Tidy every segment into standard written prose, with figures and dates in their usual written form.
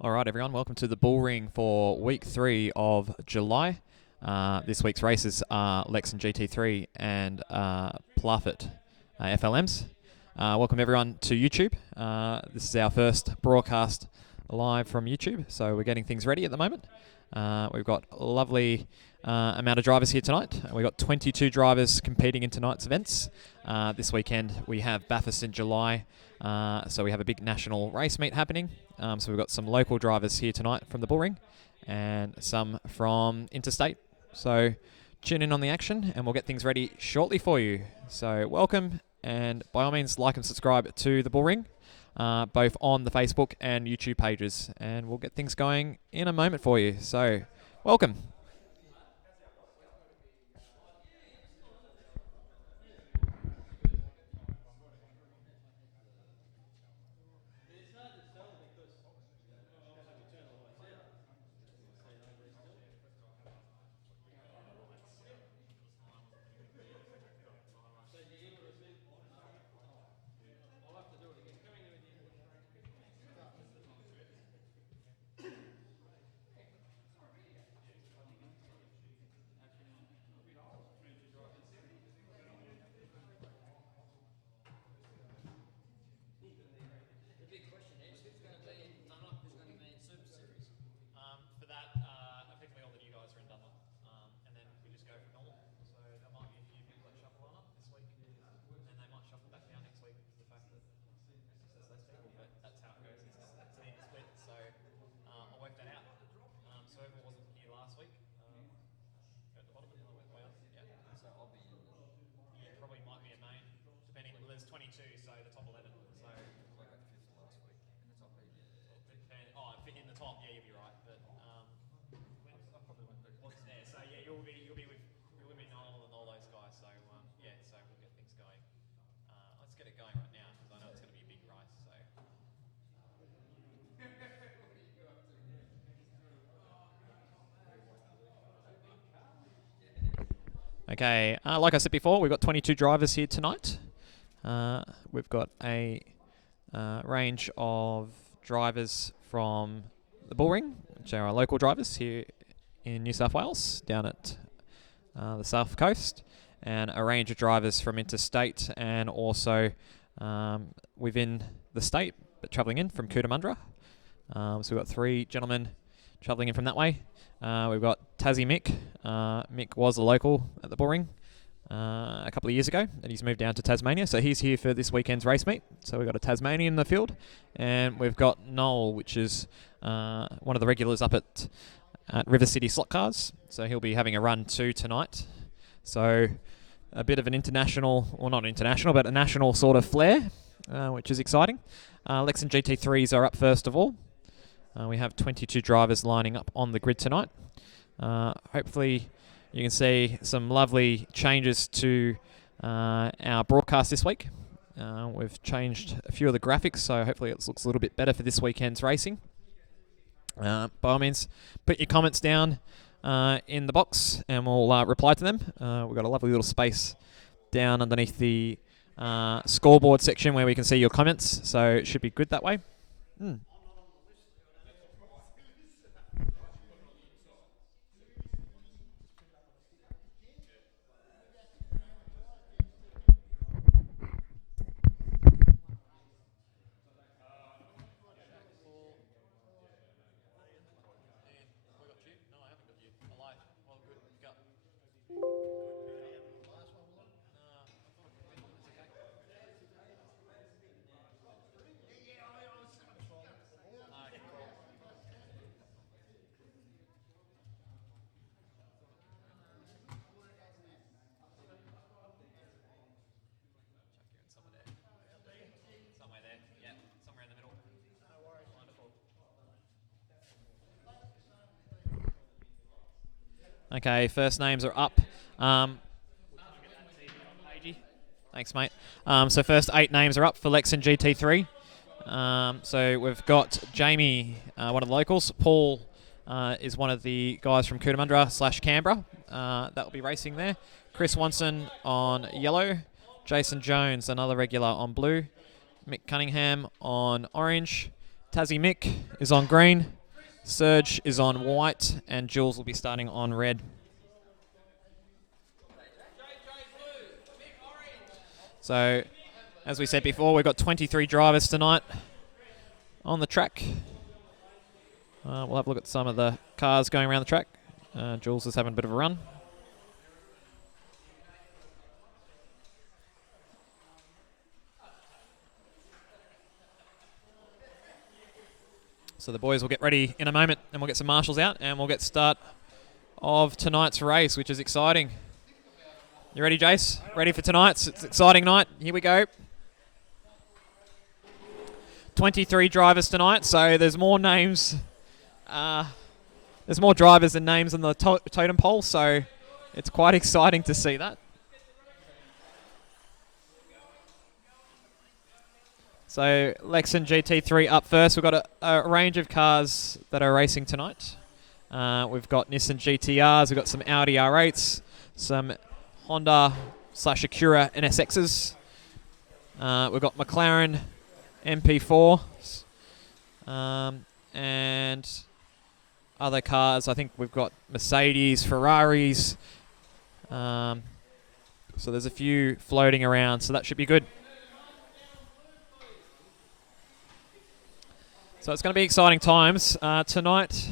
All right, everyone, welcome to the Bull Ring for week 3 of July. This week's races are Lexan GT3 and Plafit FLMs. Welcome everyone to YouTube. This is our first broadcast live from YouTube, so we're getting things ready at the moment. We've got a lovely amount of drivers here tonight. We've got 22 drivers competing in tonight's events. This weekend we have Bathurst in July, so we have a big national race meet happening. So we've got some local drivers here tonight from the Bull Ring and some from interstate. So tune in on the action and we'll get things ready shortly for you. So welcome, and by all means like and subscribe to the Bull Ring, both on the Facebook and YouTube pages, and we'll get things going in a moment for you. So welcome. Okay, like I said before, we've got 22 drivers here tonight. We've got a range of drivers from the Bull Ring, which are our local drivers here in New South Wales, down at the south coast, and a range of drivers from interstate and also within the state, but travelling in from Cootamundra. So we've got 3 gentlemen travelling in from that way. We've got Tassie Mick. Mick was a local at the Bull Ring a couple of years ago, and he's moved down to Tasmania, so he's here for this weekend's race meet. So we've got a Tasmanian in the field, and we've got Noel, which is one of the regulars up at River City Slot Cars, so he'll be having a run too tonight. So a bit of an international, or not international, but a national sort of flair, which is exciting. Lexan GT3s are up first of all. We have 22 drivers lining up on the grid tonight. Hopefully you can see some lovely changes to our broadcast this week. We've changed a few of the graphics, so hopefully it looks a little bit better for this weekend's racing. By all means, put your comments down in the box and we'll reply to them. We've got a lovely little space down underneath the scoreboard section where we can see your comments, so it should be good that way. Okay, first names are up. Thanks, mate. So first 8 names are up for Lexan GT3. So we've got Jamie, one of the locals. Paul is one of the guys from Cootamundra / Canberra. That will be racing there. Chris Wanson on yellow. Jason Jones, another regular, on blue. Mick Cunningham on orange. Tassie Mick is on green, Surge is on white, and Jules will be starting on red. So, as we said before, we've got 23 drivers tonight on the track. We'll have a look at some of the cars going around the track. Jules is having a bit of a run. So the boys will get ready in a moment, and we'll get some marshals out, and we'll get start of tonight's race, which is exciting. You ready, Jace? Ready for tonight's? It's an exciting night. Here we go. 23 drivers tonight, so there's more names. There's more drivers than names on the totem pole, so it's quite exciting to see that. So Lexan GT3 up first. We've got a range of cars that are racing tonight. We've got Nissan GTRs, we've got some Audi R8s, some Honda/Acura NSXs. We've got McLaren MP4, and other cars. I think we've got Mercedes, Ferraris. So there's a few floating around, so that should be good. So it's going to be exciting times. Tonight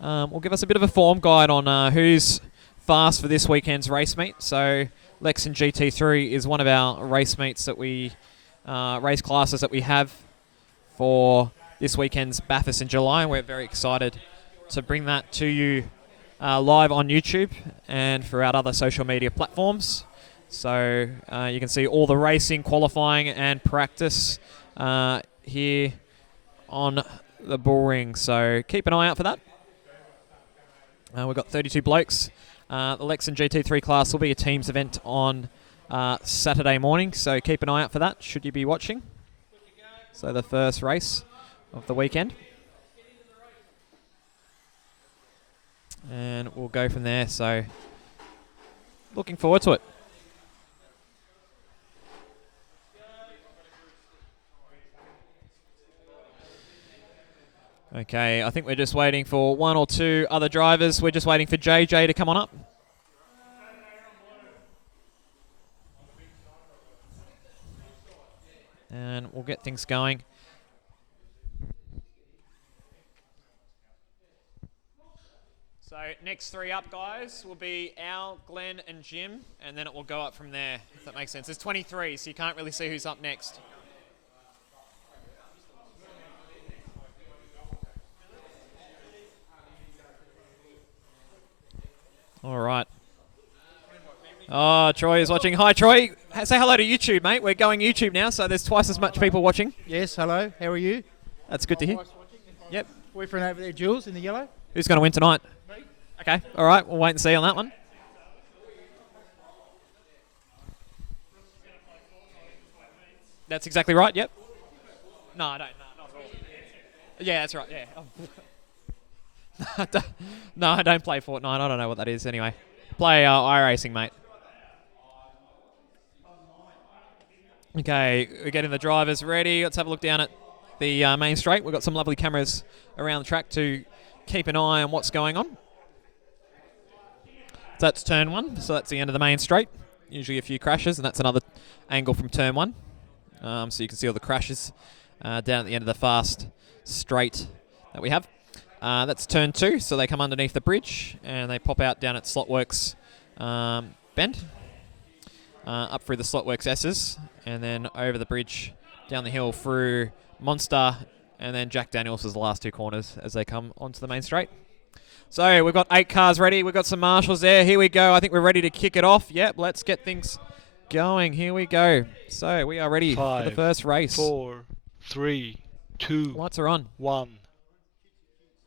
will give us a bit of a form guide on who's fast for this weekend's race meet. So Lexan GT3 is one of our race meets that we, race classes that we have for this weekend's Bathurst in July. And we're very excited to bring that to you live on YouTube and throughout other social media platforms. So you can see all the racing, qualifying and practice here on the bull ring, so keep an eye out for that. We've got 32 blokes. The Lexan GT3 class will be a teams event on Saturday morning, so keep an eye out for that should you be watching. So the first race of the weekend. And we'll go from there, so looking forward to it. Okay, I think we're just waiting for one or two other drivers. We're just waiting for JJ to come on up. And we'll get things going. So next three up, guys, will be Al, Glenn and Jim, and then it will go up from there, if that makes sense. There's 23, so you can't really see who's up next. All right. Oh, Troy is watching. Hi, Troy. Say hello to YouTube, mate. We're going YouTube now, so there's twice as much people watching. Yes, hello. How are you? That's good to hear. Yep. Boyfriend over there, Jules, in the yellow. Who's going to win tonight? Me. Okay. All right. We'll wait and see on that one. That's exactly right. Yep. No, I don't. No, not at all. Yeah, that's right. Yeah. No, I don't play Fortnite. I don't know what that is anyway. Play iRacing, mate. Okay, we're getting the drivers ready. Let's have a look down at the main straight. We've got some lovely cameras around the track to keep an eye on what's going on. So that's turn one, so that's the end of the main straight. Usually a few crashes, and that's another angle from turn one. So you can see all the crashes down at the end of the fast straight that we have. That's turn two, so they come underneath the bridge and they pop out down at Slotworks bend, up through the Slotworks S's, and then over the bridge, down the hill through Monster, and then Jack Daniels is the last two corners as they come onto the main straight. So we've got 8 cars ready. We've got some marshals there. Here we go. I think we're ready to kick it off. Yep, let's get things going. Here we go. So we are ready for the first race. 4, 3, 2, Lights are on. 1.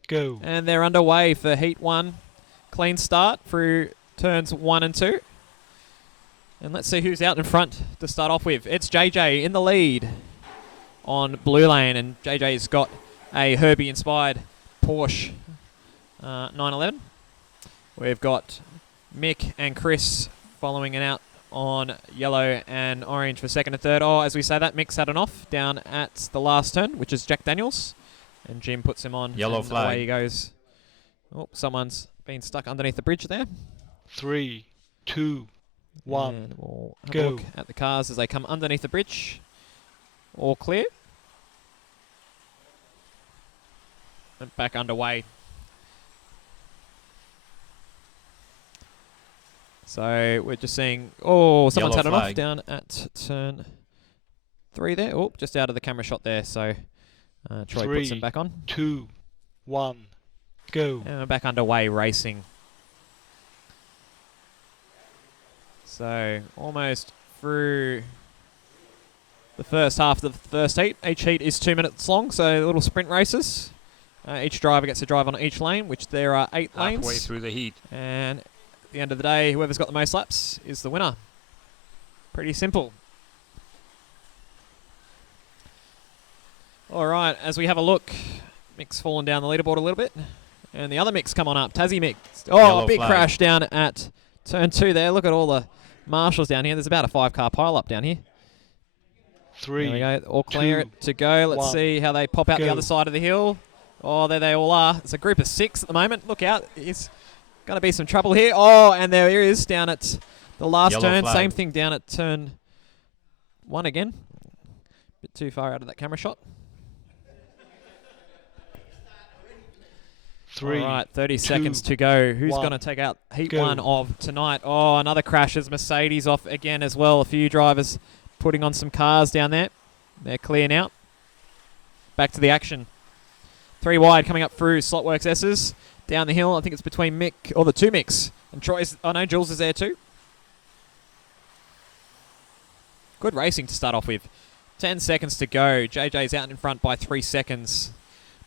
Go. And they're underway for Heat 1. Clean start through turns 1 and 2. And let's see who's out in front to start off with. It's JJ in the lead on Blue Lane. And JJ's got a Herbie-inspired Porsche 911. We've got Mick and Chris following it out on yellow and orange for second and third. Oh, as we say that, Mick's had an off down at the last turn, which is Jack Daniels. And Jim puts him on. Yellow and flag. Away he goes. Oh, someone's been stuck underneath the bridge there. 3, 2, 1. And we'll have Go. a look at the cars as they come underneath the bridge. All clear. And back underway. So we're just seeing, someone's Yellow had it off flag. down at turn 3 there. Oh, just out of the camera shot there. So Troy puts him 3, back on. 2, 1. Go. And we're back underway racing. So almost through the first half of the first heat. Each heat is 2 minutes long, so little sprint races. Each driver gets to drive on each lane, which there are 8 lanes. Halfway through the heat. And at the end of the day, whoever's got the most laps is the winner. Pretty simple. All right, as we have a look, Mick's fallen down the leaderboard a little bit. And the other Mick's come on up, Tassie Mick. Oh, Yellow a big flag. crash down at turn 2 there. Look at all the marshals down here. There's about a 5-car pile-up down here. 3. There we go, all clear 2, to go. Let's 1. see how they pop out the Go. other side of the hill. Oh, there they all are. It's a group of 6 at the moment. Look out. It's going to be some trouble here. Oh, and there he is down at the last Yellow turn. flag. Same thing down at turn 1 again. Bit too far out of that camera shot. 3. All right, 30 2, seconds to go. Who's 1. going to take out heat Go. 1 of tonight? Oh, another crash as Mercedes off again as well. A few drivers putting on some cars down there. They're clear now. Back to the action. 3 wide coming up through Slotworks S's. Down the hill, I think it's between Mick, or the 2 Micks. And Troy's, oh no, Jules is there too. Good racing to start off with. 10 seconds to go. JJ's out in front by 3 seconds.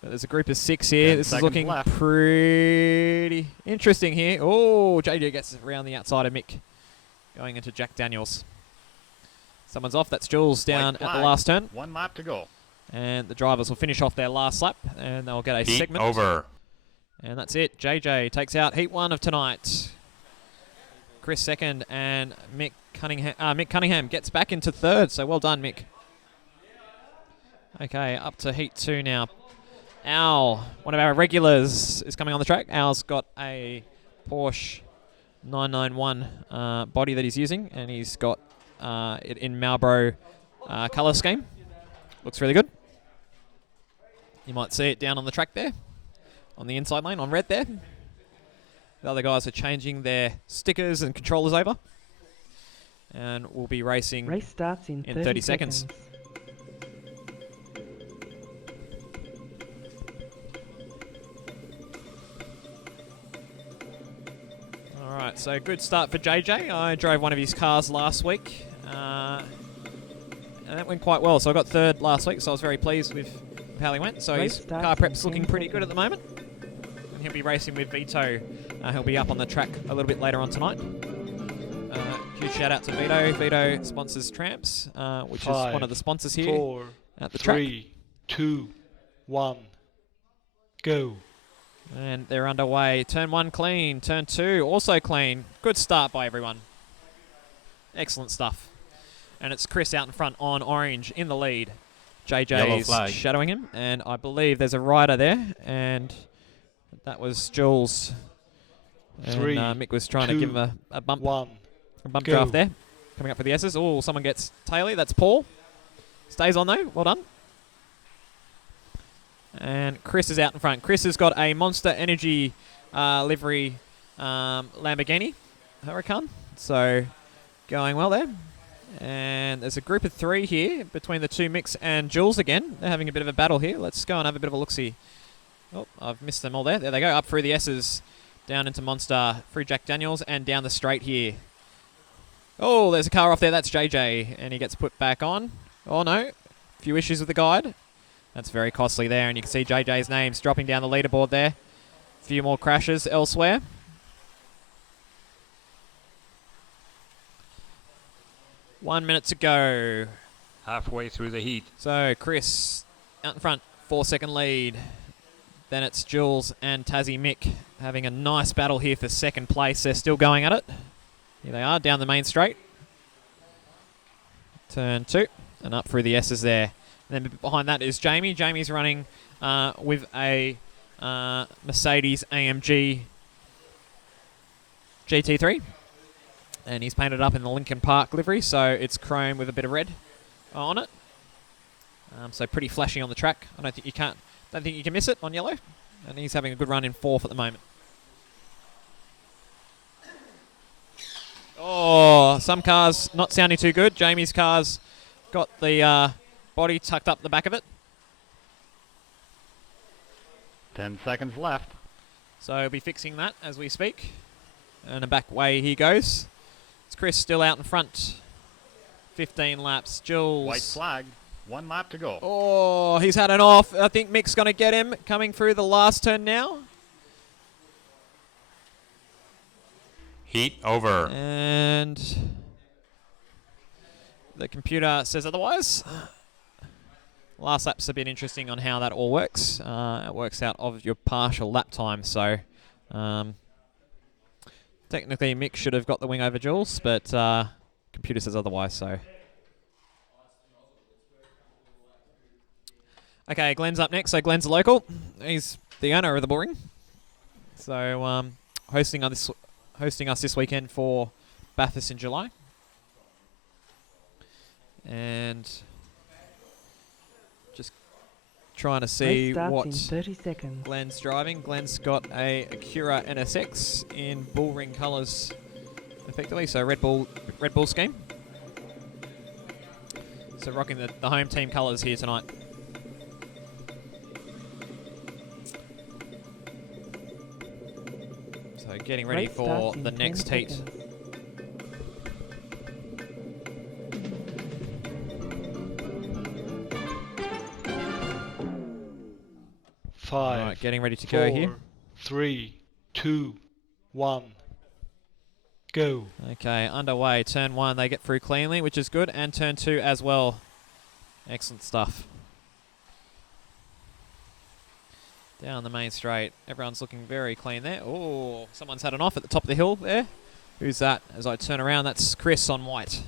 But there's a group of 6 here. 10 This is seconds looking left. pretty interesting here. Oh, JJ gets around the outside of Mick. Going into Jack Daniels. Someone's off. That's Jules down White at the flag. last turn. 1 lap to go. And the drivers will finish off their last lap. And they'll get a Heat segment. over. And that's it. JJ takes out heat 1 of tonight. Chris second, and Mick Cunningham gets back into third. So well done, Mick. Okay, up to heat 2 now. Al, one of our regulars, is coming on the track. Al's got a Porsche 991 body that he's using, and he's got it in Marlboro colour scheme. Looks really good. You might see it down on the track there, on the inside lane, on red there. The other guys are changing their stickers and controllers over. And we'll be racing Race starts in 30 seconds. Alright, so good start for JJ. I drove one of his cars last week. And that went quite well. So I got third last week, so I was very pleased with how he went. So Race his starts car in prep's looking 10 pretty good at the moment. And he'll be racing with Vito. He'll be up on the track a little bit later on tonight. Huge shout out to Vito. Vito sponsors Tramps, which is one of the sponsors here 4, at the track. 3, 2, 1. Go. And they're underway. Turn 1 clean. Turn 2 also clean. Good start by everyone. Excellent stuff. And it's Chris out in front on orange in the lead. Yellow JJ flag. is shadowing him. And I believe there's a rider there. And that was Jules. And 3, Mick was trying to 2, give him a bump Go. draft there. Coming up for the S's. Oh, someone gets Taylor. That's Paul. Stays on though. Well done. And Chris is out in front. Chris has got a Monster Energy livery Lamborghini Huracan. So going well there. And there's a group of 3 here between the 2 Micks and Jules again. They're having a bit of a battle here. Let's go and have a bit of a look-see. Oh, I've missed them all there. There they go. Up through the S's. Down into Monster. Through Jack Daniels. And down the straight here. Oh, there's a car off there. That's JJ. And he gets put back on. Oh, no. A few issues with the guide. That's very costly there. And you can see JJ's names dropping down the leaderboard there. A few more crashes elsewhere. One minute to go. Halfway through the heat. So Chris out in front, 4-second lead. Then it's Jules and Tassie Mick having a nice battle here for second place. They're still going at it. Here they are, down the main straight. Turn 2, and up through the S's there. And then behind that is Jamie. Jamie's running with a Mercedes AMG GT3. And he's painted up in the Lincoln Park livery, so it's chrome with a bit of red on it. So pretty flashy on the track. I don't think you can miss it on yellow. And he's having a good run in 4th at the moment. Oh, some cars not sounding too good. Jamie's car's got the body tucked up the back of it. 10 seconds left. So he'll be fixing that as we speak. And a back way he goes. It's Chris still out in front. 15 laps. Jules. White flag. 1 lap to go. Oh, he's had an off. I think Mick's going to get him coming through the last turn now. Heat over. And the computer says otherwise. Last lap's a bit interesting on how that all works. It works out of your partial lap time. So technically Mick should have got the wing over Jules, but computer says otherwise. So okay, Glenn's up next. So Glenn's a local. He's the owner of the bullring. So hosting us this weekend for Bathurst in July. And just trying to see what in 30 seconds. Glenn's driving. Glenn's got a Acura NSX in bullring colours, effectively. So Red Bull scheme. So rocking the home team colours here tonight. So getting ready Race for starts in the 10 next heat. seconds. Five, Alright, getting ready to go here. 3, 2, 1, go. Okay, underway. Turn 1, they get through cleanly, which is good. And turn 2 as well. Excellent stuff. Down the main straight. Everyone's looking very clean there. Oh, someone's had an off at the top of the hill there. Who's that? As I turn around, that's Chris on white.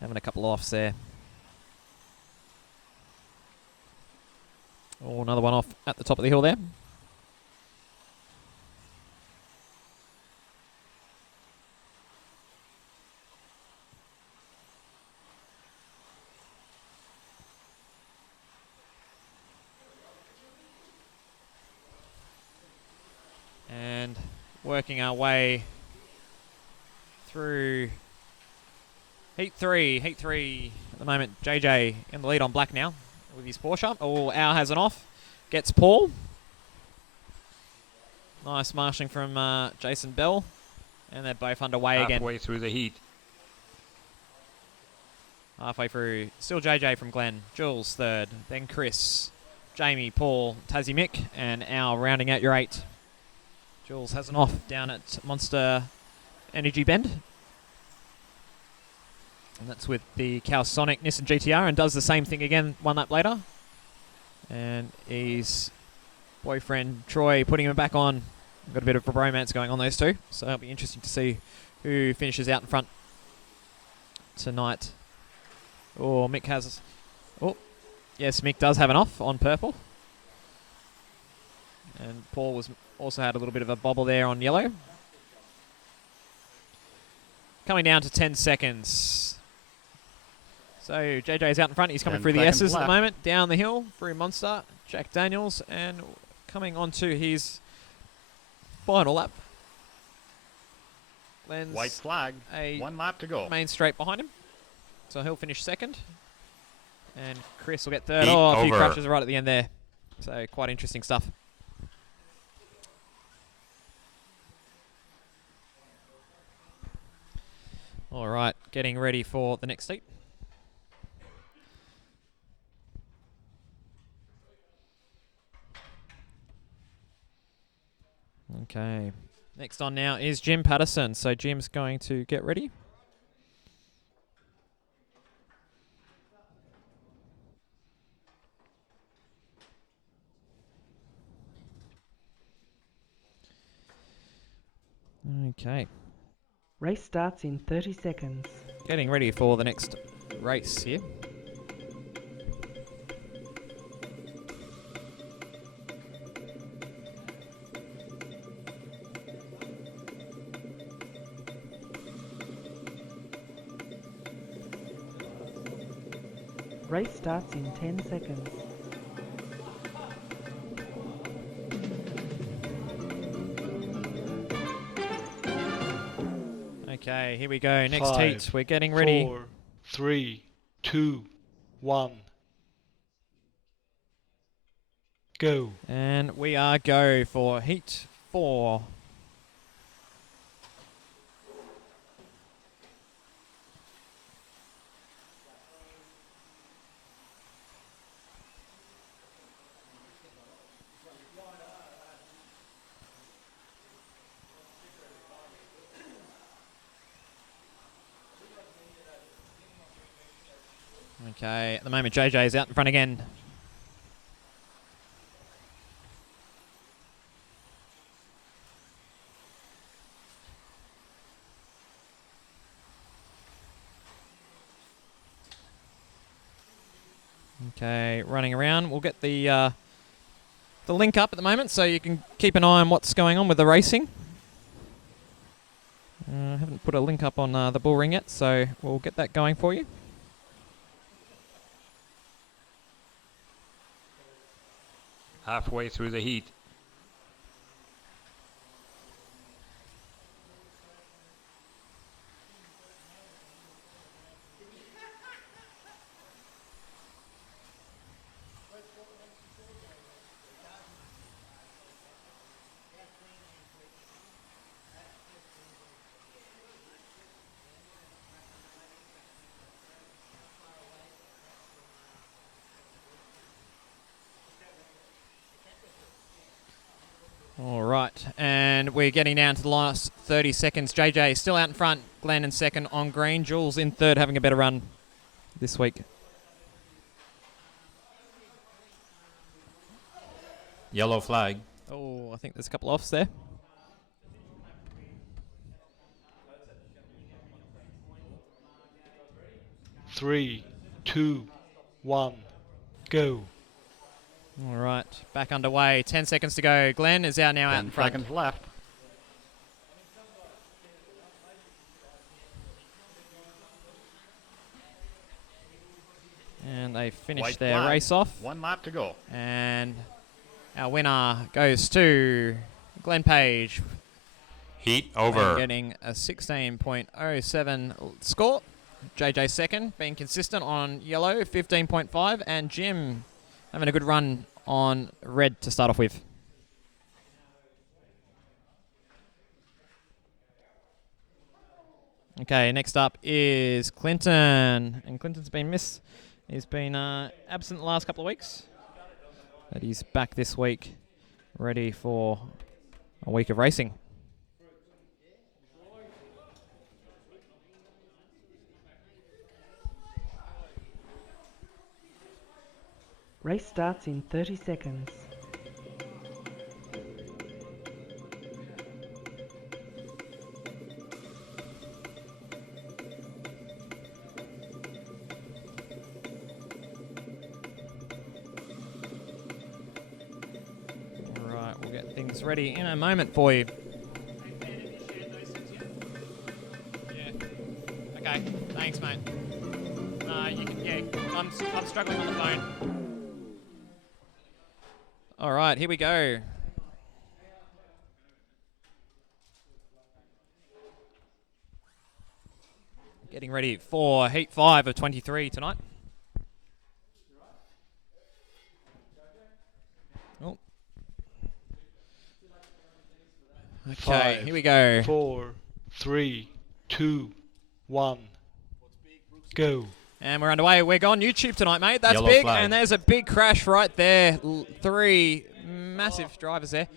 Having a couple offs there. Oh, another one off at the top of the hill there. And working our way through Heat 3 at the moment. JJ in the lead on black now with his Porsche. Oh, Al has an off. Gets Paul. Nice marshalling from Jason Bell. And they're both underway again. Halfway through the heat. Halfway through. Still JJ from Glenn. Jules third. Then Chris. Jamie, Paul, Tassie Mick. And Al rounding out your 8. Jules has an off down at Monster Energy Bend. And that's with the Calsonic Nissan GTR, and does the same thing again 1 lap later. And his boyfriend Troy putting him back on. Got a bit of a bromance going on those two. So it'll be interesting to see who finishes out in front tonight. Oh, Mick has... Oh, yes, Mick does have an off on purple. And Paul was also had a little bit of a bobble there on yellow. Coming down to 10 seconds. So JJ's out in front. He's coming 10 through the seconds S's at the left. moment. Down the hill through Monster. Jack Daniels. And coming onto his final lap. Glenn's White flag. a 1 lap to go. main straight behind him. So he'll finish second. And Chris will get third. Heat Oh, a few over. crashes right at the end there. So quite interesting stuff. All right, getting ready for the next heat. Okay. Next on now is Jim Patterson. So Jim's going to get ready. Okay. Race starts in 30 seconds. Getting ready for the next race here. Race starts in 10 seconds. Okay, here we go. Next 5, heat. We're getting ready. 4, 3, 2, 1. Go. And we are go for heat 4. Okay, at the moment JJ is out in front again. Okay, running around. We'll get the link up at the moment so you can keep an eye on what's going on with the racing. I haven't put a link up on the bull ring yet, so we'll get that going for you. Halfway through the heat. All right, and we're getting down to the last 30 seconds. JJ still out in front, Glenn in second on green, Jules in third, having a better run this week. Yellow flag. Oh, I think there's a couple offs there. Three, two, one, go. All right, back underway. 10 seconds to go. Glenn is out now out in 10 front. seconds left. And they finish White their flag. race off. 1 lap to go. And our winner goes to Glenn Page. Heat And over. getting a 16.07 score. JJ second, being consistent on yellow, 15.5. And Jim having a good run on red to start off with. Okay, next up is Clinton. And Clinton's been He's been absent the last couple of weeks. But he's back this week, ready for a week of racing. Race starts in 30 seconds. Right, we'll get things ready in a moment for you. Yeah. Okay. Thanks, mate. You can. Yeah. I'm struggling on the phone. All right, here we go. Getting ready for Heat 5 of 23 tonight. Oh. Okay, 5, here we go. 4, 3, 2, 1, go. And we're underway. We're on YouTube tonight, mate. That's Yellow big. flag. And there's a big crash right there. Three massive drivers there.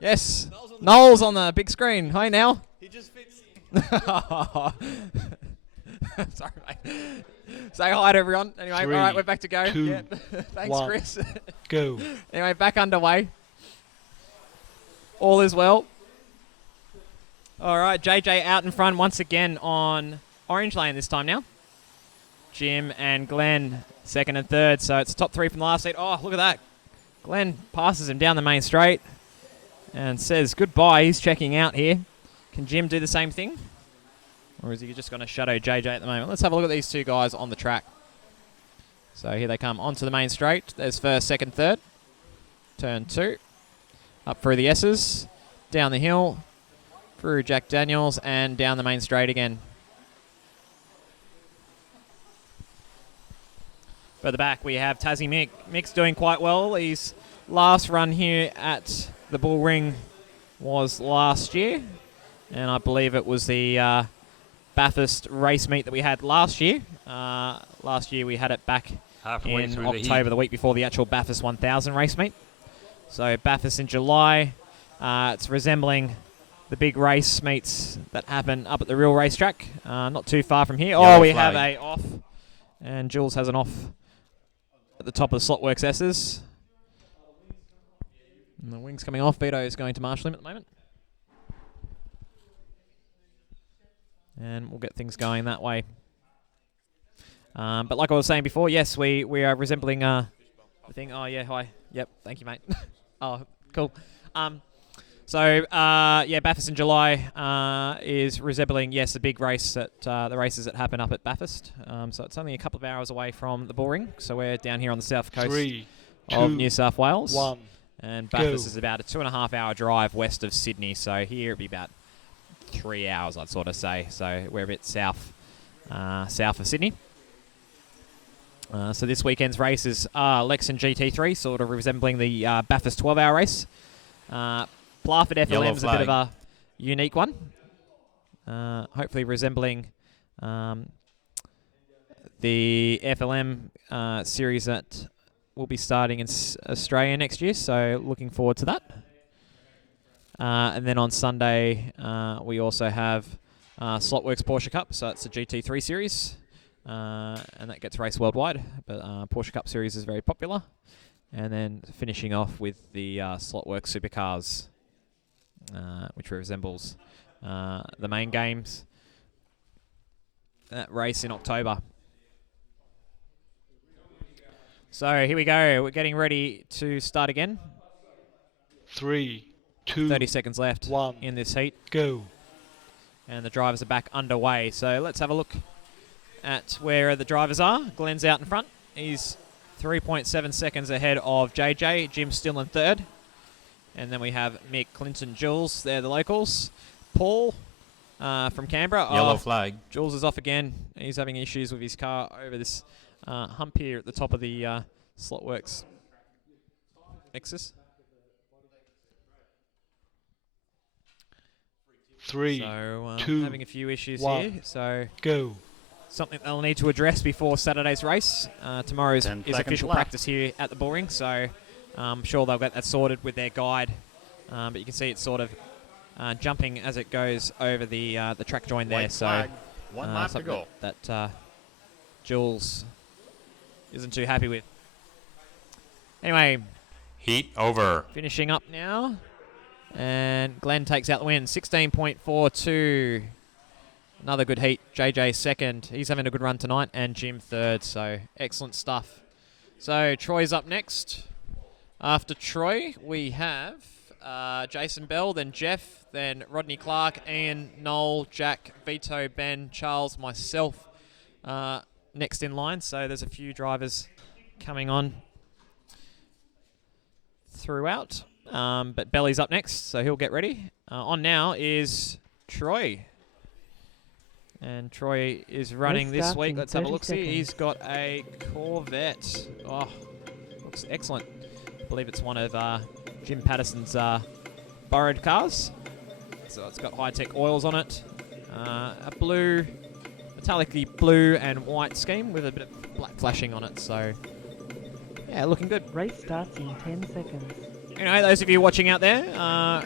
Yes. Noel's on the big screen. Hi, Nell. He just fits. Sorry, mate. Say hi to everyone. Anyway, 3, all right, we're back to go. 2, Yep. Thanks, 1. Chris. Go. Anyway, back underway. All is well. All right, JJ out in front once again on orange lane this time now. Jim and Glenn second and third, so it's top three from the last heat. Oh, look at that. Glenn passes him down the main straight and says goodbye. He's checking out here. Can Jim do the same thing? Or is he just going to shadow JJ at the moment? Let's have a look at these two guys on the track. So here they come onto the main straight. There's first, second, third. Turn 2. Up through the S's. Down the hill. Through Jack Daniels and down the main straight again. Further back we have Tassie Mick. Mick's doing quite well. His last run here at the Bull Ring was last year. And I believe it was the Bathurst race meet that we had last year. Last year we had it back Halfway in through the October, heat. the week before the actual Bathurst 1000 race meet. So Bathurst in July. It's resembling the big race meets that happen up at the real racetrack, not too far from here. Yellow We flag. have a off, and Jules has an off at the top of the Slotworks S's. And the wing's coming off. Vito is going to marshal him at the moment. And we'll get things going that way. But like I was saying before, yes, we are resembling the thing. Oh, yeah, hi. Yep, thank you, mate. Oh, cool. Bathurst in July is resembling, yes, the big race that the races that happen up at Bathurst. So it's only a couple of hours away from the Bull Ring. So we're down here on the south coast 3, 2, of New South Wales. 1. And Bathurst Go. is about a 2.5 hour drive west of Sydney. So here it'd be about 3 hours, I'd sort of say. So we're a bit south of Sydney. So this weekend's races are Lexan GT3, sort of resembling the Bathurst 12-hour race. Plafit Yellow FLM is a bit of flag. a unique one. Hopefully resembling the FLM series that will be starting in Australia next year. So looking forward to that. And then on Sunday, we also have Slotworks Porsche Cup. So it's a GT3 series. And that gets raced worldwide, but Porsche Cup Series is very popular. And then finishing off with the Slotworks Supercars, which resembles the main games. That race in October. So here we go. We're getting ready to start again. 3, 2, 30 seconds left 1. in this heat. Go. And the drivers are back underway. So let's have a look at where the drivers are. Glenn's out in front. He's 3.7 seconds ahead of JJ. Jim's still in third. And then we have Mick, Clinton, Jules. They're the locals. Paul from Canberra. Yellow flag. Jules is off again. He's having issues with his car over this hump here at the top of the Slotworks Nexus. 3, So 2, having a few issues 1. here. So Go. something they'll need to address before Saturday's race. Tomorrow's 10 is seconds official left. practice here at the Bull Ring, so I'm sure they'll get that sorted with their guide. But you can see it's sort of jumping as it goes over the track join there. White So flag. 1 lap to something go. that Jules isn't too happy with. Anyway, Heat over. finishing up now. And Glenn takes out the win, 16.42. Another good heat. JJ second. He's having a good run tonight. And Jim third. So excellent stuff. So Troy's up next. After Troy, we have Jason Bell, then Jeff, then Rodney Clark, Ian, Noel, Jack, Vito, Ben, Charles, myself next in line. So there's a few drivers coming on throughout. But Belly's up next, so he'll get ready. On now is Troy. And Troy is running Race this starts week. in Let's have a 30 look. See, he's seconds. got a Corvette. Oh, looks excellent. I believe it's one of Jim Patterson's borrowed cars. So it's got high-tech oils on it. A blue, metallically blue and white scheme with a bit of black flashing on it. So, yeah, looking good. Race starts in 10 seconds. Anyway, those of you watching out there,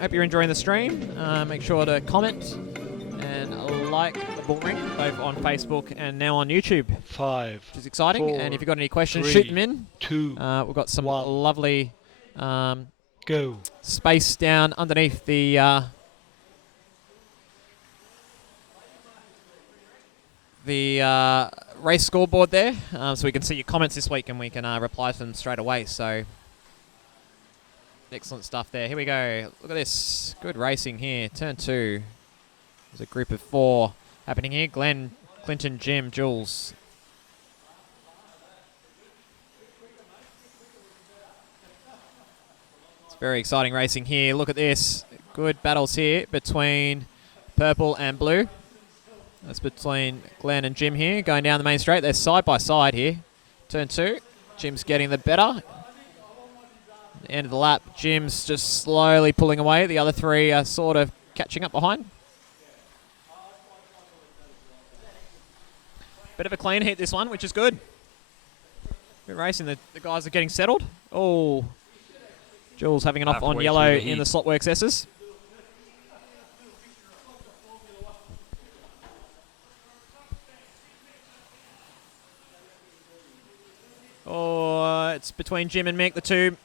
hope you're enjoying the stream. Make sure to comment and like the Bull Ring, both on Facebook and now on YouTube, 5, which is exciting. 4, And if you've got any questions, 3, shoot them in. 2, We've got some 1. lovely Go. space down underneath the race scoreboard there, so we can see your comments this week and we can reply to them straight away. So excellent stuff there. Here we go. Look at this. Good racing here. Turn 2. There's a group of 4 happening here. Glenn, Clinton, Jim, Jules. Very exciting racing here. Look at this. Good battles here between purple and blue. That's between Glenn and Jim here. Going down the main straight. They're side by side here. Turn 2. Jim's getting the better. End of the lap. Jim's just slowly pulling away. The other 3 are sort of catching up behind. Bit of a clean heat this one, which is good. Good racing. The guys are getting settled. Oh, Jules having an off on Halfway yellow through the in the heat. Slotworks S's. Oh, it's between Jim and Mick. The 2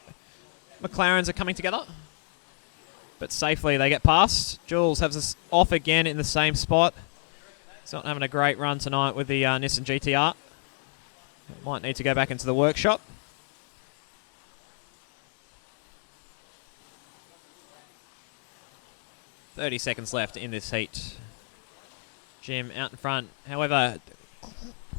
McLarens are coming together. But safely they get past. Jules has us off again in the same spot. He's not having a great run tonight with the Nissan GTR. Might need to go back into the workshop. .30 seconds left in this heat. Jim out in front. However,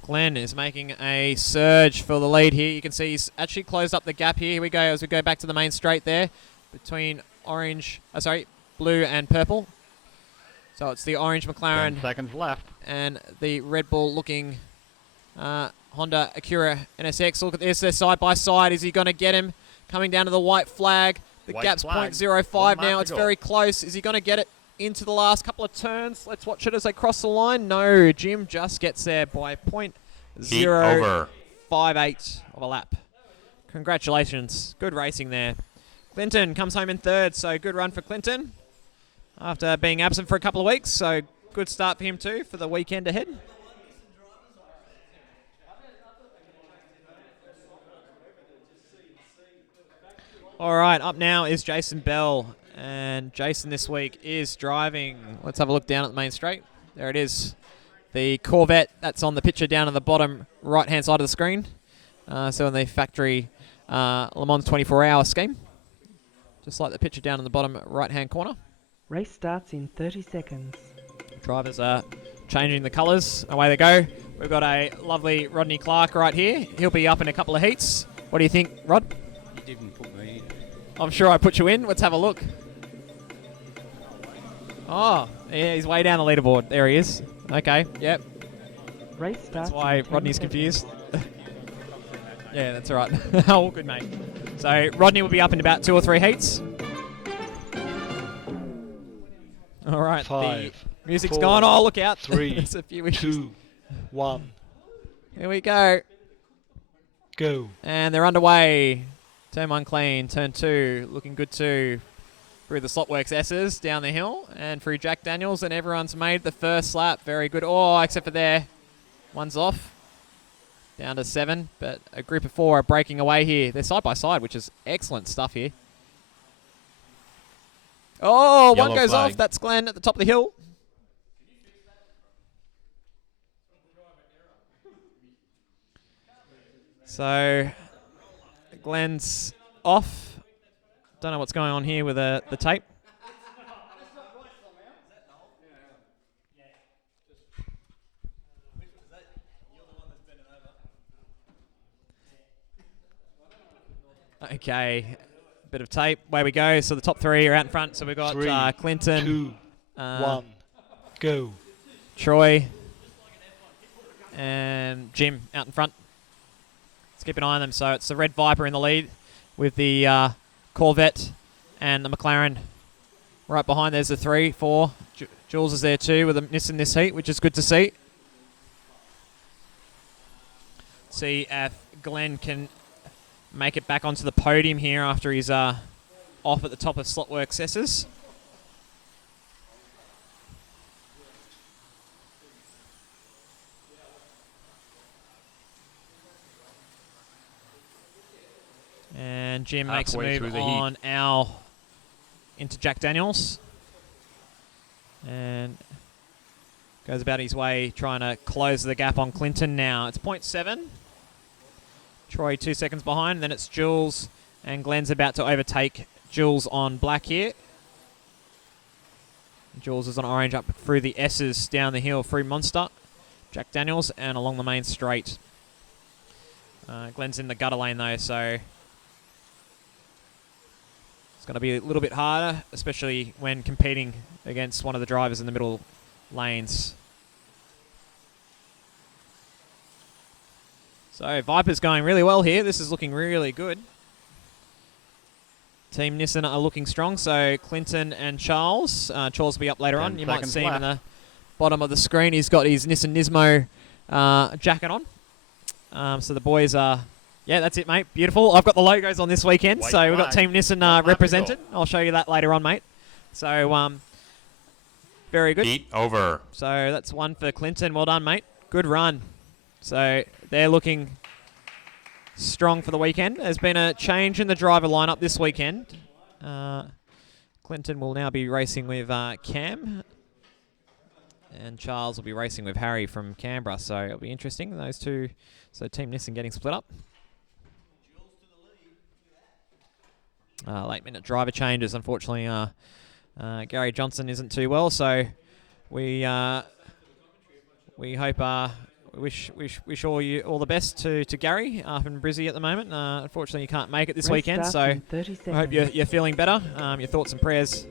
Glenn is making a surge for the lead here. You can see he's actually closed up the gap here. Here we go as we go back to the main straight there between blue and purple. So it's the orange McLaren 10 seconds left. and the Red Bull looking Honda Acura NSX. Look at this, they're side by side. Is he going to get him? Coming down to the white flag. The White gap's flag. 0.05 1 now. lap It's to go. very close. Is he going to get it into the last couple of turns? Let's watch it as they cross the line. No, Jim just gets there by Heat over. 0.058 of a lap. Congratulations. Good racing there. Clinton comes home in 3rd, so good run for Clinton after being absent for a couple of weeks. So good start for him too for the weekend ahead. All right, up now is Jason Bell, and Jason this week is driving. Let's have a look down at the main straight. There it is. The Corvette, that's on the picture down on the bottom right-hand side of the screen. So in the factory Le Mans 24-hour scheme. Just like the picture down in the bottom right-hand corner. Race starts in 30 seconds. Drivers are changing the colours. Away they go. We've got a lovely Rodney Clark right here. He'll be up in a couple of heats. What do you think, Rod? You didn't put me in. I'm sure I put you in. Let's have a look. Oh, yeah, he's way down the leaderboard. There he is. Okay, yep. Race starts That's why in 10 Rodney's seconds. confused. Yeah, that's all right. All good, mate. So Rodney will be up in about 2 or 3 heats. All right. 5, The music's 4, gone. Oh, look out. 3, There's a few issues. 2, 1, Here we go. go. And they're underway. Turn 1 clean. Turn 2 looking good too. Through the Slotworks S's down the hill and through Jack Daniels, and everyone's made the first lap. Very good. Oh, except for there. One's off. Down to 7, but a group of 4 are breaking away here. They're side by side, which is excellent stuff here. Oh, one Yellow goes flag. off. That's Glenn at the top of the hill. So, Glenn's off. Don't know what's going on here with the tape. Okay, bit of tape. Away we go. So the top 3 are out in front. So we've got 3, Clinton, 2, 1, go. Troy, and Jim out in front. Let's keep an eye on them. So it's the Red Viper in the lead with the Corvette and the McLaren right behind. There's the 3, 4. Jules is there too with a miss in this heat, which is good to see. See if Glenn can make it back onto the podium here after he's off at the top of Slotworks S's. And Jim makes a Halfway move through the on Al into Jack Daniels. And goes about his way trying to close the gap on Clinton now. It's 0.7. Troy 2 seconds behind. Then it's Jules, and Glenn's about to overtake Jules on black here. Jules is on orange up through the S's down the hill through Monster. Jack Daniels and along the main straight. Glenn's in the gutter lane though, so It's going to be a little bit harder, especially when competing against one of the drivers in the middle lanes. So Viper's going really well here. This is looking really good. Team Nissan are looking strong. So Clinton and Charles. Charles will be up later on. You might see him in the bottom of the screen. He's got his Nissan Nismo jacket on. So the boys are... Yeah, that's it, mate. Beautiful. I've got the logos on this weekend. White so we've got flag. Team Nissan represented. I'll show you that later on, mate. So, very good. Heat over. So that's one for Clinton. Well done, mate. Good run. So they're looking strong for the weekend. There's been a change in the driver lineup this weekend. Clinton will now be racing with Cam. And Charles will be racing with Harry from Canberra. So it'll be interesting, those two. So Team Nissan getting split up. Late minute driver changes, unfortunately. Gary Johnson isn't too well, so we hope wish all the best to Gary up in Brizzy at the moment. Unfortunately, you can't make it this weekend, so I hope you're feeling better. Your thoughts and prayers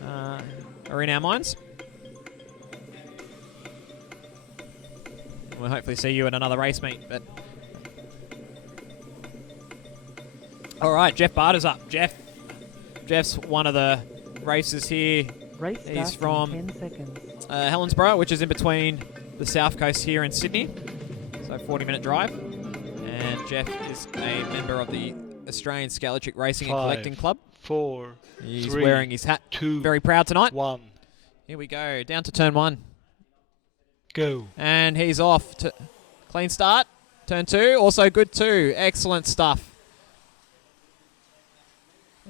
are in our minds. We'll hopefully see you at another race meet. But all right, Jeff Barter's up. Jeff's one of the racers here. He's from 10 seconds. Helensburgh, which is in between the south coast here in Sydney. So 40-minute drive. And Jeff is a member of the Australian Scalitric Racing and 5, Collecting Club. 4, He's 3, wearing his hat. 2, Very proud tonight. 1. Here we go, down to turn 1. Go. And he's off. Clean start. Turn 2, also good too. Excellent stuff.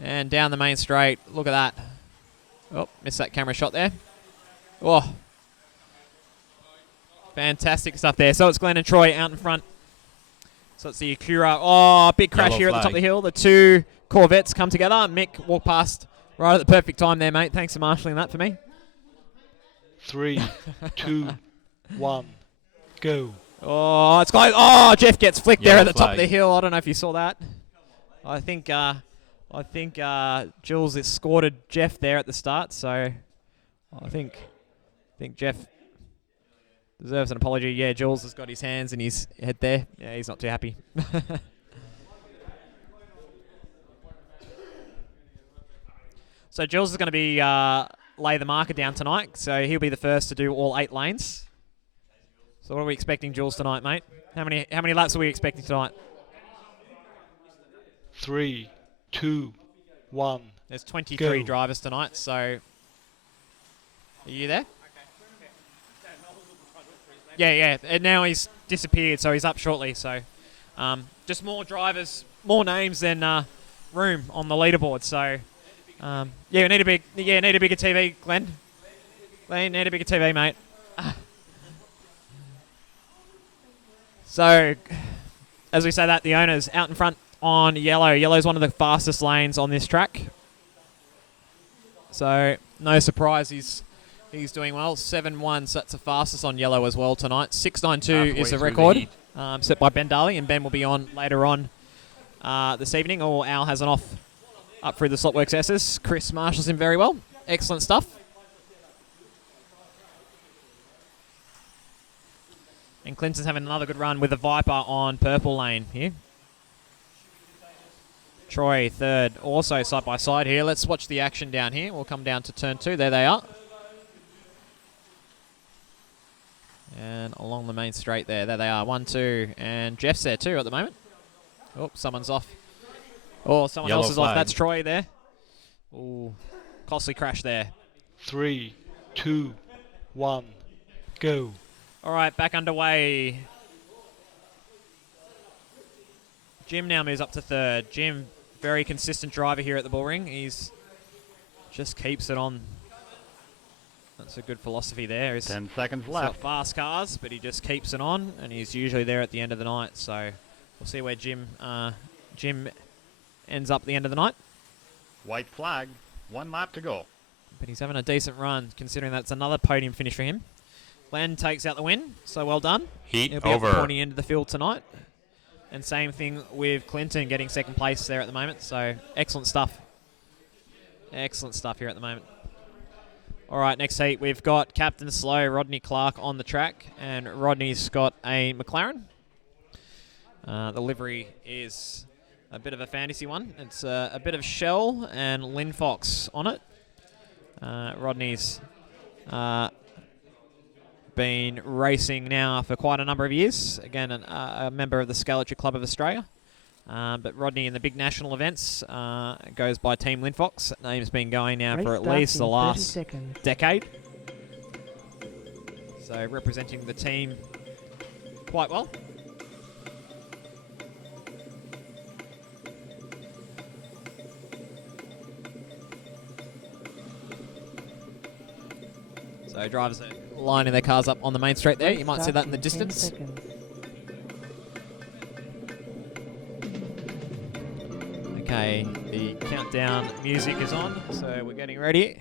And down the main straight. Look at that. Oh, missed that camera shot there. Oh. Fantastic stuff there. So it's Glenn and Troy out in front. So it's the Acura. Oh, big crash Yellow here at the top of flag. the hill. The two Corvettes come together. Mick walked past right at the perfect time there, mate. Thanks for marshalling that for me. 3, 2, 1. Go. Oh, it's close. Oh, Jeff gets flicked there Yellow at the top of the flag. hill. I don't know if you saw that. I think Jules escorted Jeff there at the start, so I think Jeff deserves an apology. Yeah, Jules has got his hands in his head there. Yeah, he's not too happy. So Jules is going to be lay the marker down tonight, so he'll be the first to do all 8 lanes. So what are we expecting, Jules, tonight, mate? How many laps are we expecting tonight? 3, 2, 1. There's 23 Go. drivers tonight, so are you there? Yeah, and now he's disappeared, so he's up shortly. So just more drivers, more names than room on the leaderboard. So yeah, we need a bigger TV, Glenn. Glenn, need a bigger TV, mate. So as we say that, the owner's out in front on yellow. Yellow's one of the fastest lanes on this track. So no surprise he's doing well. 7.1, so that's the fastest on yellow as well tonight. 6.92 is the record set by Ben Daly, and Ben will be on later on this evening. Or Al has an off up through the Slotworks S's. Chris marshals him very well. Excellent stuff. And Clinton's having another good run with the Viper on purple lane here. Troy third, also side by side here. Let's watch the action down here. We'll come down to turn 2. There they are. And along the main straight there they are. 1, 2, and Jeff's there too at the moment. Oh, someone's off. Oh, someone Yellow else is off. flag. That's Troy there. Ooh, costly crash there. 3, 2, 1. Go. All right, back underway. Jim now moves up to third. Jim, very consistent driver here at the Bullring. He's just keeps it on. That's a good philosophy there. 10 seconds He's got left. fast cars, but he just keeps it on, and he's usually there at the end of the night. So we'll see where Jim ends up at the end of the night. White flag. 1 lap to go. But he's having a decent run, considering that's another podium finish for him. Glenn takes out the win, so well done. Heat He'll be at the over. pointy end of the field tonight. And same thing with Clinton getting second place there at the moment. So excellent stuff. Excellent stuff here at the moment. All right, next heat, we've got Captain Slow, Rodney Clark on the track, and Rodney's got a McLaren. The livery is a bit of a fantasy one. It's a bit of Shell and Lynn Fox on it. Rodney's been racing now for quite a number of years. Again, a member of the Scalachry Club of Australia. But Rodney in the big national events goes by Team Lynn Fox. That name's been going now for at least the last decade. So representing the team quite well. So drivers are lining their cars up on the main straight there. You might see that in the distance. Okay, the countdown music is on, so we're getting ready.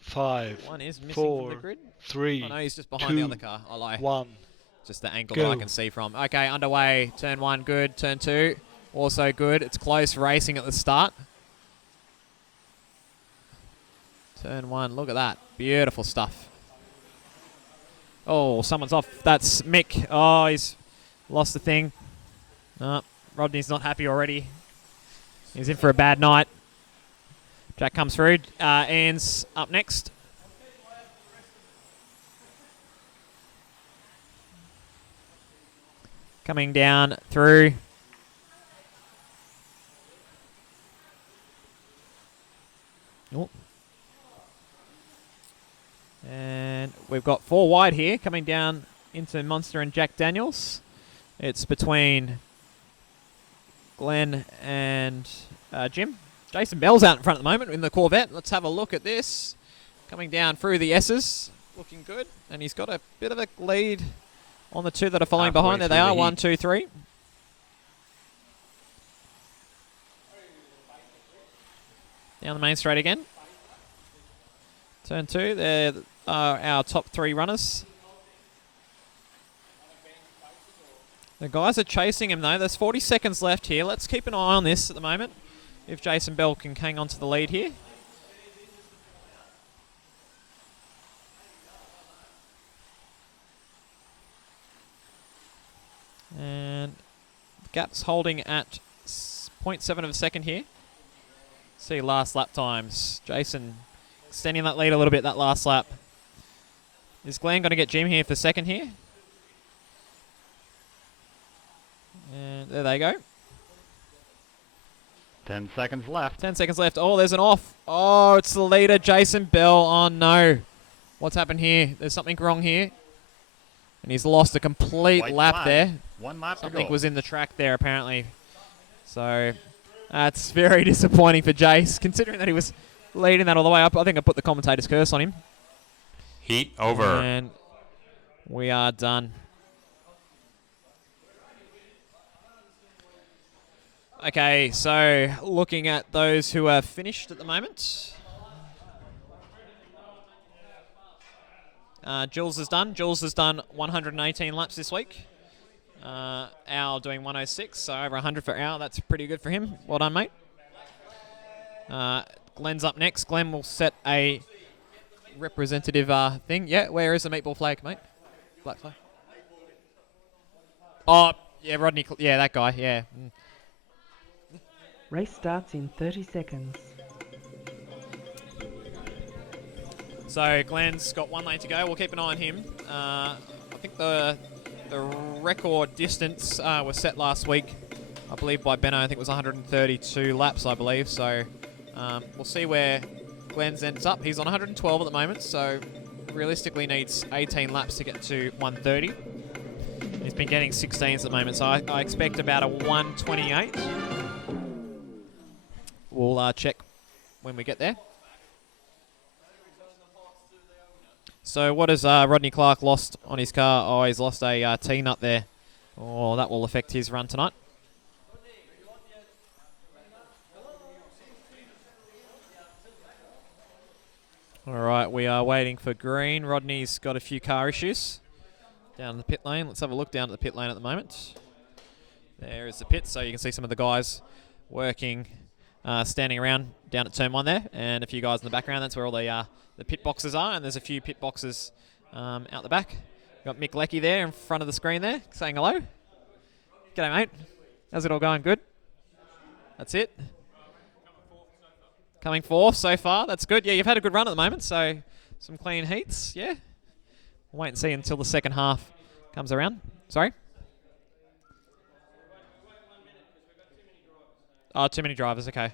5, One is missing 4, from the grid. 3, Oh no, he's just behind 2, the other car. I lie. 1. Just the angle Go. that I can see from. Okay, underway. Turn 1, good. Turn 2, also good. It's close racing at the start. Turn 1, look at that. Beautiful stuff. Oh, someone's off. That's Mick. Oh, he's lost the thing. No, Rodney's not happy already. He's in for a bad night. Jack comes through. Ian's up next. Coming down through. Oh. And we've got 4 wide here coming down into Monster and Jack Daniels. It's between Glenn and Jim. Jason Bell's out in front at the moment in the Corvette. Let's have a look at this. Coming down through the S's. Looking good. And he's got a bit of a lead on the 2 that are following behind. There they are. 1, 2, 3. Down the main straight again. Turn 2. There are our top 3 runners. The guys are chasing him though. There's 40 seconds left here. Let's keep an eye on this at the moment. If Jason Bell can hang on to the lead here. And the gap's holding at 0.7 of a second here. See last lap times. Jason extending that lead a little bit that last lap. Is Glenn going to get Jim here for second here? And there they go. 10 seconds left. 10 seconds left. Oh, there's an off. Oh, it's the leader, Jason Bell. Oh, no. What's happened here? There's something wrong here. And he's lost a complete White lap flag. there. 1 lap to Something go. was in the track there, apparently. So, that's very disappointing for Jace, considering that he was leading that all the way up. I think I put the commentator's curse on him. Heat over. And we are done. Okay, so looking at those who are finished at the moment. Jules is done. Jules has done 118 laps this week. Al doing 106, so over 100 for Al. That's pretty good for him. Well done, mate. Glenn's up next. Glenn will set a representative thing. Yeah, where is the meatball flag, mate? Black flag. Oh, yeah, Rodney. Yeah, that guy, yeah. Race starts in 30 seconds. So Glenn's got 1 lane to go. We'll keep an eye on him. I think the record distance was set last week, I believe, by Benno. I think it was 132 laps, I believe. So we'll see where Glenn's ends up. He's on 112 at the moment, so realistically needs 18 laps to get to 130. He's been getting 16s at the moment, so I expect about a 128. We'll check when we get there. So what has Rodney Clark lost on his car? Oh, he's lost a T-nut there. Oh, that will affect his run tonight. All right, we are waiting for green. Rodney's got a few car issues down in the pit lane. Let's have a look down at the pit lane at the moment. There is the pit, so you can see some of the guys working standing around down at turn 1 there, and a few guys in the background. That's where all the pit boxes are, and there's a few pit boxes out the back. Got Mick Leckie there in front of the screen there, saying hello. G'day, mate. How's it all going? Good? That's it? Coming 4th so far. That's good. Yeah, you've had a good run at the moment, so some clean heats. Yeah. We'll wait and see until the second half comes around. Sorry? Oh, too many drivers. Okay.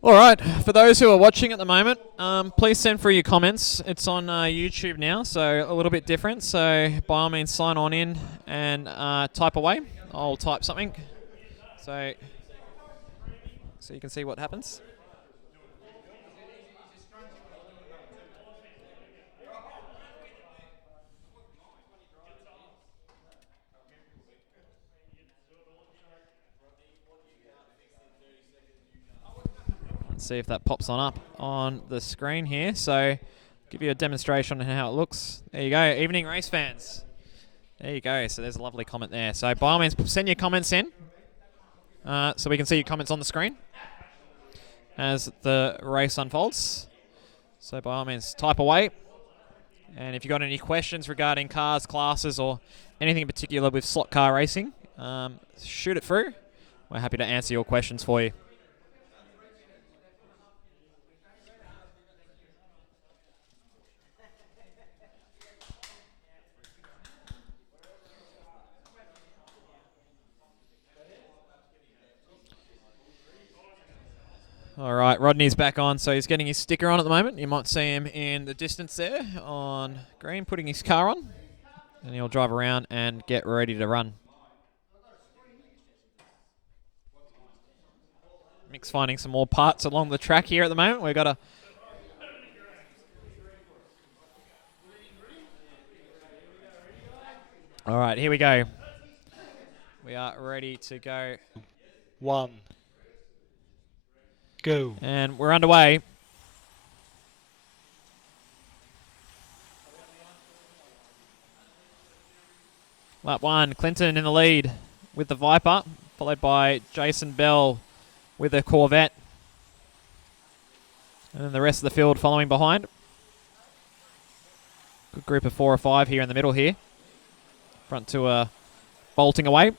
All right, for those who are watching at the moment, please send through your comments. It's on YouTube now, so a little bit different. So by all means, sign on in and type away. I'll type something, so you can see what happens. See if that pops on up on the screen here. So give you a demonstration on how it looks. There you go, evening race fans. There you go. So there's a lovely comment there. So by all means, send your comments in so we can see your comments on the screen as the race unfolds. So by all means, type away. And if you've got any questions regarding cars, classes, or anything in particular with slot car racing, shoot it through. We're happy to answer your questions for you. All right, Rodney's back on, so he's getting his sticker on at the moment. You might see him in the distance there on green, putting his car on, and he'll drive around and get ready to run. Mick's finding some more parts along the track here at the moment. We've got a... All right, here we go. We are ready to go. 1. Go. And we're underway. Lap 1, Clinton in the lead with the Viper, followed by Jason Bell with the Corvette. And then the rest of the field following behind. Good group of 4 or 5 here in the middle here. Front two bolting away.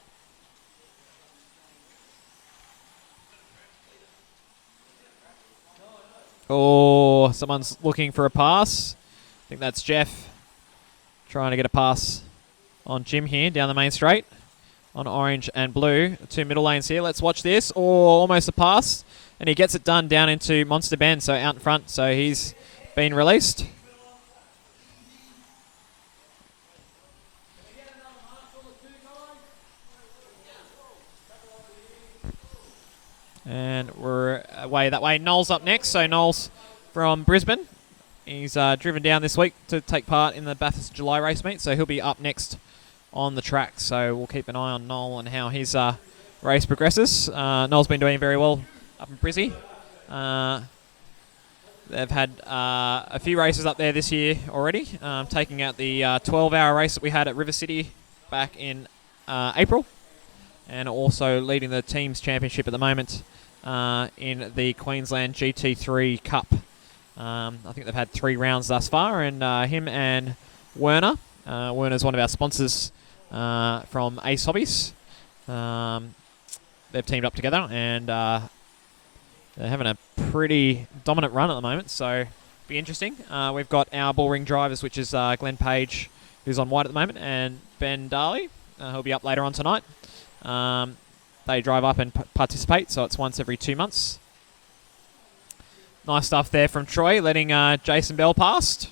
Oh, someone's looking for a pass. I think that's Jeff trying to get a pass on Jim here down the main straight on orange and blue. 2 middle lanes here. Let's watch this. Oh, almost a pass. And he gets it done down into Monster Bend, so out in front. So he's been released. And we're away that way. Noel's up next. So Noel's from Brisbane. He's driven down this week to take part in the Bathurst July race meet. So he'll be up next on the track. So we'll keep an eye on Noel and how his race progresses. Noel's been doing very well up in Brizzy. They've had a few races up there this year already, taking out the 12-hour race that we had at River City back in April, and also leading the teams championship at the moment in the Queensland GT3 Cup. I think they've had 3 rounds thus far, and him and Werner. Werner's one of our sponsors from Ace Hobbies. They've teamed up together, and they're having a pretty dominant run at the moment, so be interesting. We've got our bull ring drivers, which is Glenn Page, who's on white at the moment, and Ben Darley. He'll be up later on tonight. They drive up and participate, so it's once every 2 months. Nice stuff there from Troy, letting Jason Bell past.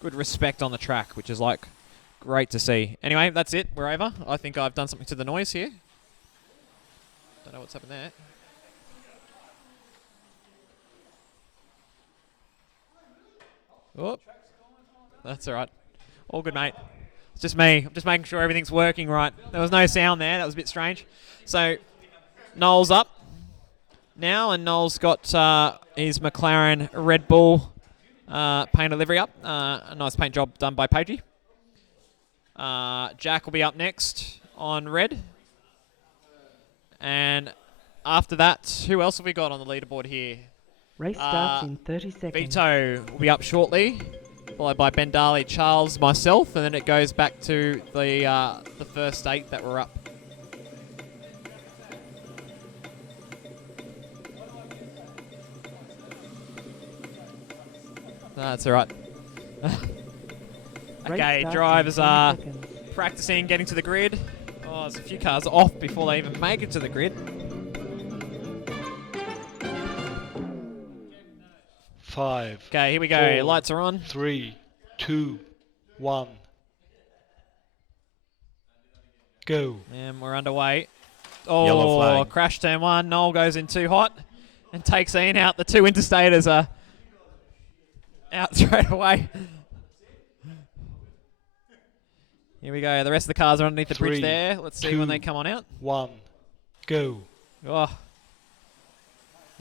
Good respect on the track, which is like great to see. Anyway, that's it. We're over. I think I've done something to the noise here. Don't know what's happened there. Oh, that's all right. All good, mate. It's just me. I'm just making sure everything's working right. There was no sound there. That was a bit strange. So, Noel's up now, and Noel's got his McLaren Red Bull paint a livery up. A nice paint job done by Pagey. Jack will be up next on red. And after that, who else have we got on the leaderboard here? Race starts in 30 seconds. Vito will be up shortly, followed by Ben Darley, Charles, myself, and then it goes back to the first 8 that were up. That's all right. Okay, drivers are practicing getting to the grid. Oh, there's a few cars off before they even make it to the grid. 5. Okay, here we go. 4, Lights are on. 3, 2, 1. Go. And we're underway. Yellow Oh, flag. crash turn 1. Noel goes in too hot and takes Ian out. The 2 interstators are out straight away. Here we go. The rest of the cars are underneath the bridge 3, there. Let's see 2, when they come on out. 1. Go. Oh.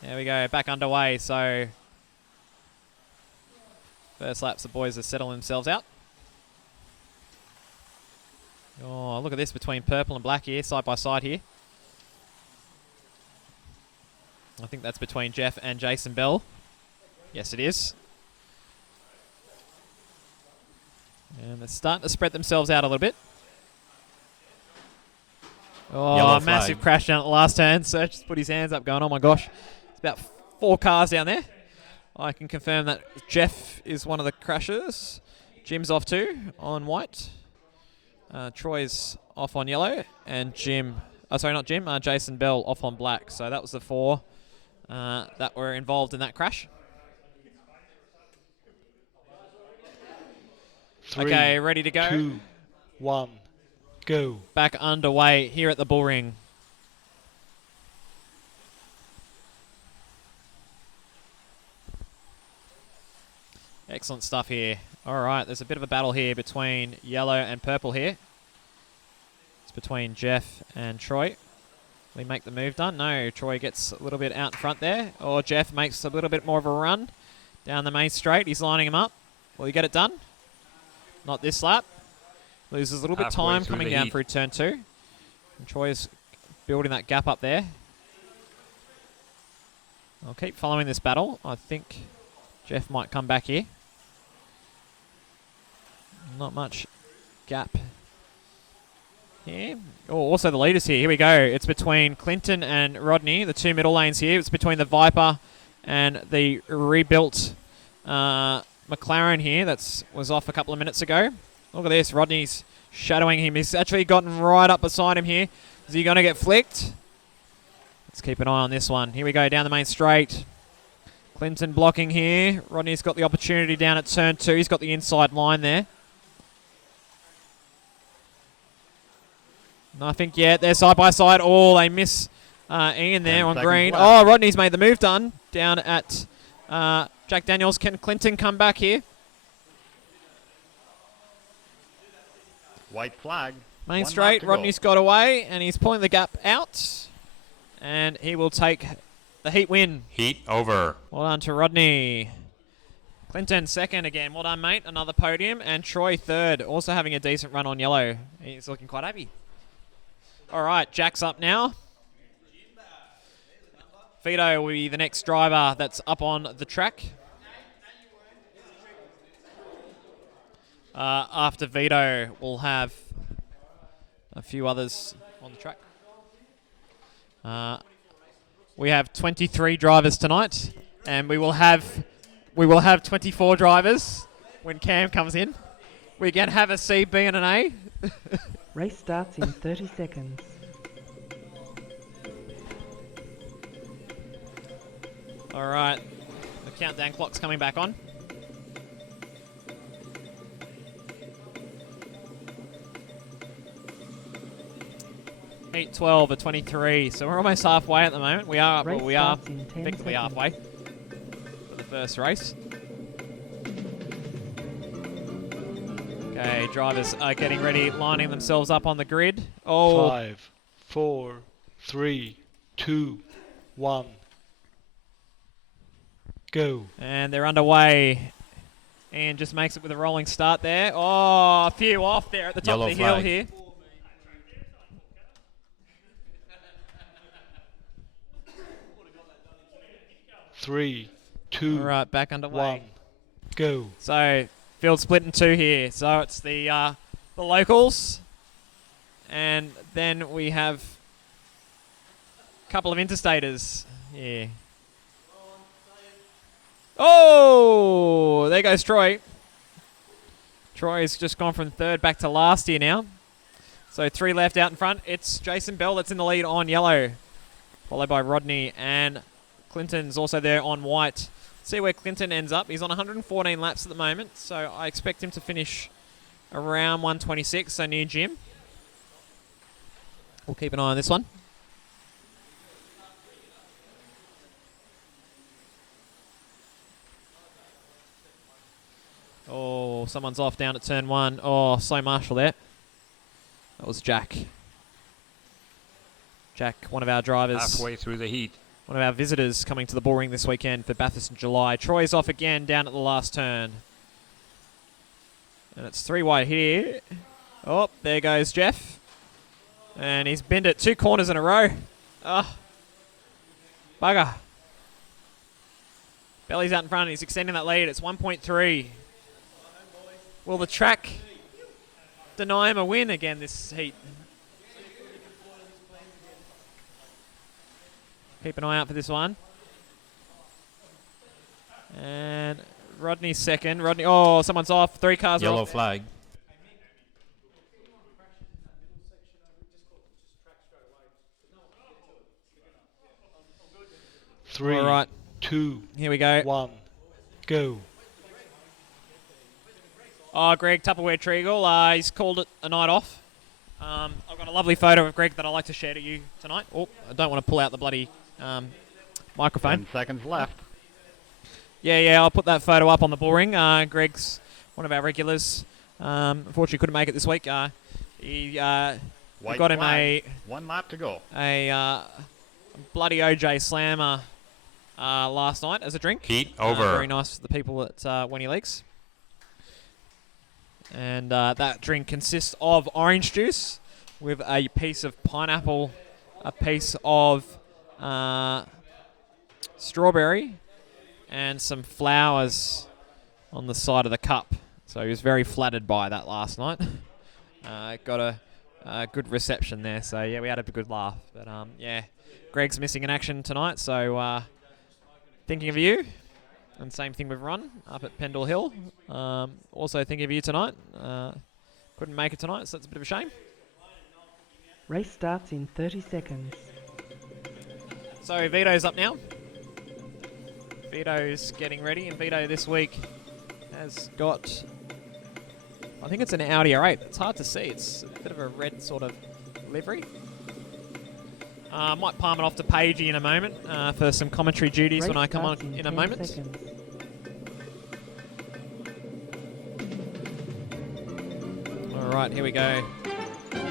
There we go. Back underway. So first laps, the boys are settling themselves out. Oh, look at this between purple and black here, side by side here. I think that's between Jeff and Jason Bell. Yes, it is. And they're starting to spread themselves out a little bit. Oh, Yellow a massive flag. crash down at the last turn. Serge just put his hands up going, oh my gosh. It's about 4 cars down there. I can confirm that Jeff is one of the crashers. Jim's off too on white. Troy's off on yellow. And Jason Bell off on black. So that was the 4 that were involved in that crash. 3, Okay, ready to go. 2, 1. Go. Back underway here at the bullring. Excellent stuff here. All right, there's a bit of a battle here between yellow and purple here. It's between Jeff and Troy. We make the move done. No, Troy gets a little bit out in front there. Or Jeff makes a little bit more of a run down the main straight. He's lining him up. Will he get it done? Not this lap. Loses a little bit of Halfway time through coming the down heat. through turn 2. And Troy's building that gap up there. I'll keep following this battle. I think Jeff might come back here. Not much gap here. Oh, also the leaders here. Here we go. It's between Clinton and Rodney, the 2 middle lanes here. It's between the Viper and the rebuilt McLaren here. Was off a couple of minutes ago. Look at this. Rodney's shadowing him. He's actually gotten right up beside him here. Is he going to get flicked? Let's keep an eye on this one. Here we go down the main straight. Clinton blocking here. Rodney's got the opportunity down at turn 2. He's got the inside line there. Nothing yet. They're side by side. Oh, they miss Ian there on second green. lap. Oh, Rodney's made the move done down at Jack Daniels. Can Clinton come back here? White flag. Main 1 lap straight. to go. Rodney's got away, and he's pulling the gap out. And he will take the heat win. Heat over. Well done to Rodney. Clinton second again. Well done, mate. Another podium. And Troy third. Also having a decent run on yellow. He's looking quite happy. All right, Jack's up now. Vito will be the next driver that's up on the track. After Vito, we'll have a few others on the track. We have 23 drivers tonight, and we will have 24 drivers when Cam comes in. We can have a C, B, and an A. Race starts in 30 seconds. All right, the countdown clock's coming back on. Heat 12 of 23, so we're almost halfway at the moment. We are Race starts in 10 effectively seconds. halfway for the first race. Okay, drivers are getting ready, lining themselves up on the grid. Oh, 5, 4, 3, 2, 1. Go. and they're underway And just makes it with a rolling start there. Oh, a few off there at the top Yellow of the hill flag. here. Three, All two, right, back underway. one, go. So field split in two here. So it's the locals, and then we have a couple of interstaters. Yeah. Oh, there goes Troy. Troy's just gone from third back to last here now. So 3 left out in front. It's Jason Bell that's in the lead on yellow, followed by Rodney, and Clinton's also there on white. See where Clinton ends up. He's on 114 laps at the moment, so I expect him to finish around 126, so near Jim. We'll keep an eye on this one. Oh, someone's off down at turn 1. Oh, slow marshal there. That was Jack. Jack, one of our drivers. Halfway through the heat. One of our visitors coming to the bull ring this weekend for Bathurst in July. Troy's off again down at the last turn. And it's 3 wide here. Oh, there goes Jeff. And he's binned it 2 corners in a row. Oh, bugger. Belly's out in front. He's extending that lead. It's 1.3. Will the track deny him a win again this heat? Keep an eye out for this one. And Rodney's second. Rodney, oh, someone's off. 3 cars are Yellow off. flag. Three, All right, two, here we go. one, go. Oh, Greg Tupperware Treagle, he's called it a night off. I've got a lovely photo of Greg that I'd like to share to you tonight. Oh, I don't want to pull out the bloody microphone. 10 seconds left. Yeah, I'll put that photo up on the bull ring. Greg's one of our regulars. Unfortunately, couldn't make it this week. We White got him flag. 1 lap to go. a bloody OJ Slammer last night as a drink. Heat over. Very nice for the people at Winnie Leaks. And that drink consists of orange juice with a piece of pineapple, a piece of strawberry, and some flowers on the side of the cup. So he was very flattered by that last night. Got a good reception there. So, yeah, we had a good laugh. But, yeah, Greg's missing in action tonight. So, thinking of you. And same thing with Ron up at Pendle Hill. Also thinking of you tonight. Couldn't make it tonight, so that's a bit of a shame. Race starts in 30 seconds. So Vito's up now. Vito's getting ready, and Vito this week has got, I think it's an Audi R8. It's hard to see. It's a bit of a red sort of livery. I might palm it off to Paigey in a moment for some commentary duties Race when I come on starts in a 10 moment. seconds. All right, here we go.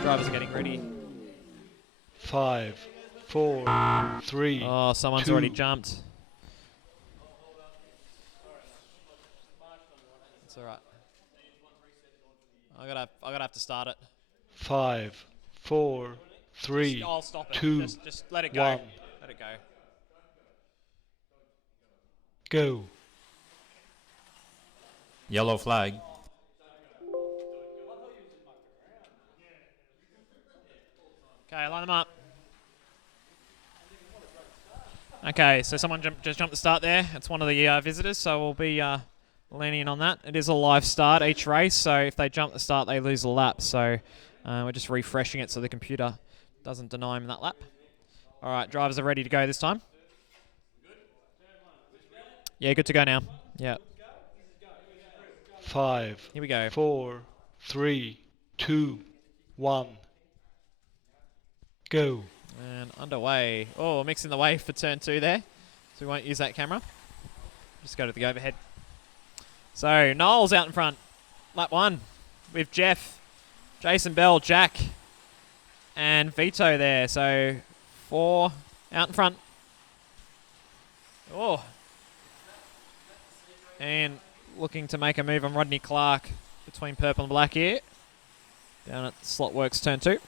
Drivers are getting ready. 5, 4, 3. Oh, someone's two. already jumped. It's all right. I gotta have to start it. 5, 4, 3, I'll stop it. 2, Just let it go. 1. Let it go. Go. Yellow flag. Okay, line them up. Okay, so someone just jumped the start there. It's one of the visitors, so we'll be leaning on that. It is a live start each race, so if they jump the start, they lose a lap. So we're just refreshing it so the computer doesn't deny them that lap. All right, drivers are ready to go this time. Yeah, good to go now. Yeah, 5, here we go. 4, 3, 2, 1. Go. And underway. Oh, mixing the wave for turn 2 there. So we won't use that camera. Just go to the overhead. So Noel's out in front. Lap 1 with Jeff, Jason Bell, Jack, and Vito there. So 4 out in front. Oh. And looking to make a move on Rodney Clark between purple and black here. Down at Slot Works turn 2.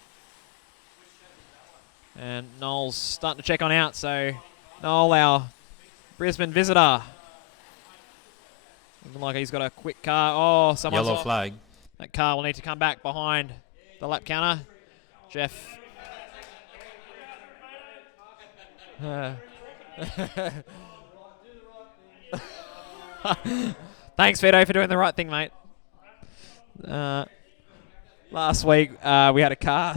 And Noel's starting to check on out, so Noel, our Brisbane visitor. Looking like he's got a quick car. Oh, someone's Yellow off. flag. That car will need to come back behind the lap counter. Jeff. Thanks, Vito, for doing the right thing, mate. Last week, we had a car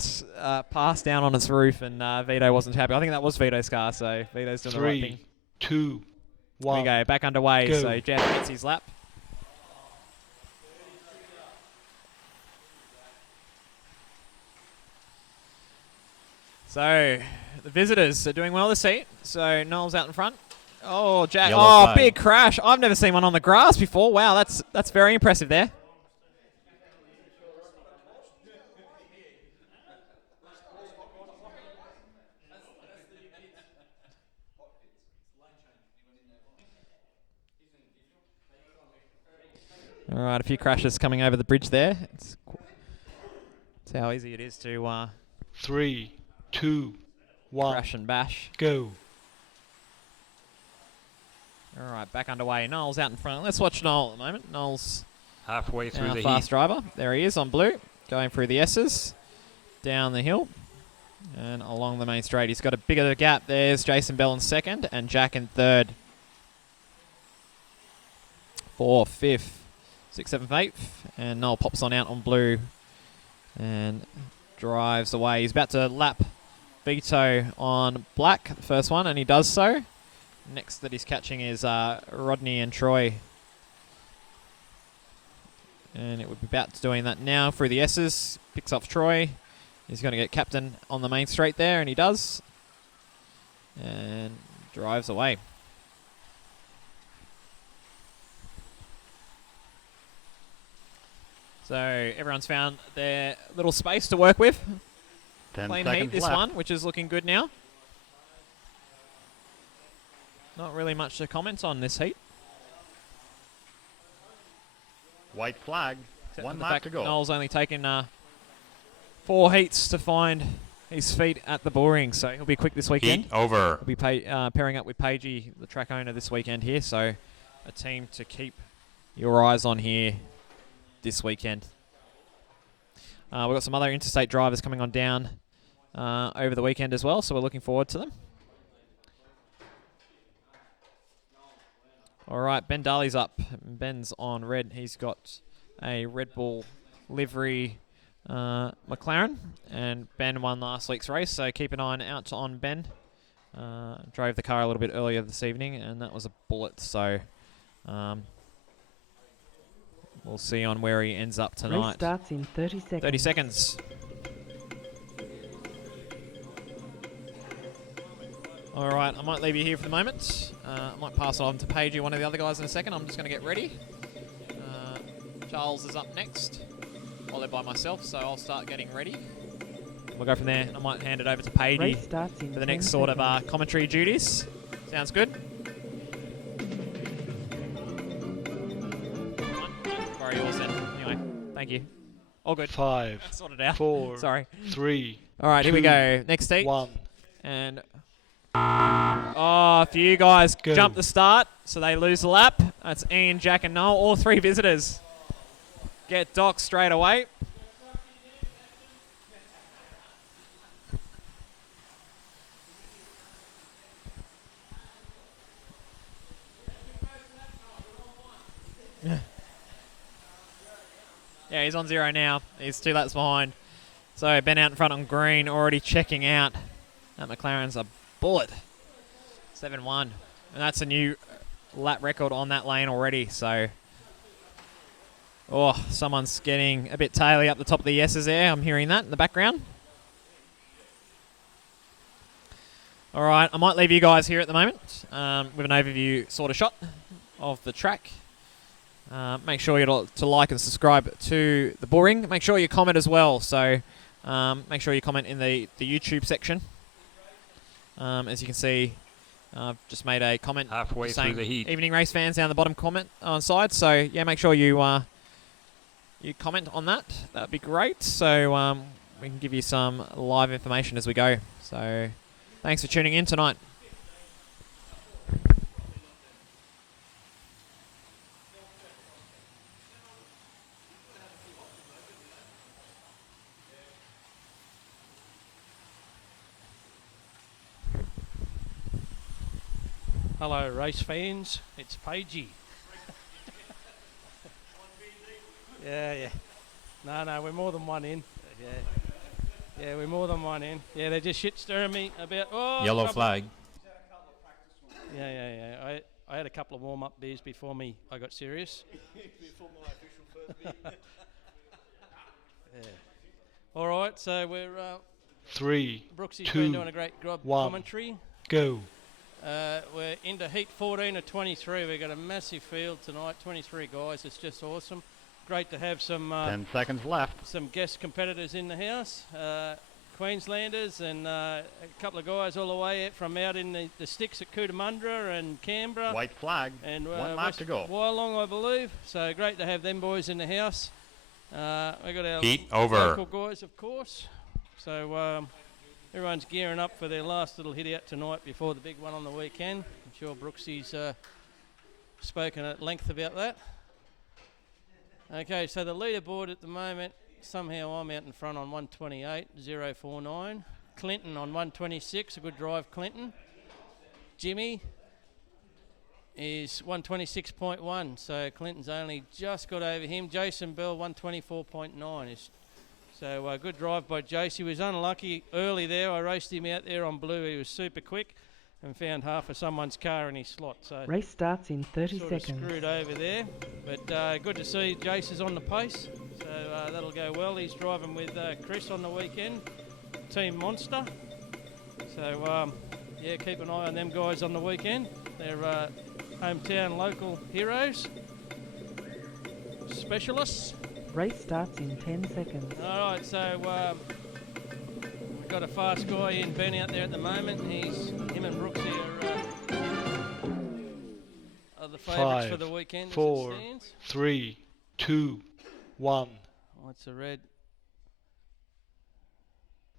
pass down on its roof, and Vito wasn't happy. I think that was Vito's car, so Vito's doing the right thing. 3, 2, Here 1. we go, back underway. Go. So Jeff gets his lap. So the visitors are doing well this heat. So Noel's out in front. Oh, Jack! Yellow Oh, flag. big crash! I've never seen one on the grass before. Wow, that's very impressive there. All right, a few crashes coming over the bridge there. It's how easy it is to 3, 2, 1. crash and bash. Go. All right, back underway. Noel's out in front. Let's watch Noel at the moment. Noel's Halfway through our the fast heat. driver. There he is on blue, going through the S's, down the hill, and along the main straight. He's got a bigger gap. There's Jason Bell in second, and Jack in third. 4th, 5th, 6th, 7th, 8th, and Noel pops on out on blue and drives away. He's about to lap Vito on black, the first one, and he does so. Next that he's catching is Rodney and Troy. And it would be about doing that now through the S's. Picks off Troy. He's going to get captain on the main straight there, and he does. And drives away. So everyone's found their little space to work with. 10 Clean seconds heat, this left. one, which is looking good now. Not really much to comment on this heat. White flag. Except One for the lap fact to go. Noel's only taken 4 heats to find his feet at the bull ring, so he'll be quick this weekend. Heat over. He'll be pairing up with Pagey, the track owner, this weekend here, so a team to keep your eyes on here this weekend. We've got some other interstate drivers coming on down over the weekend as well, so we're looking forward to them. All right, Ben Daly's up. Ben's on red. He's got a Red Bull livery McLaren, and Ben won last week's race, so keep an eye out on Ben. Drove the car a little bit earlier this evening, and that was a bullet, so we'll see on where he ends up Race tonight. starts in 30 seconds. 30 seconds. All right, I might leave you here for the moment. I might pass it on to Paige, one of the other guys, in a second. I'm just going to get ready. Charles is up next, followed by myself, so I'll start getting ready. We'll go from there. I might hand it over to Paige Race starts in for the 10 next sort of seconds. commentary duties. Sounds good? Sorry, all set. Anyway, thank you. All good. 5, Sorted out. 4, Sorry. 3, All right, here we 2, go. Next heat. 1. And a few guys Go. jump the start, so they lose the lap. That's Ian, Jack, and Noel. All 3 visitors get docked straight away. Yeah, he's on 0 now. He's 2 laps behind. So Ben out in front on green, already checking out. That McLaren's a bullet. 7-1. And that's a new lap record on that lane already. So, oh, someone's getting a bit taily up the top of the yeses there. I'm hearing that in the background. All right, I might leave you guys here at the moment with an overview sort of shot of the track. Make sure you to like and subscribe to the bull ring. Make sure you comment as well. So make sure you comment in the YouTube section. As you can see, I've just made a comment Halfway saying through the heat. evening race fans down the bottom comment on side. So yeah, make sure you you comment on that. That'd be great. So we can give you some live information as we go. So thanks for tuning in tonight. Hello, race fans. It's Pagey. Yeah. No, we're more than one in. Yeah, we're more than one in. Yeah, they're just shit stirring me about. Oh, Yellow trouble. flag. Yeah. I had a couple of warm up beers before I got serious. Before my official first beat. Yeah. All right, so we're 3, Brooksy's 2, been doing a great 1. commentary. Go. We're into heat 14 of 23. We've got a massive field tonight, 23 guys. It's just awesome. Great to have some 10 seconds left. some guest competitors in the house, Queenslanders, and a couple of guys all the way out in the sticks at Cootamundra and Canberra. White flag. And 1 lap to go. Wyalong, I believe. So great to have them boys in the house. We got our Heat over. local guys, of course. So everyone's gearing up for their last little hit out tonight before the big one on the weekend. I'm sure Brooksy's spoken at length about that. Okay, so the leaderboard at the moment, somehow I'm out in front on 128.049. Clinton on 126, a good drive, Clinton. Jimmy is 126.1, so Clinton's only just got over him. Jason Bell, 124.9. So good drive by Jace. He was unlucky early there. I raced him out there on blue. He was super quick and found half of someone's car in his slot. So Race starts in 30 sort of seconds. screwed over there. But good to see Jace is on the pace. So that'll go well. He's driving with Chris on the weekend. Team Monster. So yeah, keep an eye on them guys on the weekend. They're hometown local heroes. Specialists. Race starts in 10 seconds. All right, so we've got a fast guy in Ben out there at the moment. Him and Brooksy are the favourites for the weekend. 4, as it stands. 3, 2, 1. What's the red?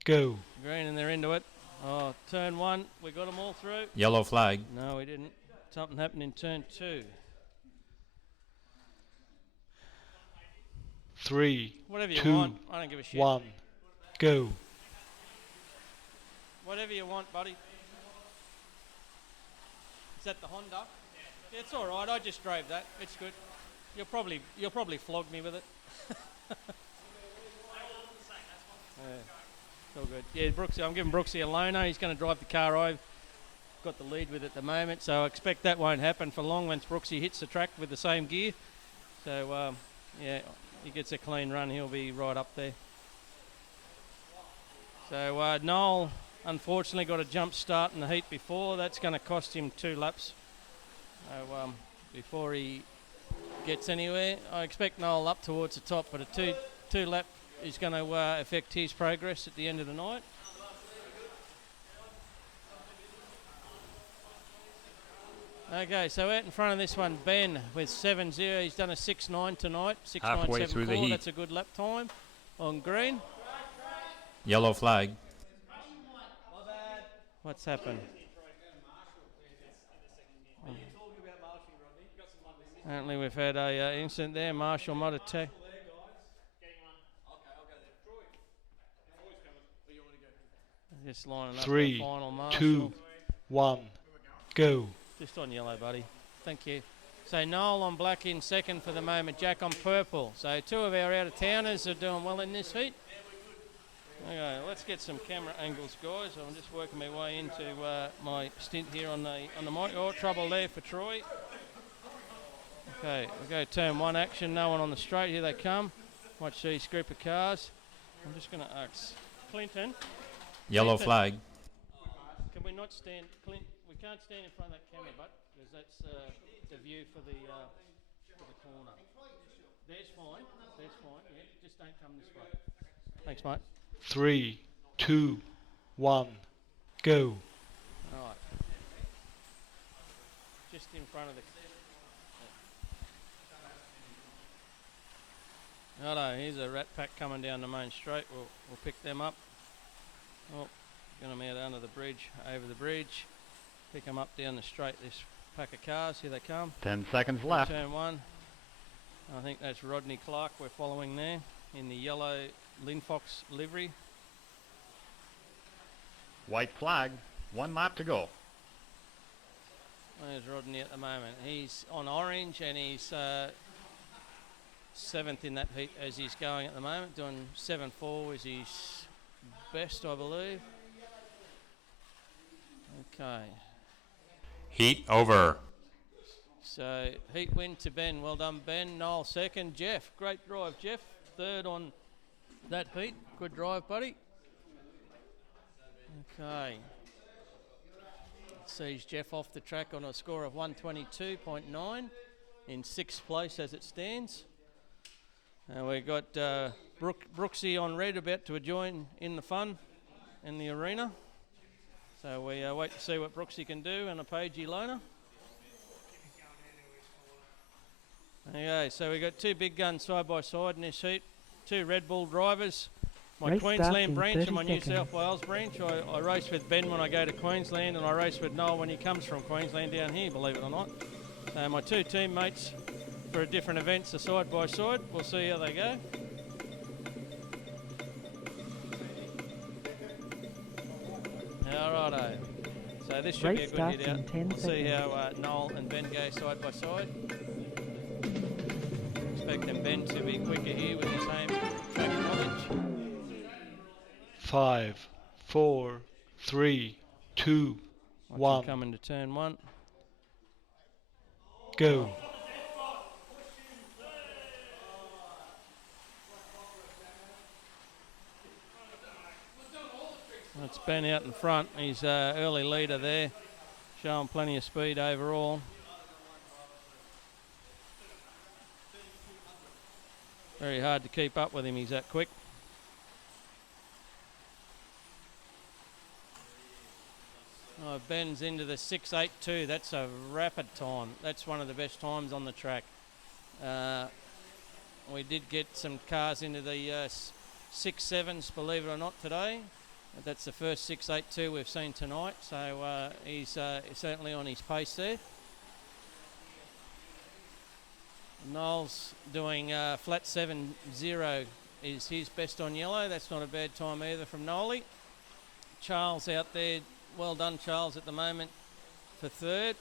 Go. Green, and they're into it. Oh, turn 1, we got them all through. Yellow flag. No, we didn't. Something happened in turn 2. 3, Whatever you 2, want. I don't give a shit. 1. Go. Whatever you want, buddy. Is that the Honda? Yeah, it's all right. I just drove that. It's good. You'll probably flog me with it. Yeah, it's all good. Yeah, Brooksy. I'm giving Brooksy a loaner. He's going to drive the car I've got the lead with at the moment. So I expect that won't happen for long once Brooksy hits the track with the same gear. So yeah, he gets a clean run. He'll be right up there. So Noel unfortunately got a jump start in the heat before. That's going to cost him 2 laps. So before he gets anywhere, I expect Noel up towards the top, but a two lap is going to affect his progress at the end of the night. Okay, so out in front of this one, Ben with 7.0. He's done a 6.9 tonight. 6.974. Halfway through the heat. That's a good lap time on green. Yellow flag. What's happened? Apparently we've had a incident there. Marshall might have just lining up for 3, the final. 2, Marshall. 1. Go. Just on yellow, buddy. Thank you. So Noel on black in second for the moment. Jack on purple. So 2 of our out-of-towners are doing well in this heat. Okay, let's get some camera angles, guys. I'm just working my way into my stint here on the mic. Oh, trouble there for Troy. Okay, we go turn 1 action. No one on the straight. Here they come. Watch these group of cars. I'm just going to ask Clinton. Yellow Clinton. flag. Can we not stand, Clint? We can't stand in front of that camera, but because that's the view for the corner. There's fine. Yeah, just don't come this way. Thanks, mate. 3, 2, 1. Go. All right. just in front of the. Righto, here's a rat pack coming down the main straight. We'll pick them up. Oh, get them out under the bridge, over the bridge. Pick them up down the straight. This pack of cars, here they come. 10 seconds left. Turn one. I think that's Rodney Clark we're following there in the yellow Linfox livery. White flag. 1 lap to go. There's Rodney at the moment. He's on orange and he's 7th in that heat as he's going at the moment. Doing 7.4 is his best, I believe. Okay. Heat over. So heat win to Ben. Well done, Ben. Noel second. Jeff, great drive, Jeff. Third on that heat. Good drive, buddy. Okay. Sees Jeff off the track on a score of 122.9 in 6th place as it stands. And we've got Brooksy on red about to join in the fun in the arena. So we wait to see what Brooksy can do and a Pagey loner. Okay, so we've got 2 big guns side by side in this heat. 2 Red Bull drivers. My Race starts Queensland in branch 30 and my New seconds. South Wales branch. I race with Ben when I go to Queensland, and I race with Noel when he comes from Queensland down here, believe it or not. So my 2 teammates for different events are side by side. We'll see how they go. Alrighto. So this should be a Race good starts hit out. in 10 We'll see seconds. how Noel and Ben go side by side. Expecting Ben to be quicker here with his same track knowledge. 5, 4, 3, 2, Watch him 1. coming to turn 1. Go. It's Ben out in front. He's early leader there, showing plenty of speed overall. Very hard to keep up with him, he's that quick. Oh, Ben's into the 6.82. That's a rapid time. That's one of the best times on the track. We did get some cars into the 6.7s, believe it or not, today. That's the first 6.82 we've seen tonight, so he's certainly on his pace there. Noel's doing flat 7.0 is his best on yellow. That's not a bad time either from Noley. Charles out there, well done Charles at the moment for third.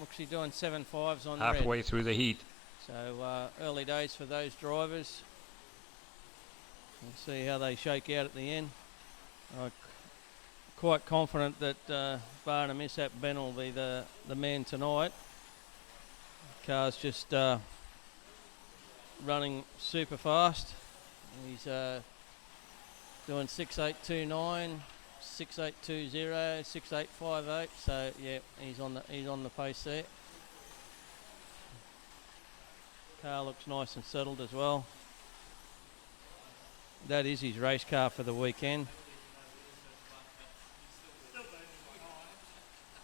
Actually doing 7.5s on red. Halfway through the heat. So early days for those drivers. We'll see how they shake out at the end. I'm quite confident that barring a mishap, Ben will be the man tonight. Car's just running super fast. He's doing 6.829, 6.820, 6.858. So yeah, he's on the pace there. Car looks nice and settled as well. That is his race car for the weekend.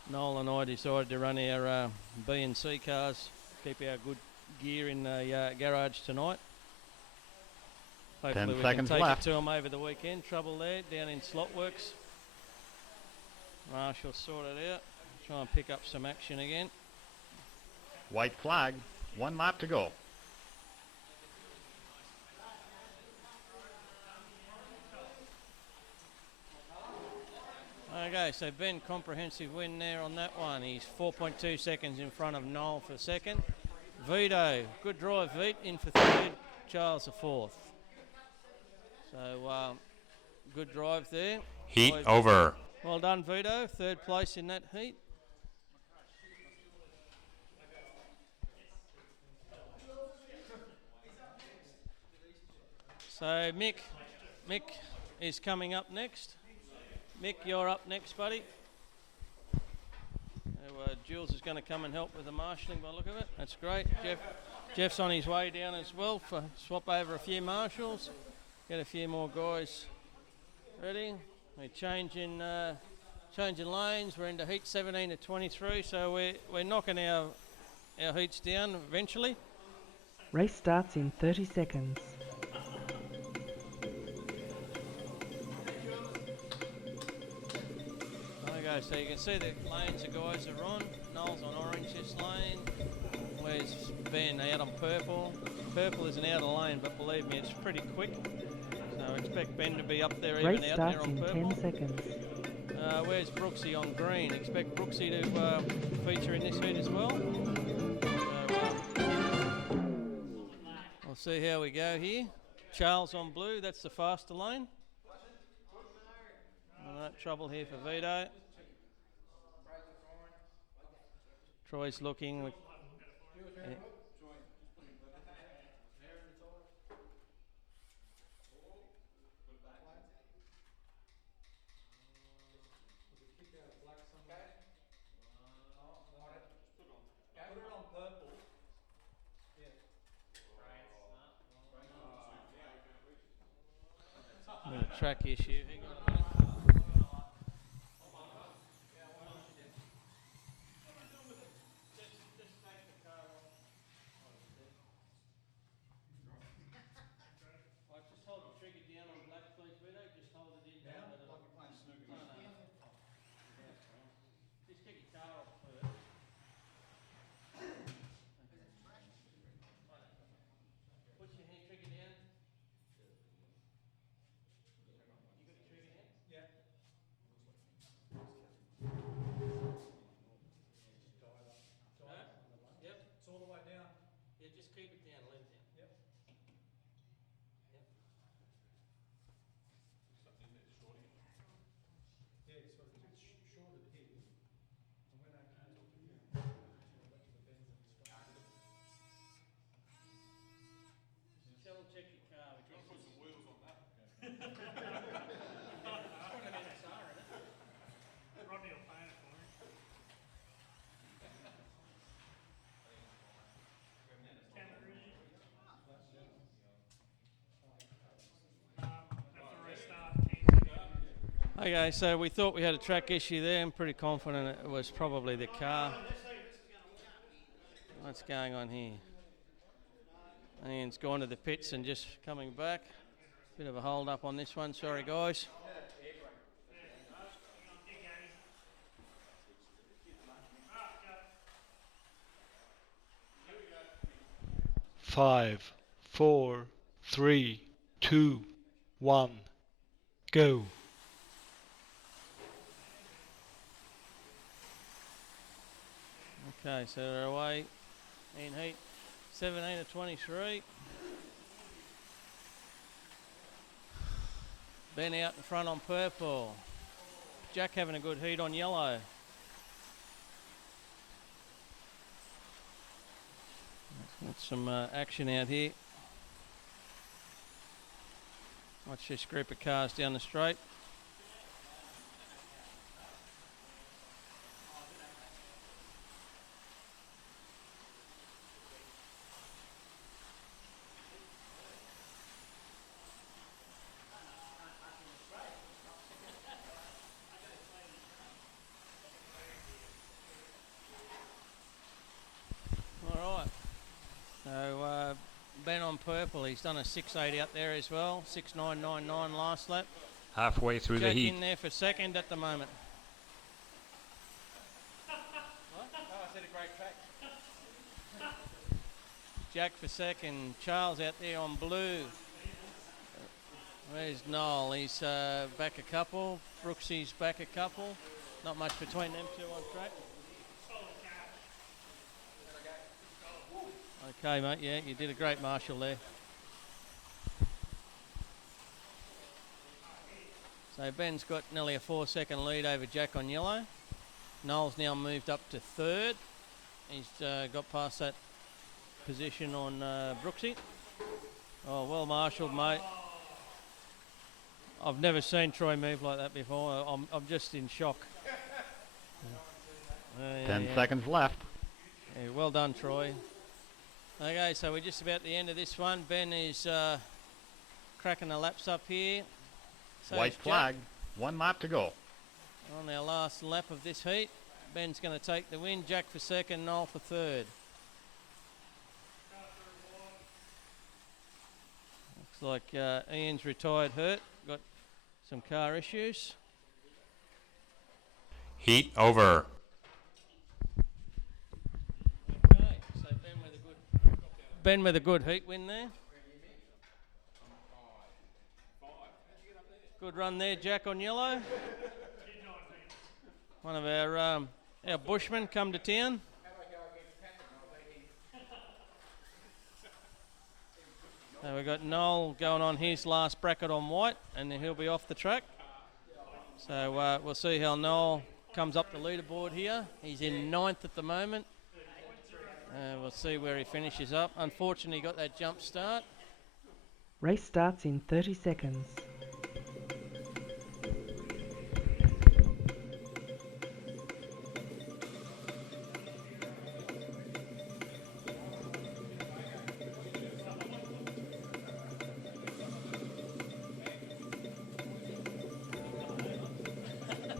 Noel and I decided to run our B and C cars, keep our good gear in the garage tonight. Hopefully 10 we seconds can take left. it to them over the weekend. Trouble there, down in Slotworks. Marshall sort it out. Try and pick up some action again. White flag. 1 lap to go. Okay, so Ben, comprehensive win there on that one. He's 4.2 seconds in front of Noel for second. Vito, good drive, Vito, in for third. Charles for fourth. So, good drive there. Heat Boys, over. well done, Vito. Third place in that heat. So, Mick is coming up next. Mick, you're up next, buddy. So, Jules is going to come and help with the marshalling by the look of it. That's great. Jeff's on his way down as well for swap over a few marshals. Get a few more guys ready. We're changing Changing lanes, we're into heat 17 to 23, so we're knocking our heats down eventually. Race starts in 30 seconds. Okay, so you can see the lanes the guys are on. Noel's on orange this lane. Where's Ben out on purple? Purple is an outer lane, but believe me, it's pretty quick. So I expect Ben to be up there even Race out there starts on in purple. 10 seconds. Where's Brooksy on green? Expect Brooksy to feature in this heat as well. So, we'll see how we go here. Charles on blue, that's the faster lane. Alright, trouble here for Vito. Troy's looking. Yeah. Put it on purple. Bit of track issue. Hang on a minute. Just take the car off. Right, just hold the trigger down on black, please, Vito. Just hold it in down. Like you're playing snooker. No, no. Just get your car off first. Put your hand trigger down. You got your trigger down? Yeah. Yep. It's all the way down. Yeah, just keep it down, let it down. Yep. Yep. Yeah, so it's shorted here. And when I came up here, I went to the bends and stopped. Tell them check your car. We're put some wheels on that. Rodney will paint it for me. Have to restart 10 seconds. Okay, so we thought we had a track issue there. I'm pretty confident it was probably the car. What's going on here? Ian's gone to the pits and just coming back. Bit of a hold up on this one. Sorry, guys. 5, 4, 3, 2, 1, go. Okay, so we're away in heat 17 to 23. Ben out in front on purple. Jack having a good heat on yellow. Got some action out here. Watch this group of cars down the straight. Alright, so Ben on purple, he's done a 6.8 out there as well, 6.999 last lap. Halfway through the Jack heat. in there for second at the moment. What? Oh, I said a great track. Jack for second, Charles out there on blue. Where's Noel? He's back a couple, Brooksy's back a couple. Not much between them two on track. Okay, mate, yeah, you did a great marshal there. So Ben's got nearly a 4-second lead over Jack on yellow. Noel's now moved up to third. He's got past that position on Brooksy. Oh, well marshalled, mate. I've never seen Troy move like that before. I'm just in shock. 10 seconds left. Yeah, well done, Troy. Okay, so we're just about the end of this one. Ben is cracking the laps up here. So White is Jack. flag. 1 lap to go. On our last lap of this heat. Ben's going to take the win. Jack for second, Noel for third. Looks like Ian's retired hurt. Got some car issues. Heat over. Okay, so Ben with a good heat win there. Good run there, Jack on yellow. One of our bushmen come to town. So we've got Noel going on his last bracket on white, and then he'll be off the track. So we'll see how Noel comes up the leaderboard here. He's in 9th at the moment. We'll see where he finishes up. Unfortunately, he got that jump start. Race starts in 30 seconds.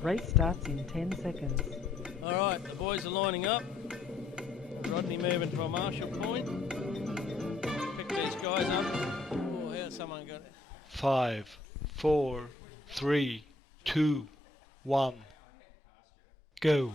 Race starts in 10 seconds. All right, the boys are lining up. Rodney moving to a marshal point. Pick these guys up. Oh, how's someone got it? 5, 4, 3, 2, 1. Go.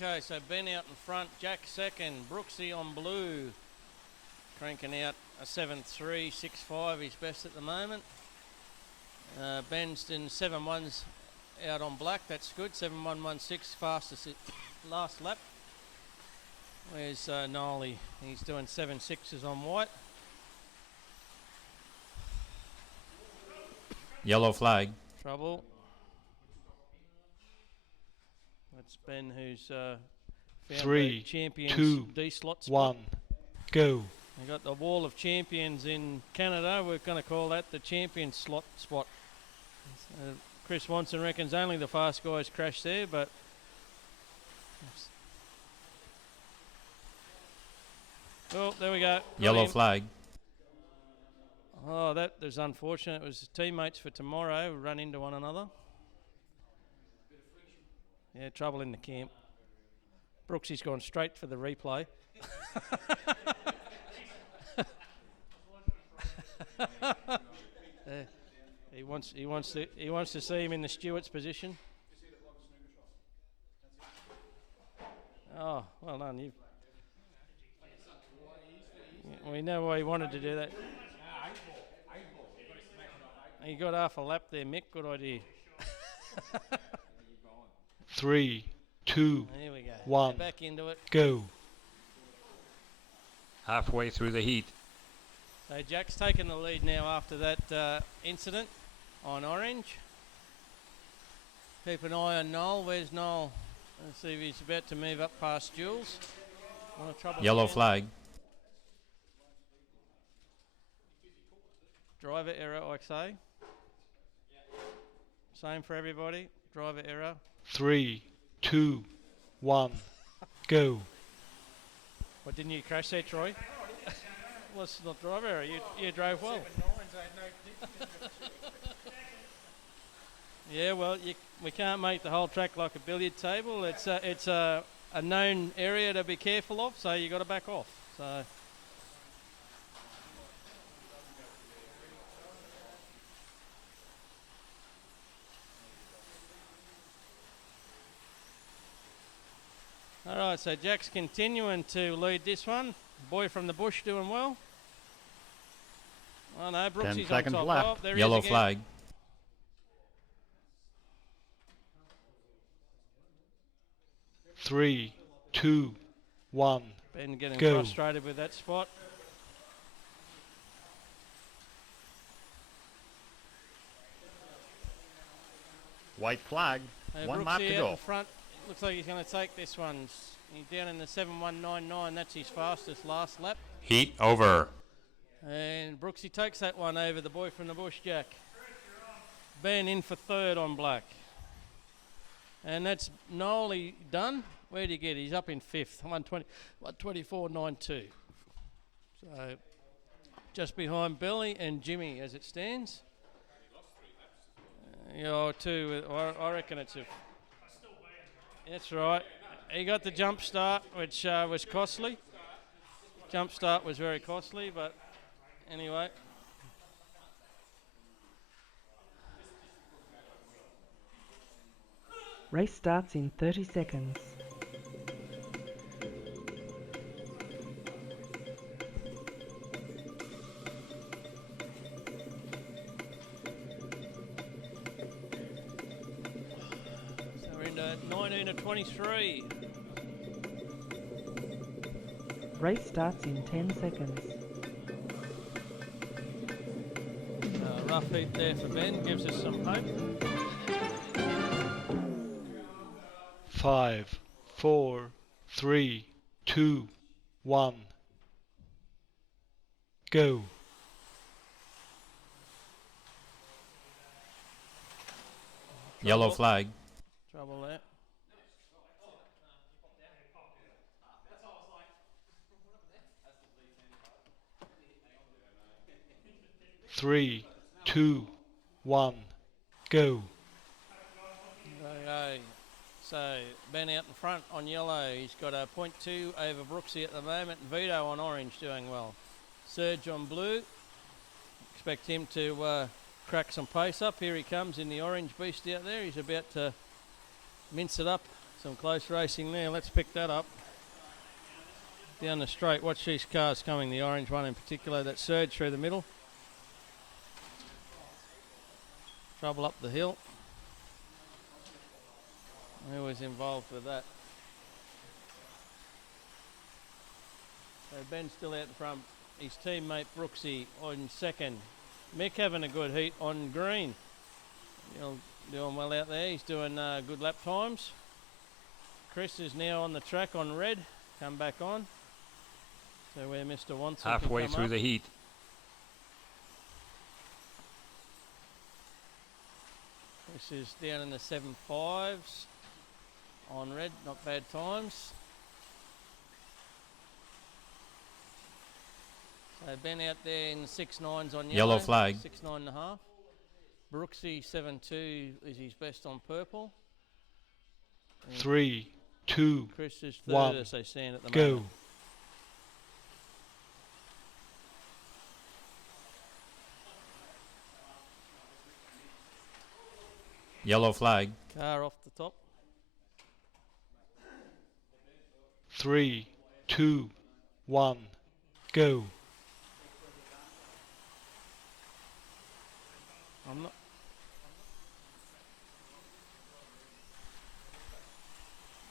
Okay, so Ben out in front, Jack second, Brooksy on blue, cranking out a 7.365, he's best at the moment. Ben's in 7.1s out on black, that's good, 7.116, fastest last lap. Where's Nolly? He's doing 7.6s on white. Yellow flag. Trouble. That's Ben who's found 3, the champions 2, D slot spot. 1. Go. We got the wall of champions in Canada. We're going to call that the champion slot spot. Chris Wanson reckons only the fast guys crash there, but oh, there we go. Yellow Got him. flag. Oh, that was unfortunate. It was teammates for tomorrow who run into one another. Yeah, trouble in the camp. Brooksy's gone straight for the replay. He wants to see him in the Stewart's position. Oh, well done. We know why he wanted to do that. He got half a lap there, Mick. Good idea. 3, 2, There we go. 1. Get back into it. Go. Halfway through the heat. So Jack's taken the lead now after that incident on orange. Keep an eye on Noel. Where's Noel? Let's see if he's about to move up past Jules. Yellow flag. Driver error, I say. Same for everybody. Driver error. 3, 2, 1. Go. What, didn't you crash there, Troy? Well, it's not driver error. You drove well. Yeah, well, we can't make the whole track like a billiard table. It's a known area to be careful of, so you got to back off. So. All right, so Jack's continuing to lead this one. Boy from the bush doing well. Oh no, 10 Brooksy's on seconds top. left. Oh, there he is Yellow again. flag. Three, 2, 1. Ben getting Go. frustrated with that spot. White flag. One lap to Brooksy out go. in front. Looks like he's going to take this one. He's down in the 7.199. That's his fastest last lap. Heat over. And Brooksy takes that one over the boy from the bush, Jack. Ben in for third on black. And that's Nolly done. Where'd he get? He's up in fifth. 124.92. So just behind Billy and Jimmy as it stands. Yeah, two. I reckon it's a. That's right. He got the jump start, which was costly. Jump start was very costly, but anyway. Race starts in 30 seconds. So we're into 19 of 23. Race starts in 10 seconds. Rough heat there for Ben, gives us some hope. 5, 4, 3, 2, 1. Go. Yellow flag. Trouble there. Three, 2, 1. Go. Okay. So Ben out in front on yellow. He's got a 0.2 over Brooksy at the moment. Vito on orange doing well. Serge on blue. Expect him to crack some pace up. Here he comes in the orange beast out there. He's about to mince it up. Some close racing there. Let's pick that up. Down the straight. Watch these cars coming. The orange one in particular. That Serge through the middle. Trouble up the hill. Who was involved with that? So Ben's still out in front. His teammate Brooksy on second. Mick having a good heat on green. Doing well out there. He's doing good lap times. Chris is now on the track on red. Come back on. So where Mr. Watson Halfway can come through up. the heat. This is down in the 7.5s on red, not bad times. So Ben out there in the 6.9s on yellow. Yellow flag. 6.9.5. Brooksy 7.2 is his best on purple. And 3, 2, Chris is third 1. as they stand at the Go. moment. Yellow flag. Car off the top. 3, 2, 1. Go. I'm not.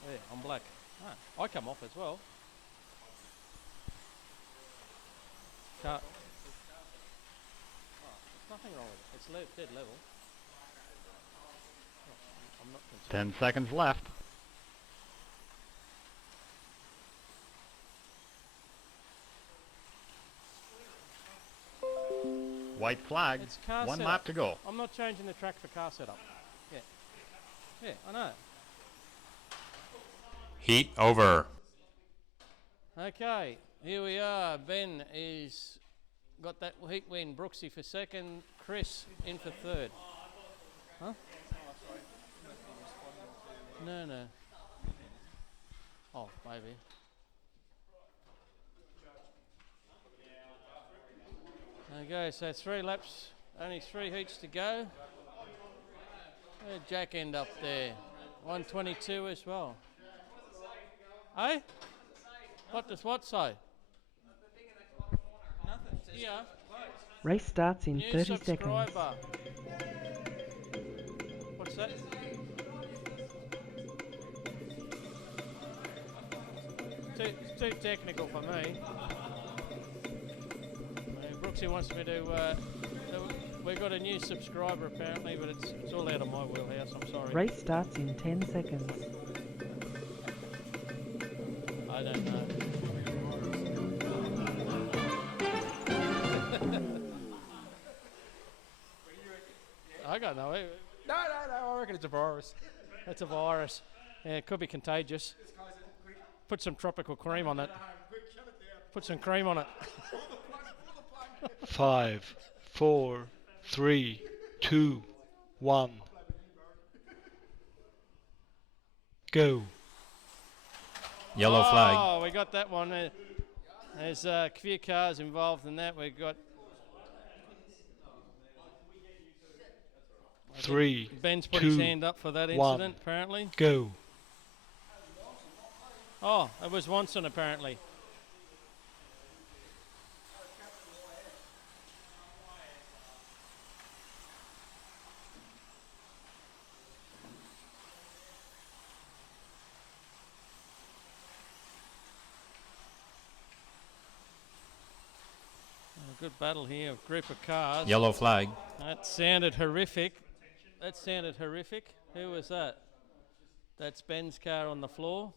Yeah, I'm black. Ah, I come off as well. Car. Oh, there's nothing wrong with it. It's dead level. Oh, I'm not concerned. 10 seconds left. White flag. It's car 1 setup. lap to go. I'm not changing the track for car setup. Yeah. Yeah, I know. Heat over. Okay, here we are. Ben is got that heat win. Brooksy for second. Chris in for third. Huh? No. Oh, maybe. Okay, so 3 laps, only 3 heats to go. Where'd Jack end up there? 122 as well. Hey? What does what say? Nothing. Yeah. Race starts in New 30 seconds. subscriber. What's that? Too technical for me. Brooksy wants me to. We've got a new subscriber apparently, but it's all out of my wheelhouse. I'm sorry. Race starts in 10 seconds. I don't know. I got no. No, I reckon it's a virus. That's a virus. Yeah, it could be contagious. Put some tropical cream on it. Put some cream on it. 5, 4, 3, 2, 1. Go. Yellow flag. Oh, we got that one. There's a few cars involved in that. We got 3, Ben's put 2, his hand up for that 1. incident, apparently. Go. Oh, it was Wanson, apparently. A good battle here, a group of cars. Yellow flag. That sounded horrific. Who was that? That's Ben's car on the floor.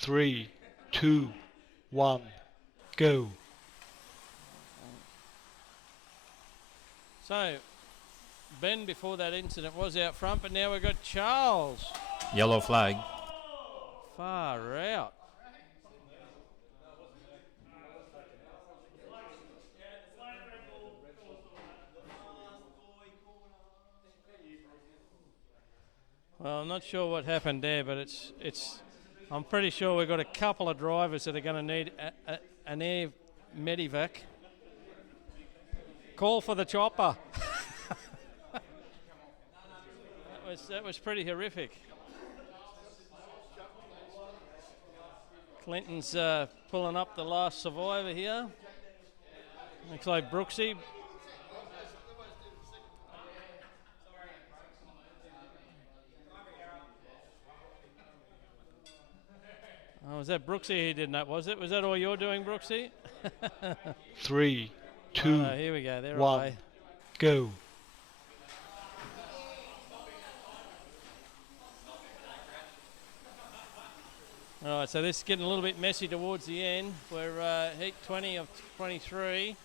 Three, two, one, go. So, Ben, before that incident, was out front, but now we've got Charles. Yellow flag. Far out. Well, I'm not sure what happened there, but it's. I'm pretty sure we've got a couple of drivers that are going to need an air medivac. Call for the chopper. that was pretty horrific. Clinton's pulling up the last survivor here. Looks like Brooksy. Oh, was that Brooksy who did that, was it? Was that all you're doing, Brooksy? 3, 2, here we go. They're 1, away. go. All right, so this is getting a little bit messy towards the end. We're heat 20 of 23.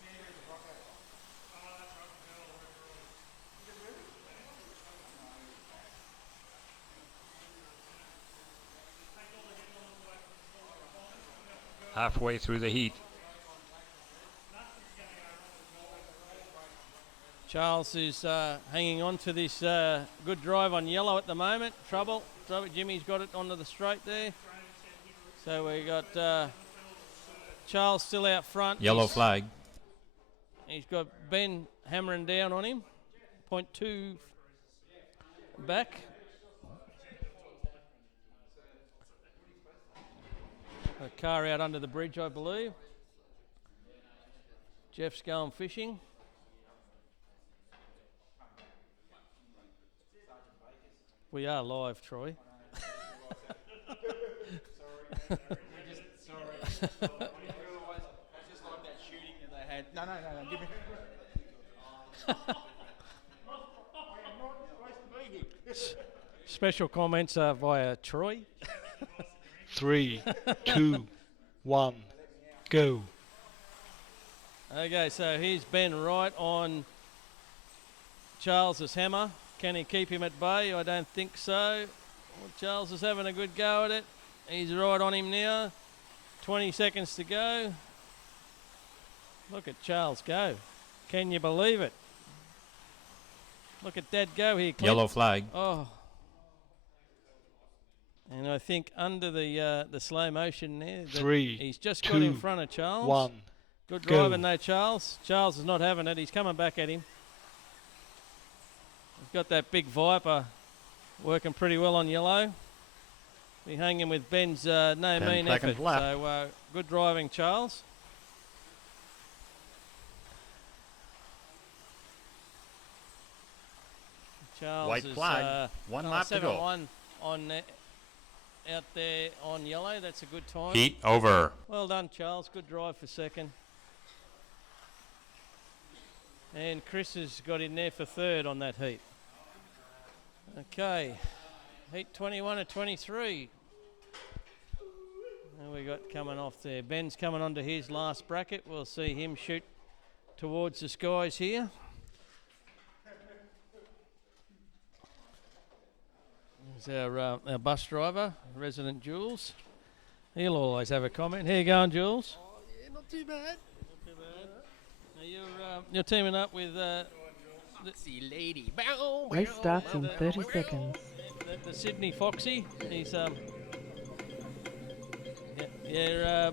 Halfway through the heat. Charles is hanging on to this good drive on yellow at the moment. Trouble. Jimmy's got it onto the straight there. So we got Charles still out front. Yellow flag. He's got Ben hammering down on him. 0.2 back. A car out under the bridge, I believe. Jeff's going fishing. We are live, Troy. Special comments via Troy. 3, 2, 1, go. Okay, so here's Ben right on Charles's hammer. Can he keep him at bay? I don't think so. Well, Charles is having a good go at it. He's right on him now. 20 seconds to go. Look at Charles go. Can you believe it? Look at that go here, Clint. Yellow flag. Oh. And I think under the slow motion there, 3, he's just 2, got in front of Charles. 1, Good go. driving though, Charles. Charles is not having it. He's coming back at him. He's got that big Viper working pretty well on yellow. Be hanging with Ben's no 10 mean seconds effort. left. So good driving, Charles. Charles White is, flag. 1 lap to go. 7-1 on out there on yellow. That's a good time. Heat over. Well done, Charles. Good drive for second. And Chris has got in there for third on that heat. Okay, heat 21 and 23. And we got coming off there. Ben's coming onto his last bracket. We'll see him shoot towards the skies here. There's our bus driver, resident Jules. He'll always have a comment. How you going, Jules? Oh, yeah, not too bad. Not too bad. Now you're teaming up with See lady. Race starts in 30 seconds. the Sydney Foxy. He's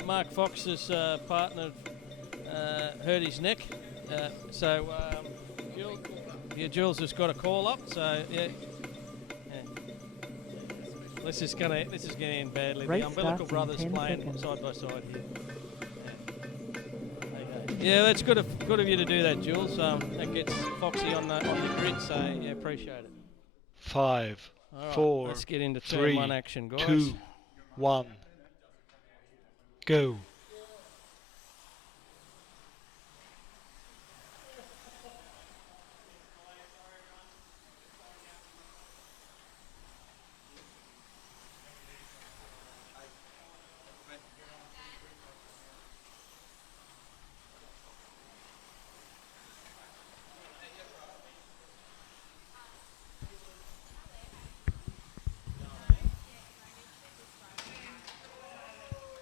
Mark Fox's partner hurt his neck, so Jules has got a call up. So yeah. This is gonna end badly. Race The Umbilical starts in Brothers 10 playing seconds. side by side here. Yeah, that's good of you to do that, Jules. That gets Foxy on the grid, so yeah, appreciate it. 5, All right, 4, let's get into turn 3, one action, guys. 2, 1, go.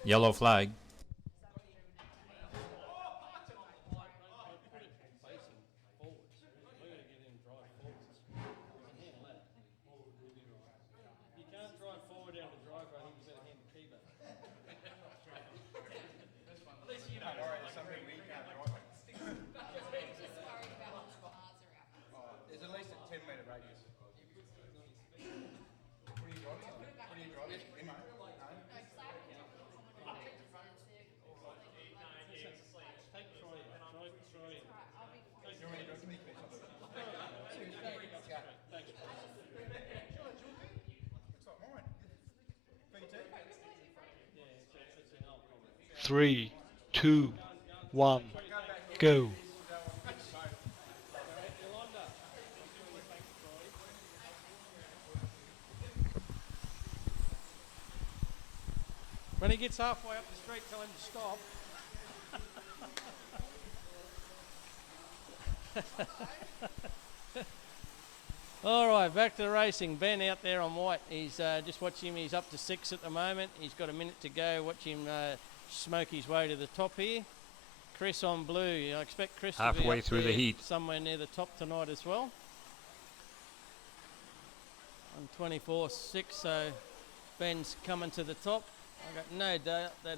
Yellow flag. You can't drive forward out of the driveway. I think you've got to hand the key back. There's at least a 10-metre radius. Three, two, one, go. When he gets halfway up the street, tell him to stop. All right, back to the racing. Ben out there on white. He's just watch him. He's up to 6 at the moment. He's got a minute to go. Watch him smoke his way to the top here. Chris on blue. I expect Chris to be Halfway up through the there heat. somewhere near the top tonight as well. On 24-6, so Ben's coming to the top. I've got no doubt that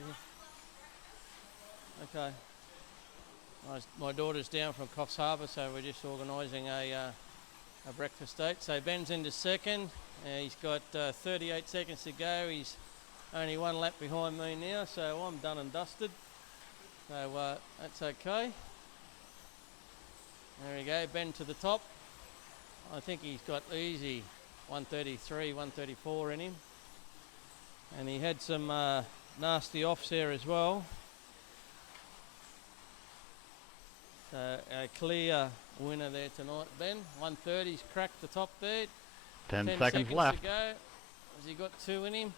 okay. My daughter's down from Coffs Harbour, so we're just organising a breakfast date. So Ben's into second. He's got 38 seconds to go. He's only one lap behind me now, so I'm done and dusted. So that's okay. There we go, Ben to the top. I think he's got easy 133, 134 in him. And he had some nasty offs there as well. So a clear winner there tonight, Ben. 130's cracked the top there. 10 seconds seconds left. to go. Has he got 2 in him?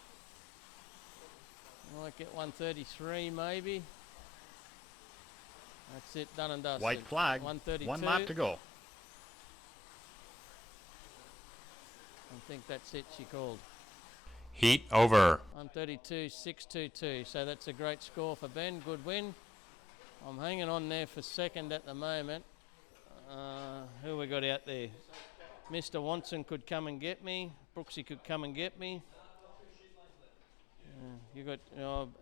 Might get 133 maybe. That's it, done and dusted. White flag. 132. 1 lap to go. I think that's it, she called. Heat over. 132.622. So that's a great score for Ben. Good win. I'm hanging on there for second at the moment. Who we got out there? Mr. Watson could come and get me. Brooksy could come and get me. You got.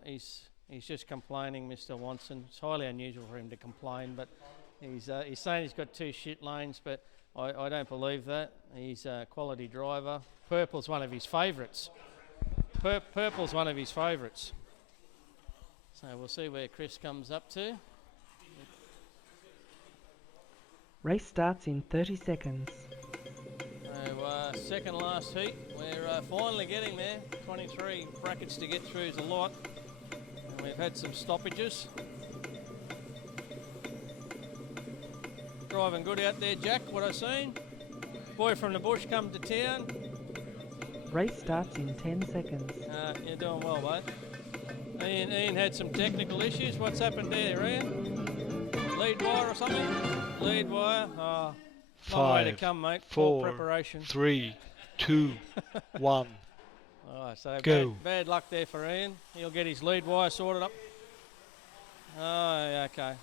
He's just complaining, Mr. Watson. It's highly unusual for him to complain, but he's saying he's got 2 shit lanes, but I don't believe that. He's a quality driver. Purple's one of his favourites. Purple's one of his favourites. So we'll see where Chris comes up to. Race starts in 30 seconds. So second last heat, we're finally getting there. 23 brackets to get through is a lot. And we've had some stoppages. Driving good out there, Jack, what I seen. Boy from the bush come to town. Race starts in 10 seconds. You're doing well, mate. Ian had some technical issues. What's happened there, Ian? Lead wire or something? Lead wire. Long way to 5, come, mate. Full 4, preparation. 3, 2, 1. Oh, so Go. bad luck there for Ian. He'll get his lead wire sorted up. Oh, yeah, okay.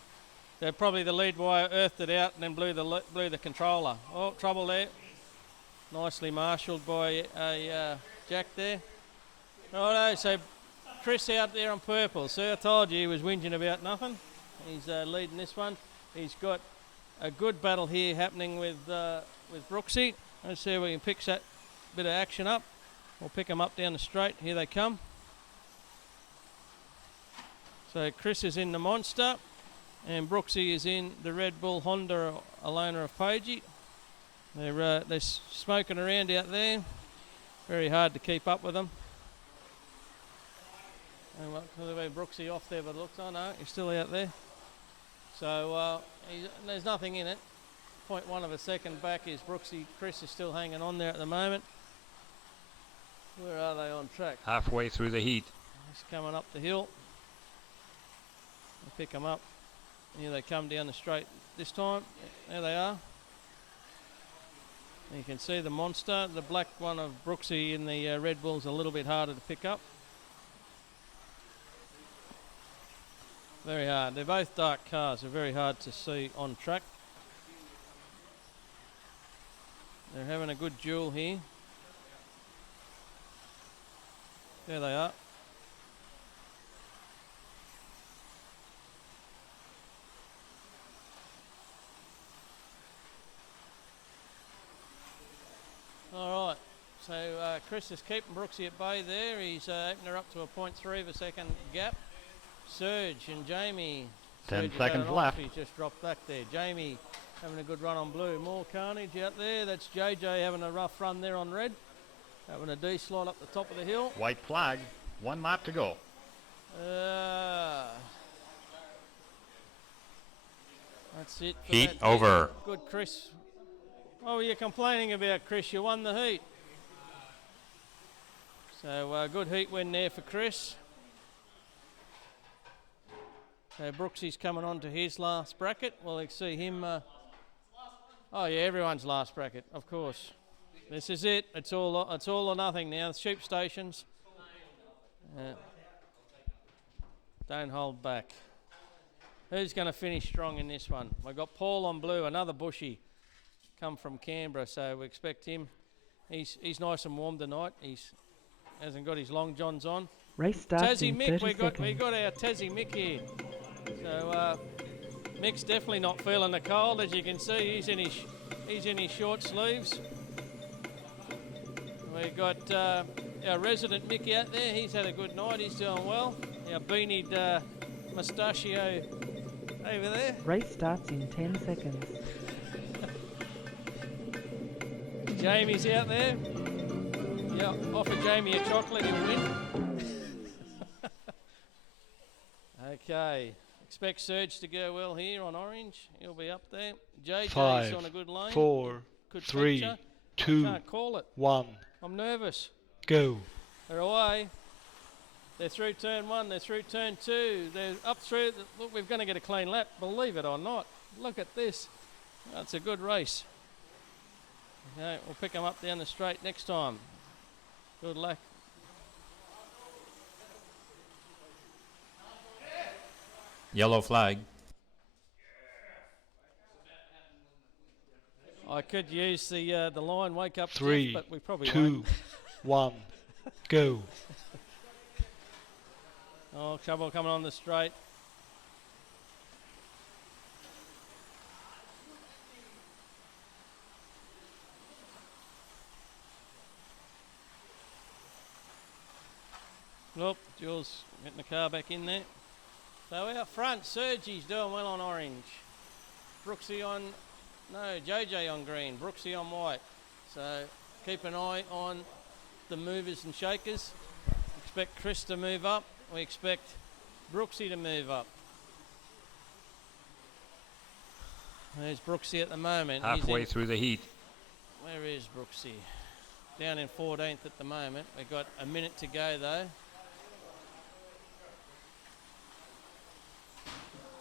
So probably the lead wire earthed it out and then blew the controller. Oh, trouble there. Nicely marshalled by Jack there. Righto, so Chris out there on purple. See, I told you he was whinging about nothing. He's leading this one. He's got a good battle here happening with Brooksy. Let's see if we can pick that bit of action up. We'll pick them up down the straight. Here they come. So Chris is in the Monster, and Brooksy is in the Red Bull Honda Alona of Pagey. They're smoking around out there. Very hard to keep up with them. And what, Brooksy off there, but it looks, oh no, he's still out there. So there's nothing in it. 0.1 of a second back is Brooksy. Chris is still hanging on there at the moment. Where are they on track? Halfway through the heat. He's coming up the hill. We'll pick them up. Here they come down the straight this time. There they are. You can see the Monster. The black one of Brooksy in the Red Bull's a little bit harder to pick up. Very hard. They're both dark cars. They're very hard to see on track. They're having a good duel here. There they are. All right. So Chris is keeping Brooksy at bay there. He's opening her up to a 0.3 of a second gap. Serge and Jamie. 10 Serge seconds left. He's just dropped back there. Jamie having a good run on blue. More carnage out there. That's JJ having a rough run there on red. Having a D slide up the top of the hill. White flag. 1 lap to go. That's it. For Heat that over. Good, Chris. What were you complaining about, Chris? You won the heat. So good heat win there for Chris. So Brooksy's coming on to his last bracket. We'll see him. Oh yeah, everyone's last bracket, of course. This is it. It's all or nothing now. Sheep stations. Don't hold back. Who's going to finish strong in this one? We've got Paul on blue, another bushy, come from Canberra, so we expect him. He's nice and warm tonight. He's hasn't got his long johns on. Race starts Tassie in Mick, 30 we seconds. got our Tassie Mick here. So Mick's definitely not feeling the cold, as you can see. He's in his short sleeves. We got our resident Mick out there. He's had a good night. He's doing well. Our beanied mustachio over there. Race starts in 10 seconds. Jamie's out there. Yeah, offer Jamie a chocolate, he'll win. Okay, expect Serge to go well here on orange. He'll be up there. JJ's 5, on a good lane. 4, Good 3, feature. 2, Can't call it. 1. I'm nervous. Go. They're away. They're through turn 1. They're through turn 2. They're up through. Look, we're going to get a clean lap. Believe it or not. Look at this. That's a good race. Okay, we'll pick them up down the straight next time. Good luck. Yellow flag. I could use the line wake up 3, Jeff, but we probably 2, won't. 1. Go. Oh, trouble coming on the straight. Look, Jules getting the car back in there. So out front, Sergie's doing well on orange. Brooksy on, no, JJ on green, Brooksy on white. So keep an eye on the movers and shakers. Expect Chris to move up. We expect Brooksy to move up. There's Brooksy at the moment. He's Halfway in- through the heat. Where is Brooksy? Down in 14th at the moment. We've got a minute to go though.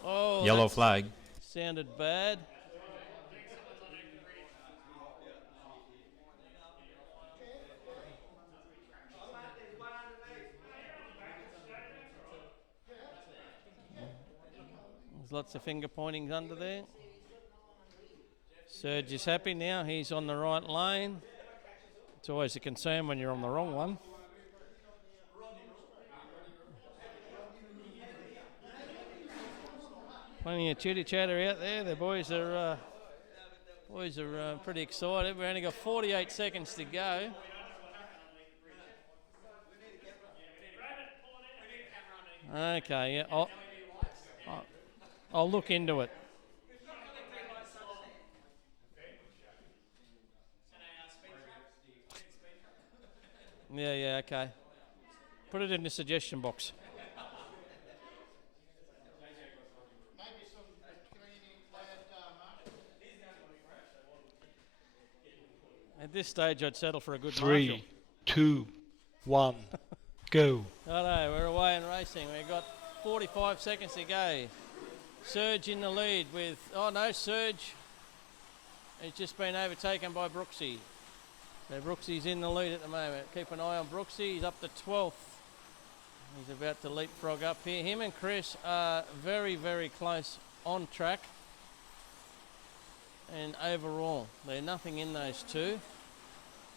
Oh, Yellow that flag. sounded bad. There's lots of finger pointings under there. Serge is happy now. He's on the right lane. It's always a concern when you're on the wrong one. Plenty of chitter chatter out there. The boys are pretty excited. We've only got 48 seconds to go. Okay, yeah, I'll look into it. Yeah, okay. Put it in the suggestion box. At this stage, I'd settle for a good marshal. 3, 2, 1, go. Righto, we're away and racing. We've got 45 seconds to go. Serge in the lead with, oh no, Serge has just been overtaken by Brooksy. So Brooksy's in the lead at the moment. Keep an eye on Brooksy. He's up to 12th. He's about to leapfrog up here. Him and Chris are very, very close on track. And overall, they're nothing in those two.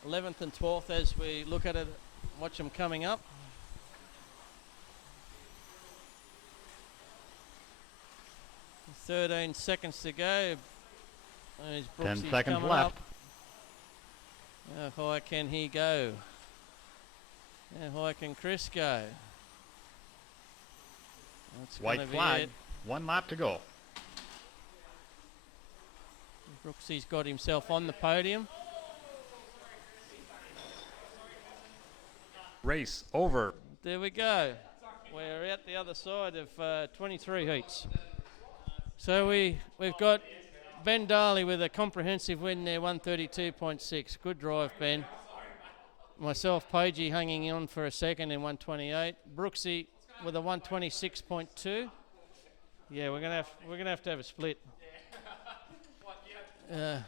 11th and 12th as we look at it, watch them coming up. "13 seconds to go. There's 10 Brooksy's seconds coming left. up. How high can he go? How high can Chris go? That's White gonna be flag. it. 1 lap to go. Brooksy's got himself on the podium. Race over. There we go. We're out the other side of 23 heats. So we've got Ben Darley with a comprehensive win there, 132.6. Good drive, Ben. Myself, Pagey, hanging on for a second in 128. Brooksy with a 126.2. Yeah, we're gonna have to have a split. Yeah.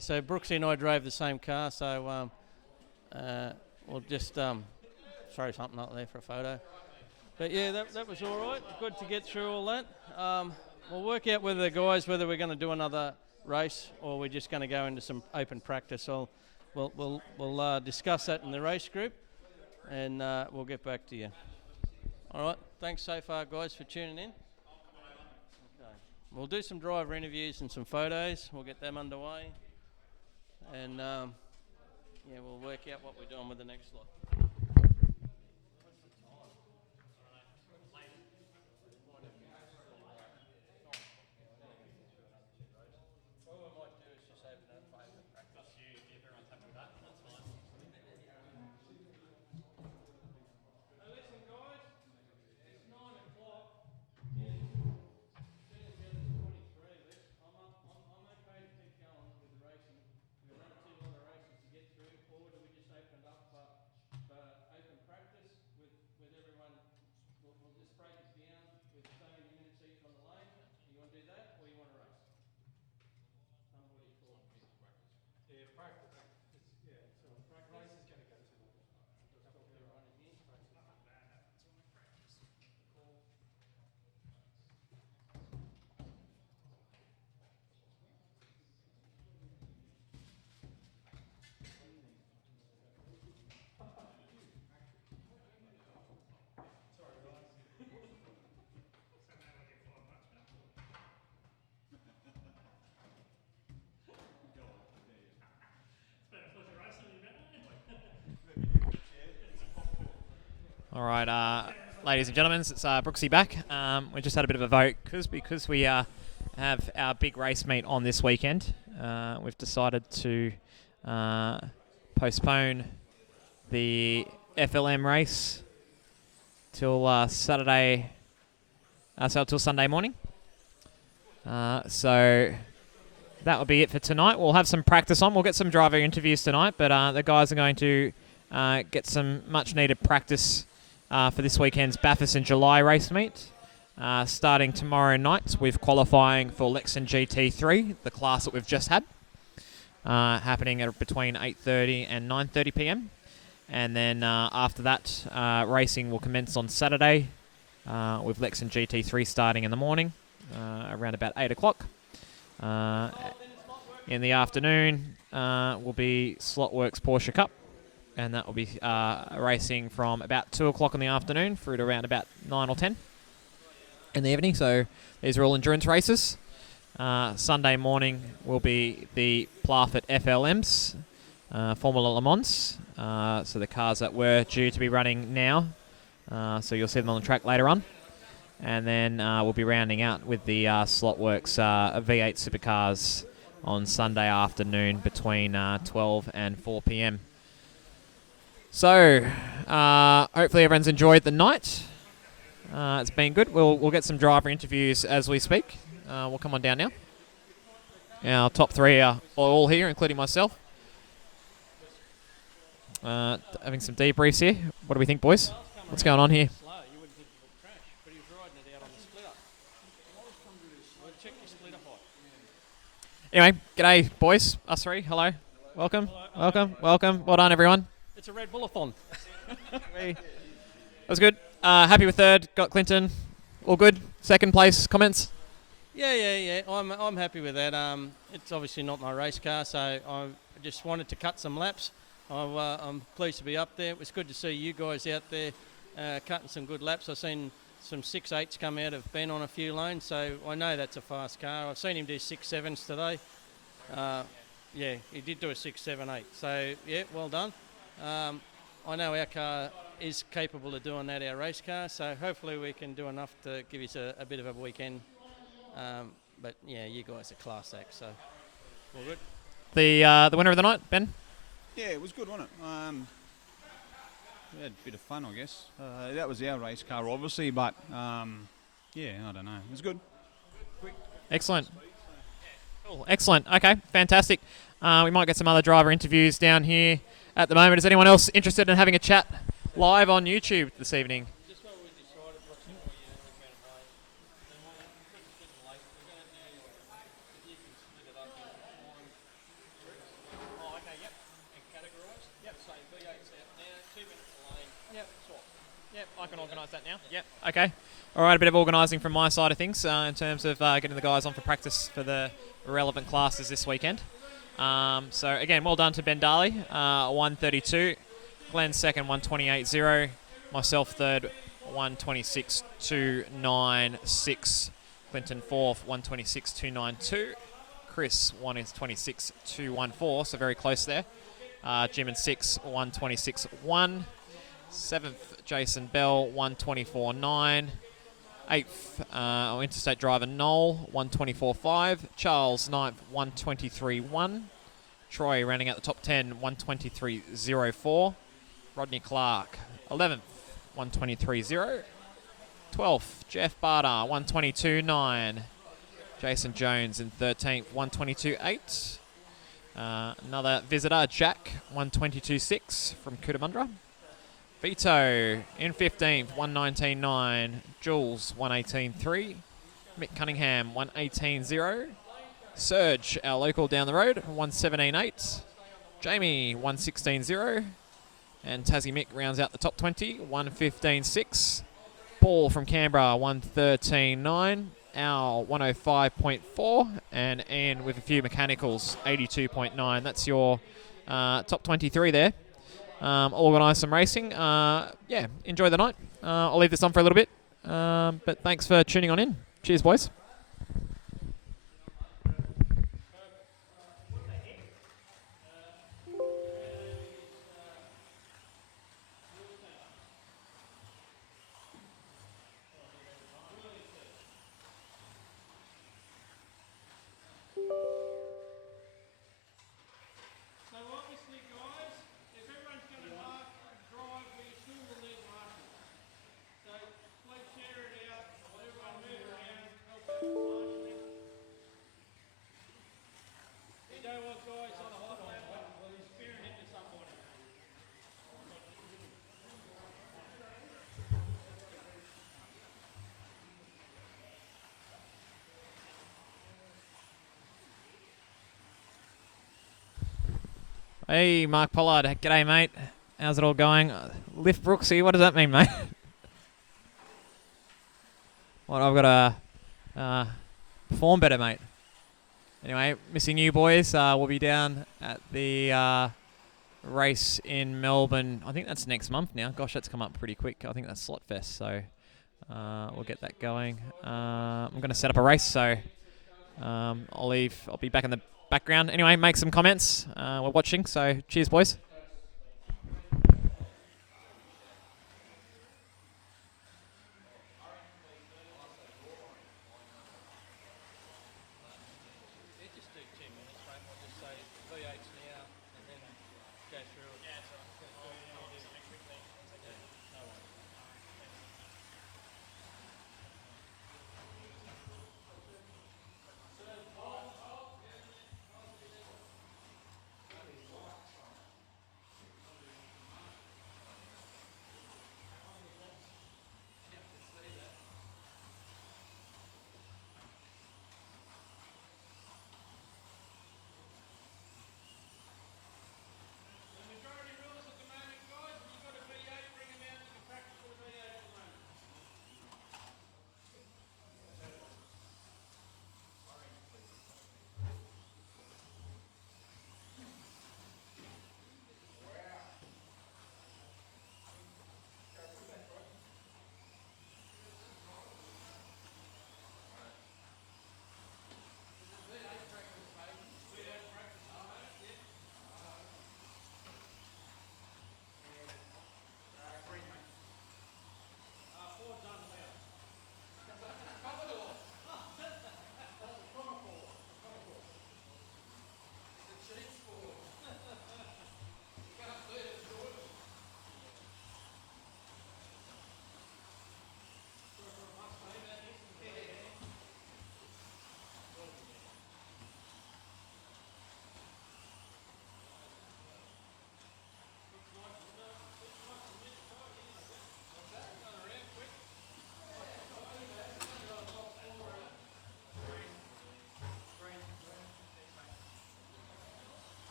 So Brooksy and I drove the same car, so we'll just throw something up there for a photo. But yeah, that was all right. Good to get through all that. We'll work out with the guys whether we're going to do another race or we're just going to go into some open practice. We'll discuss that in the race group, and we'll get back to you. All right. Thanks so far, guys, for tuning in. Okay. We'll do some driver interviews and some photos. We'll get them underway, and we'll work out what we're doing with the next lot. All right, ladies and gentlemen, it's Brooksy back. We just had a bit of a vote because we have our big race meet on this weekend. We've decided to postpone the FLM race till Saturday, till Sunday morning. So that will be it for tonight. We'll have some practice on. We'll get some driver interviews tonight, but the guys are going to get some much-needed practice for this weekend's Bathurst in July race meet. Starting tomorrow night with qualifying for Lexan GT3, the class that we've just had, happening at between 8:30 and 9:30 p.m. And then after that, racing will commence on Saturday with Lexan GT3 starting in the morning, around about 8 o'clock. In the afternoon will be Slotworks Porsche Cup, and that will be racing from about 2 o'clock in the afternoon through to around about 9 or 10 in the evening. So these are all endurance races. Sunday morning will be the Plafit FLMs, Formula Le Mans. So the cars that were due to be running now. So you'll see them on the track later on. And then we'll be rounding out with the Slotworks V8 supercars on Sunday afternoon between 12 and 4 p.m. So hopefully everyone's enjoyed the night. It's been good. We'll get some driver interviews as we speak. We'll come on down now. Our top three are all here, including myself. Having some debriefs here. What do we think, boys? What's going on here? Anyway, g'day, boys. Us three. Hello. Welcome. Welcome. Welcome. Well done, everyone. It's a Red Bullathon. That was good. Happy with third. Got Clinton. All good. Second place. Comments? Yeah. I'm happy with that. It's obviously not my race car, so I just wanted to cut some laps. I'm pleased to be up there. It was good to see you guys out there cutting some good laps. I've seen some 6.8s come out of Ben on a few lanes, so I know that's a fast car. I've seen him do 6.7s today. Yeah, he did do a 6.78. So, yeah, well done. I know our car is capable of doing that, our race car, so hopefully we can do enough to give us a bit of a weekend. But, yeah, you guys are class act, so all good. The winner of the night, Ben? Yeah, it was good, wasn't it? We had a bit of fun, I guess. That was our race car, obviously, but yeah, I don't know. It was good. Excellent. Cool. Excellent. Okay, fantastic. We might get some other driver interviews down here at the moment. Is anyone else interested in having a chat live on YouTube this evening? I can organise that now. Yep. Okay. All right, a bit of organising from my side of things in terms of getting the guys on for practice for the relevant classes this weekend. So, again, well done to Ben Darley, 132. Glenn second, 128.0. Myself third, 126.296. Clinton fourth, 126.292. Chris, 126.214, so very close there. Jim and six, 126.1. Seventh, Jason Bell, 124.9. Eighth, interstate driver Noel, 124.5. Charles, ninth, 123.1. Troy, rounding out the top 10, 123.04. Rodney Clark, 11th, 123.0. 12th, Jeff Barter, 122.9. Jason Jones in 13th, 122.8. Another visitor, Jack, 122.6 from Cootamundra. Vito in 15th, 119.9. Jules, 118.3. Mick Cunningham, 118.0. Serge, our local down the road, 117.8. Jamie, 116.0. And Tassie Mick rounds out the top 20, 115.6. Paul from Canberra, 113.9. Al, 105.4. And Ian with a few mechanicals, 82.9. That's your top 23 there. Organise some racing. Yeah, enjoy the night. I'll leave this on for a little bit. But thanks for tuning on in. Cheers, boys. So Hey, Mark Pollard. G'day, mate. How's it all going? Lift Brooksy. What does that mean, mate? What, I've got to perform better, mate. Anyway, missing you boys. We'll be down at the race in Melbourne. I think that's next month now. Gosh, that's come up pretty quick. I think that's Slot Fest, so we'll get that going. I'm going to set up a race, so I'll leave. I'll be back in the background. Anyway, make some comments. We're watching, so cheers, boys. Just do 2 minutes, mate. We'll just say V8 now and then go through it. Yeah, so I'll do something quickly. No worries.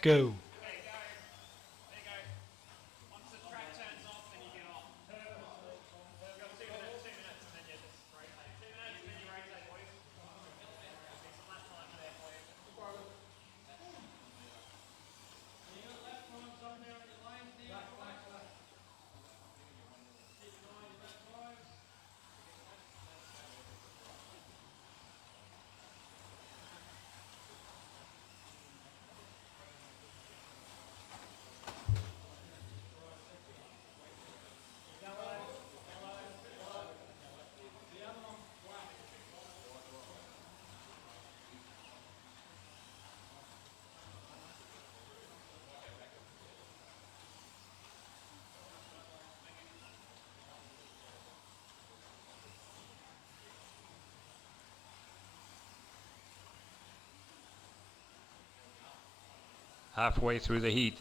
Go. Halfway through the heat.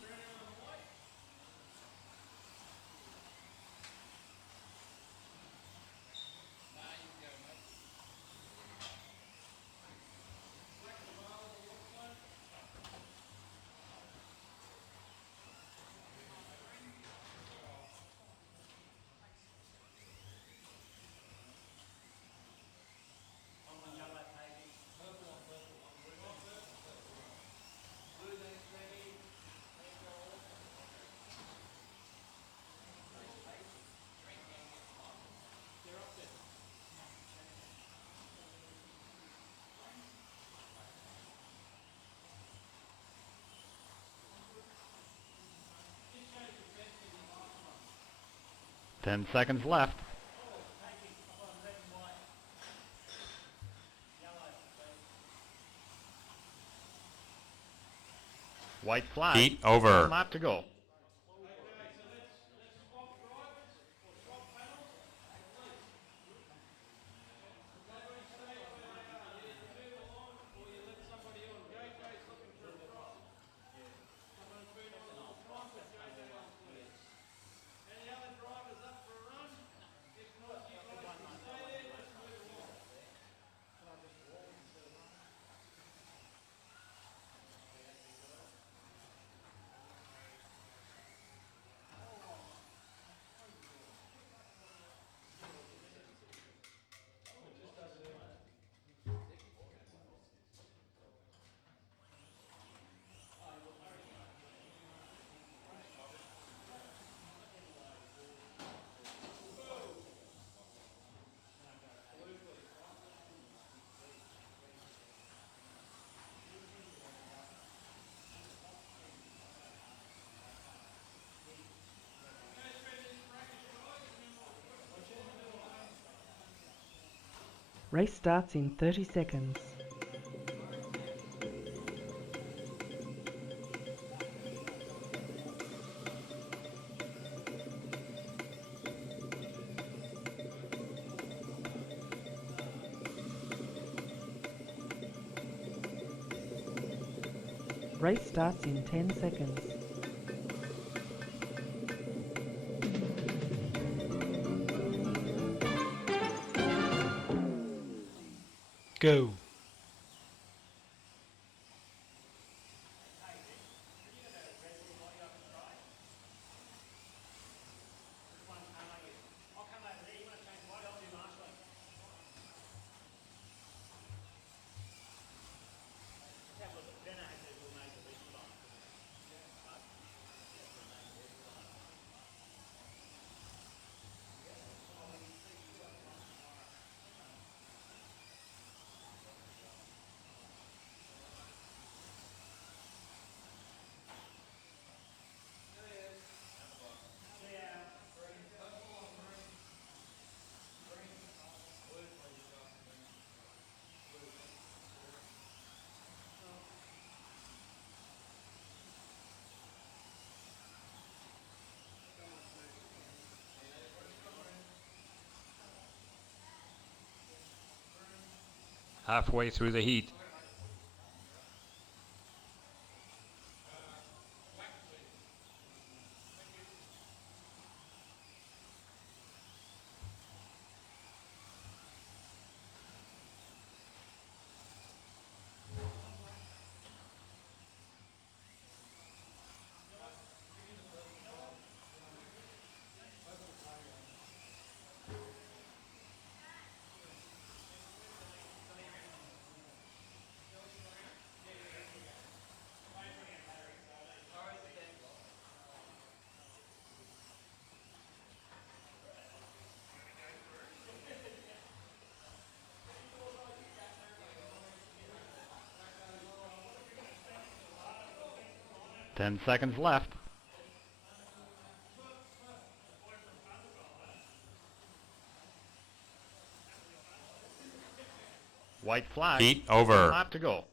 Ten seconds left. White flag. Heat over. 1 lap to go. Race starts in 30 seconds. Race starts in 10 seconds. Go. Halfway through the heat. 10 seconds left. White flag. Heat 1 over. lap to go.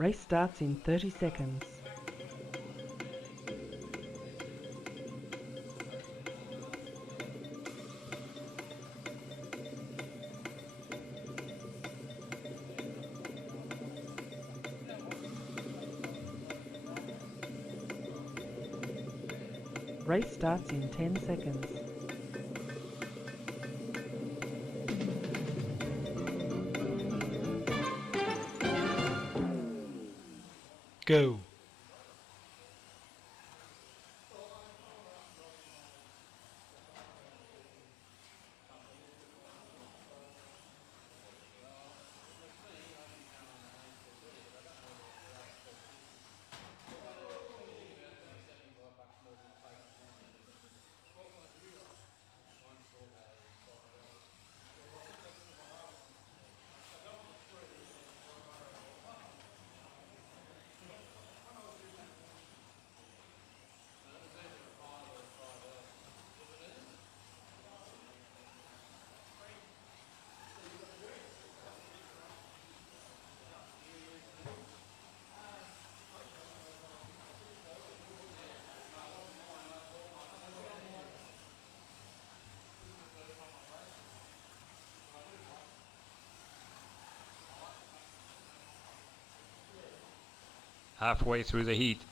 Race starts in 30 seconds. Race starts in 10 seconds. Go. Halfway through the heat.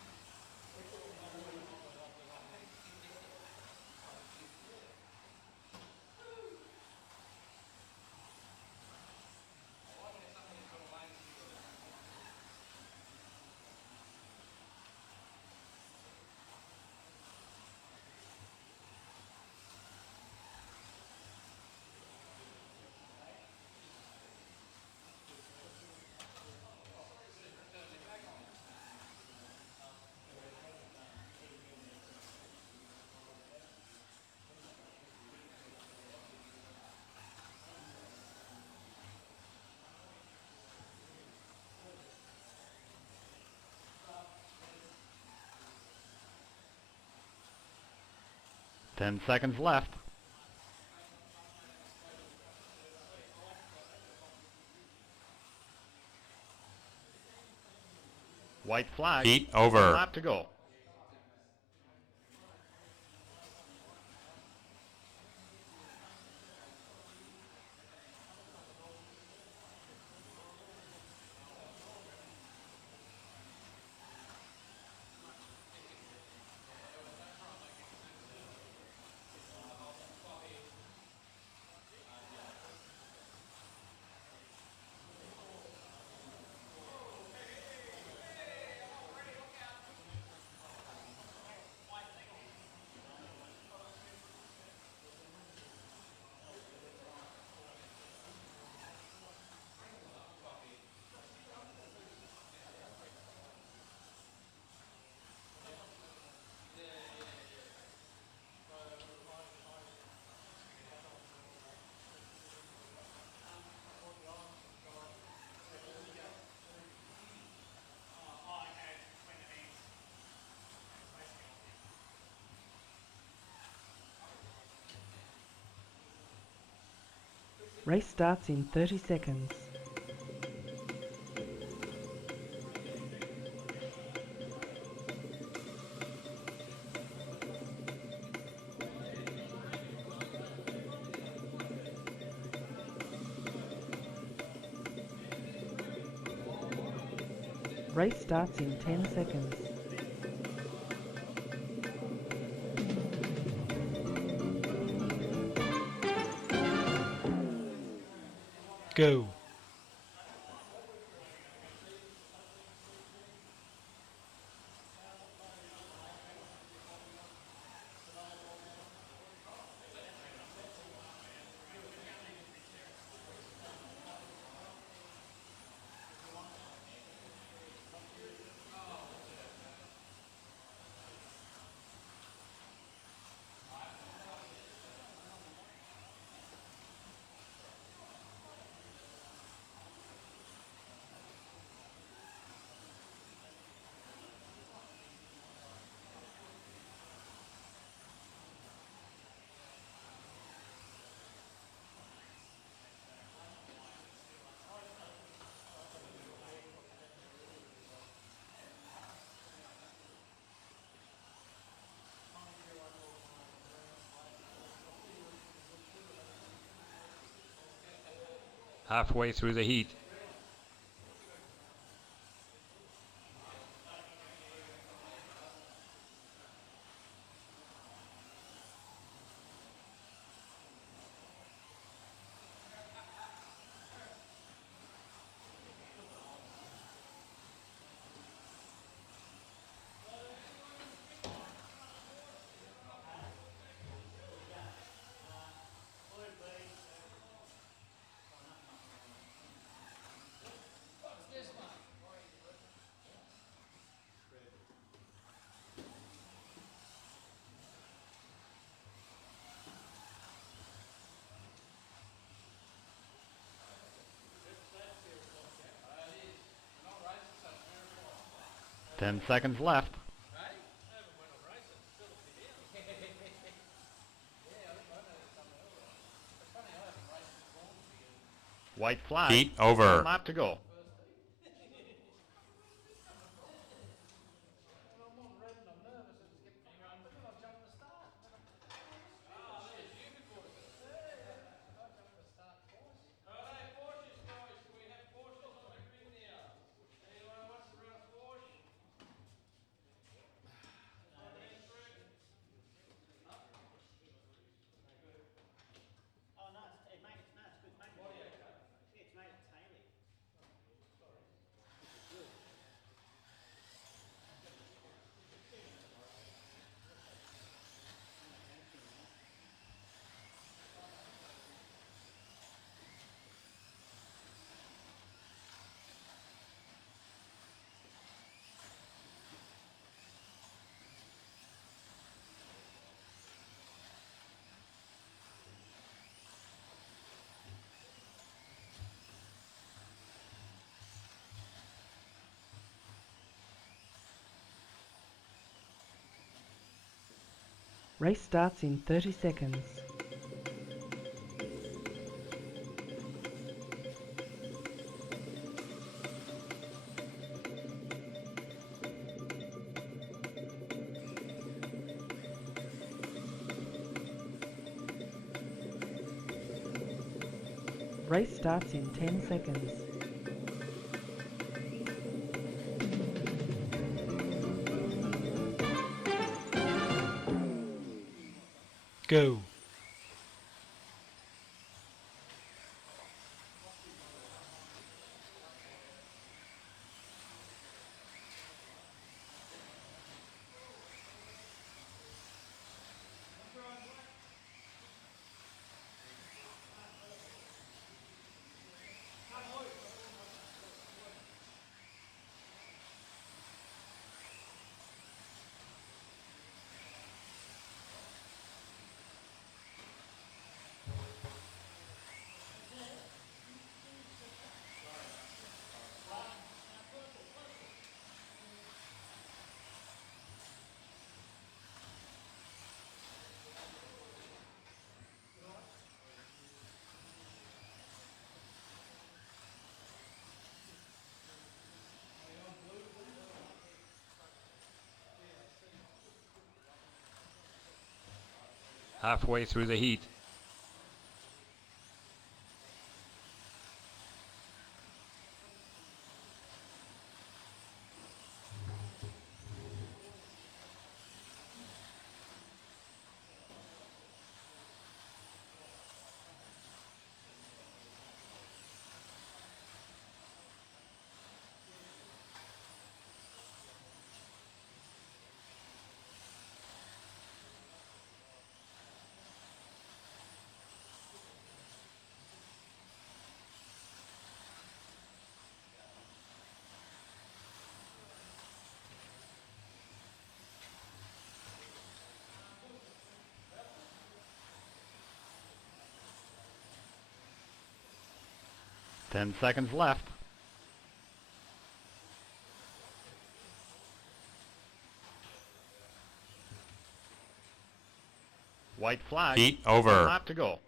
Ten seconds left. White flag. Heat 1 over. lap to go. Race starts in 30 seconds. Race starts in 10 seconds. Go. Halfway through the heat. Ten seconds left. White flag. Heat over. 1 lap to go. Race starts in 30 seconds. Race starts in 10 seconds. Go. Halfway through the heat. Ten seconds left. White flag. Heat over. 1 lap to go.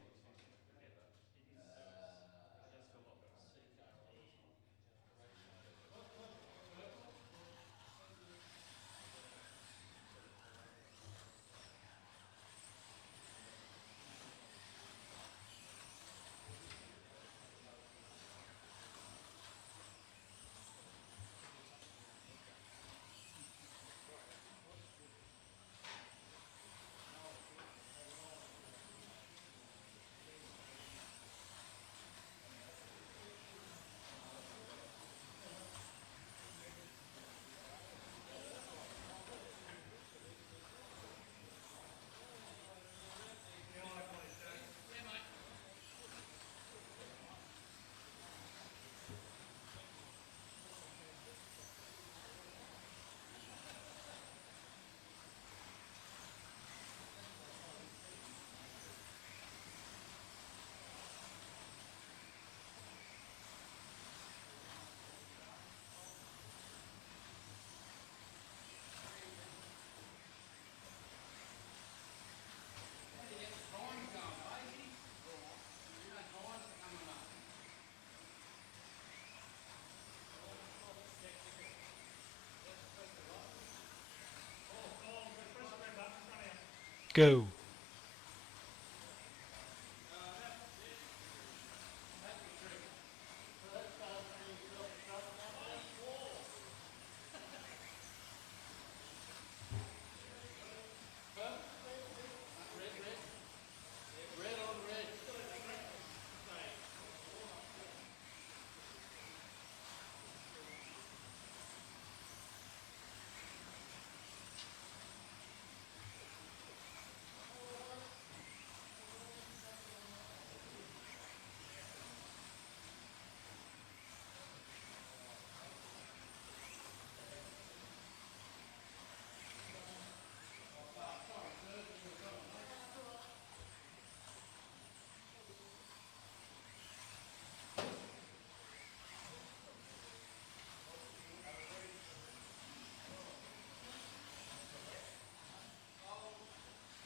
Go. Red on red.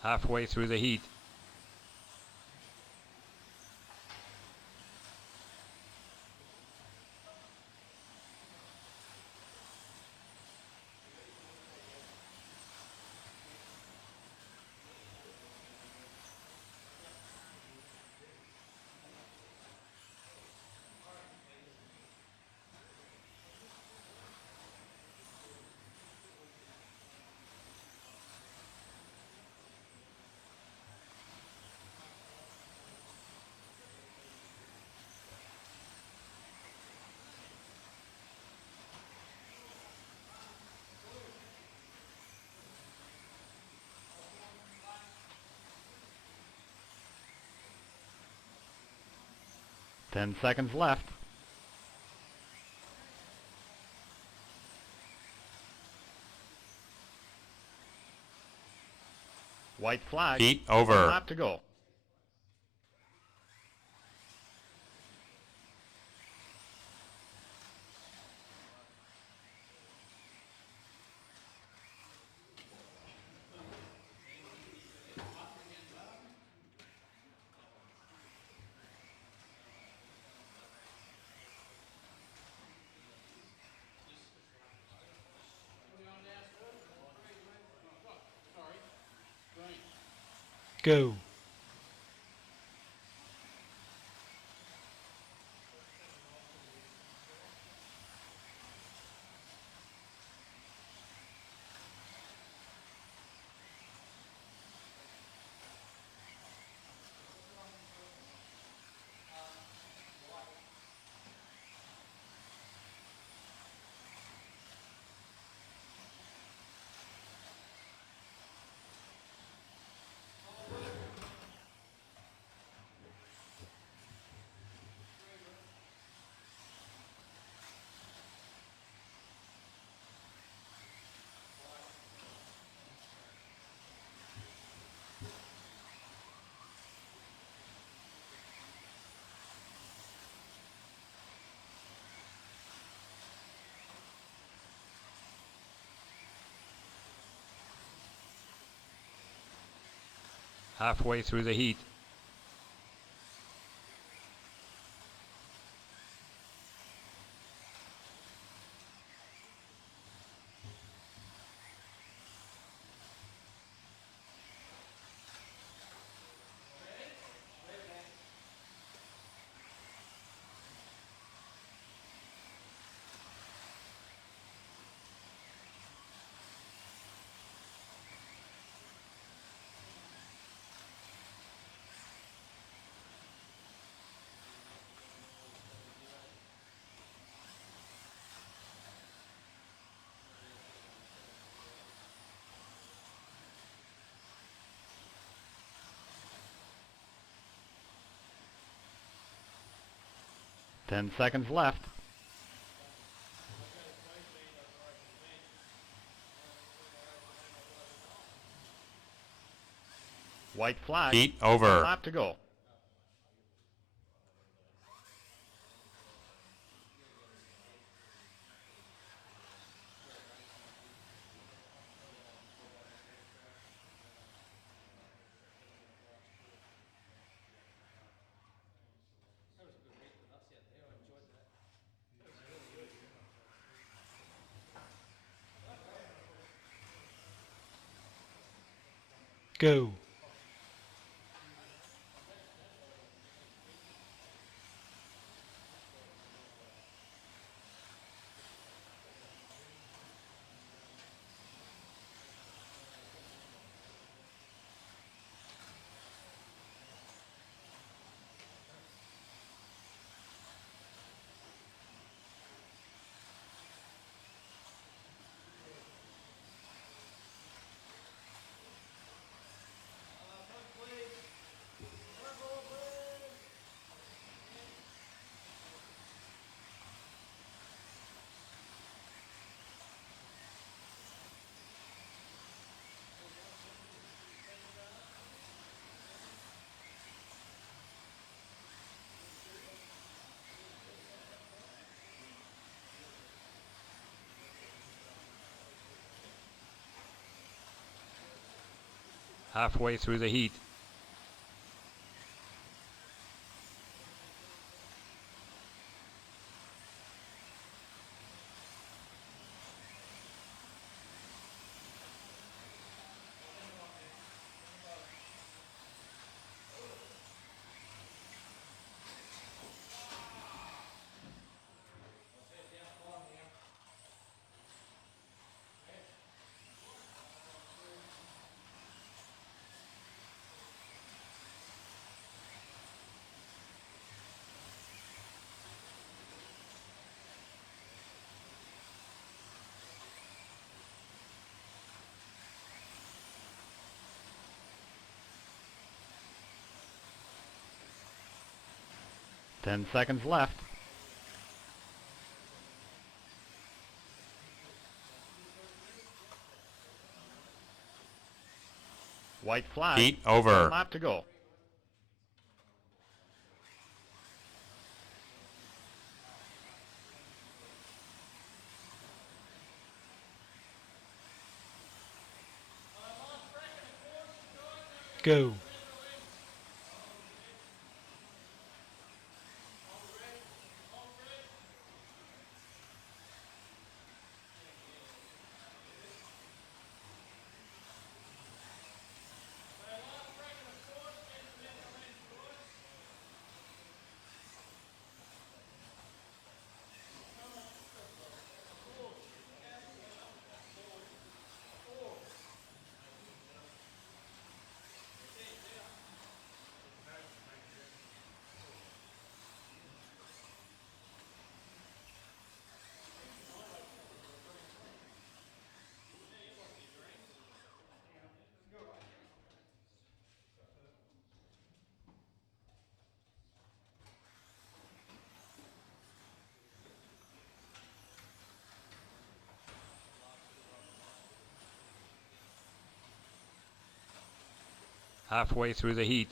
'Halfway through the heat. Ten seconds left. White flag. Heat over. 1 lap to go. Go. Halfway through the heat. Ten seconds left. White flag. Heat One over. lap to go. Go. Halfway through the heat. Ten seconds left. White flag. Heat over. One lap to go. Go. halfway through the heat.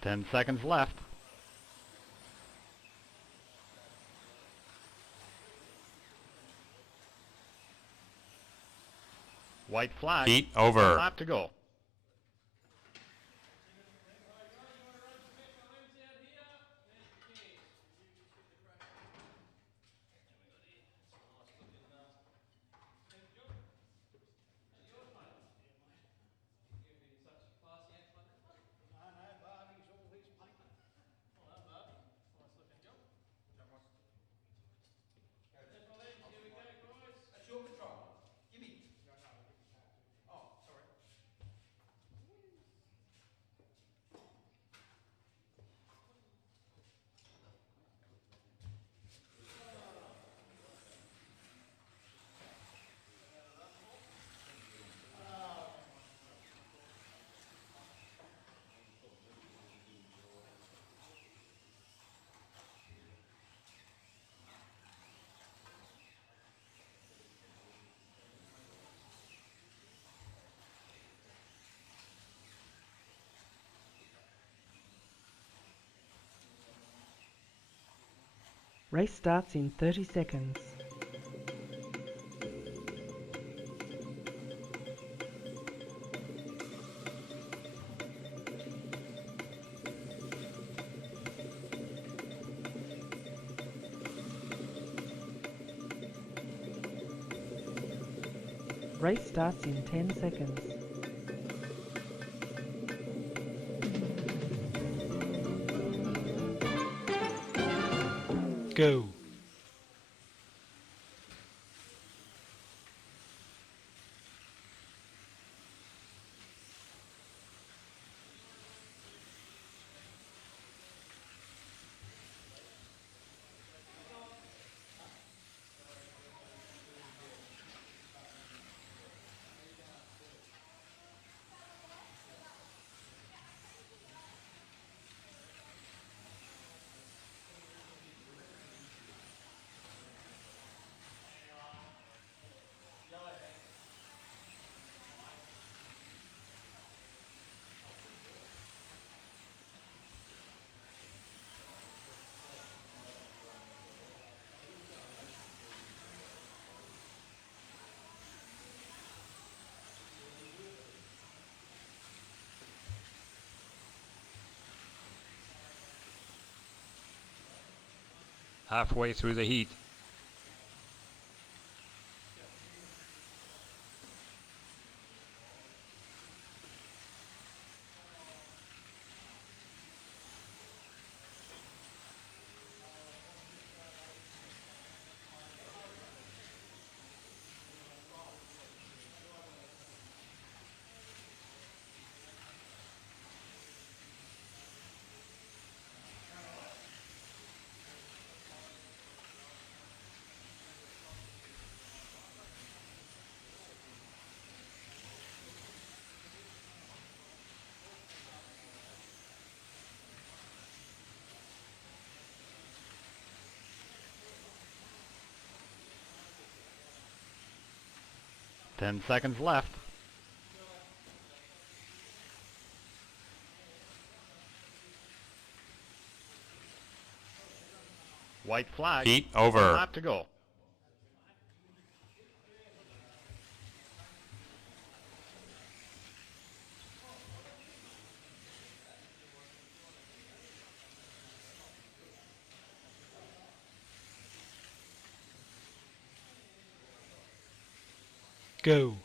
Ten seconds left. White flag. Heat One over. lap to go. That's your controller. Gimme. Oh, sorry. 'Race starts in 30 seconds. Race starts in 10 seconds. Go. Halfway through the heat. Ten seconds left. White flag. Heat One over. lap to go. Go.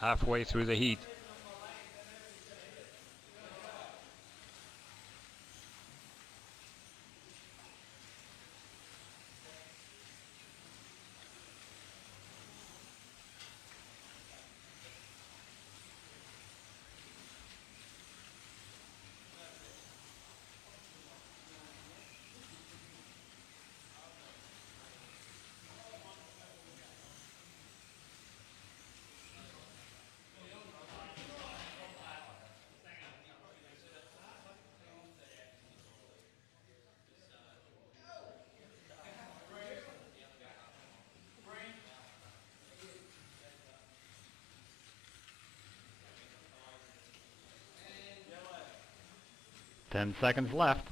Halfway through the heat. Ten seconds left.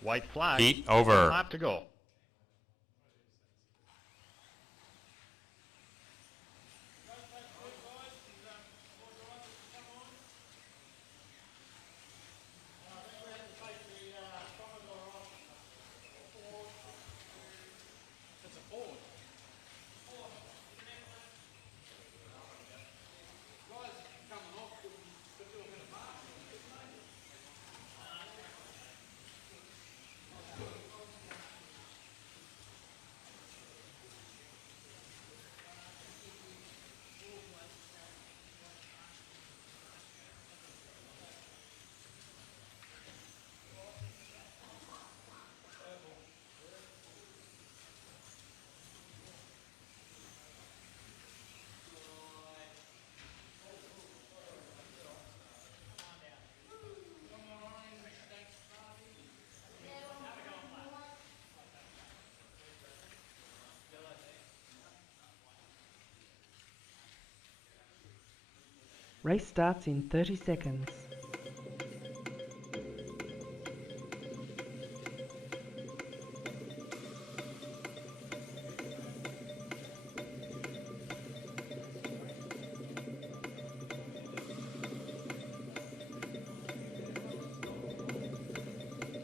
White flag. Heat 1 over. lap to go. Race starts in 30 seconds.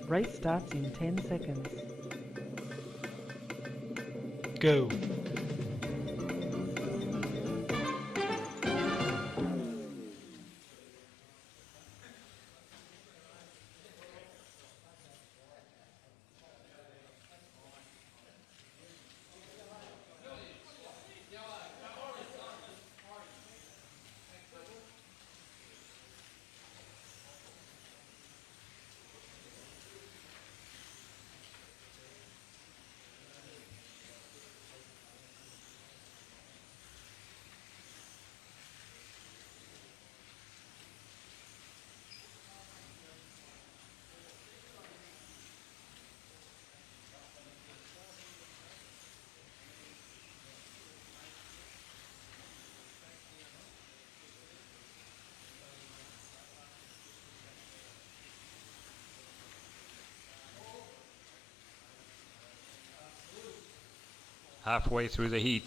Race starts in 10 seconds. Go. Halfway through the heat.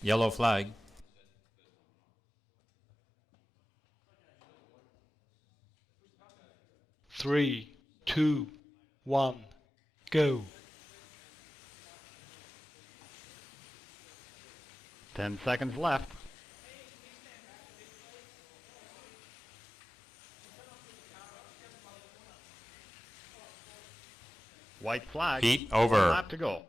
Yellow flag. 3, 2, 1, go. 10 seconds left. White flag. Heat 1 over. lap to go.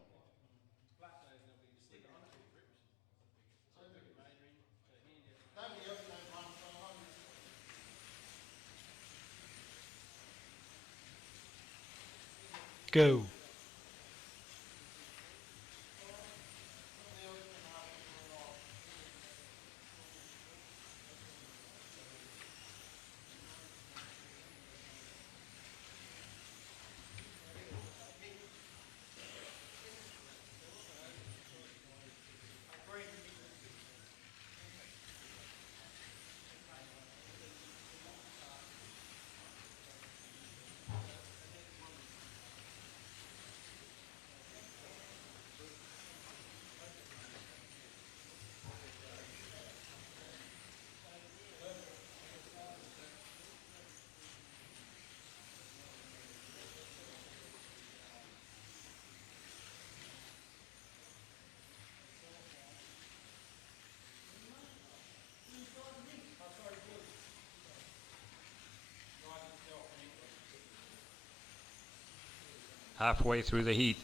Go. Halfway through the heat.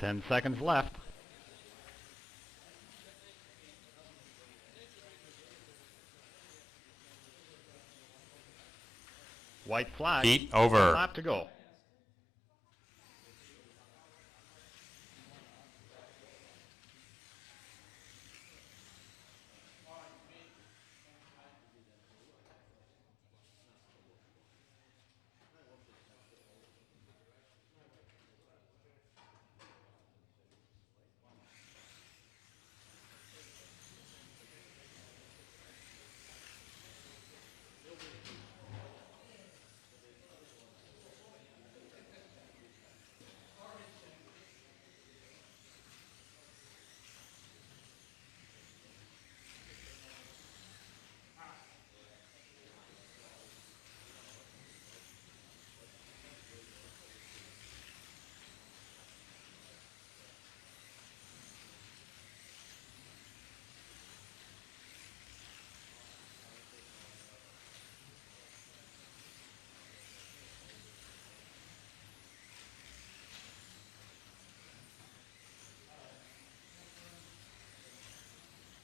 Ten seconds left. White flag. Heat 1 over. lap to go.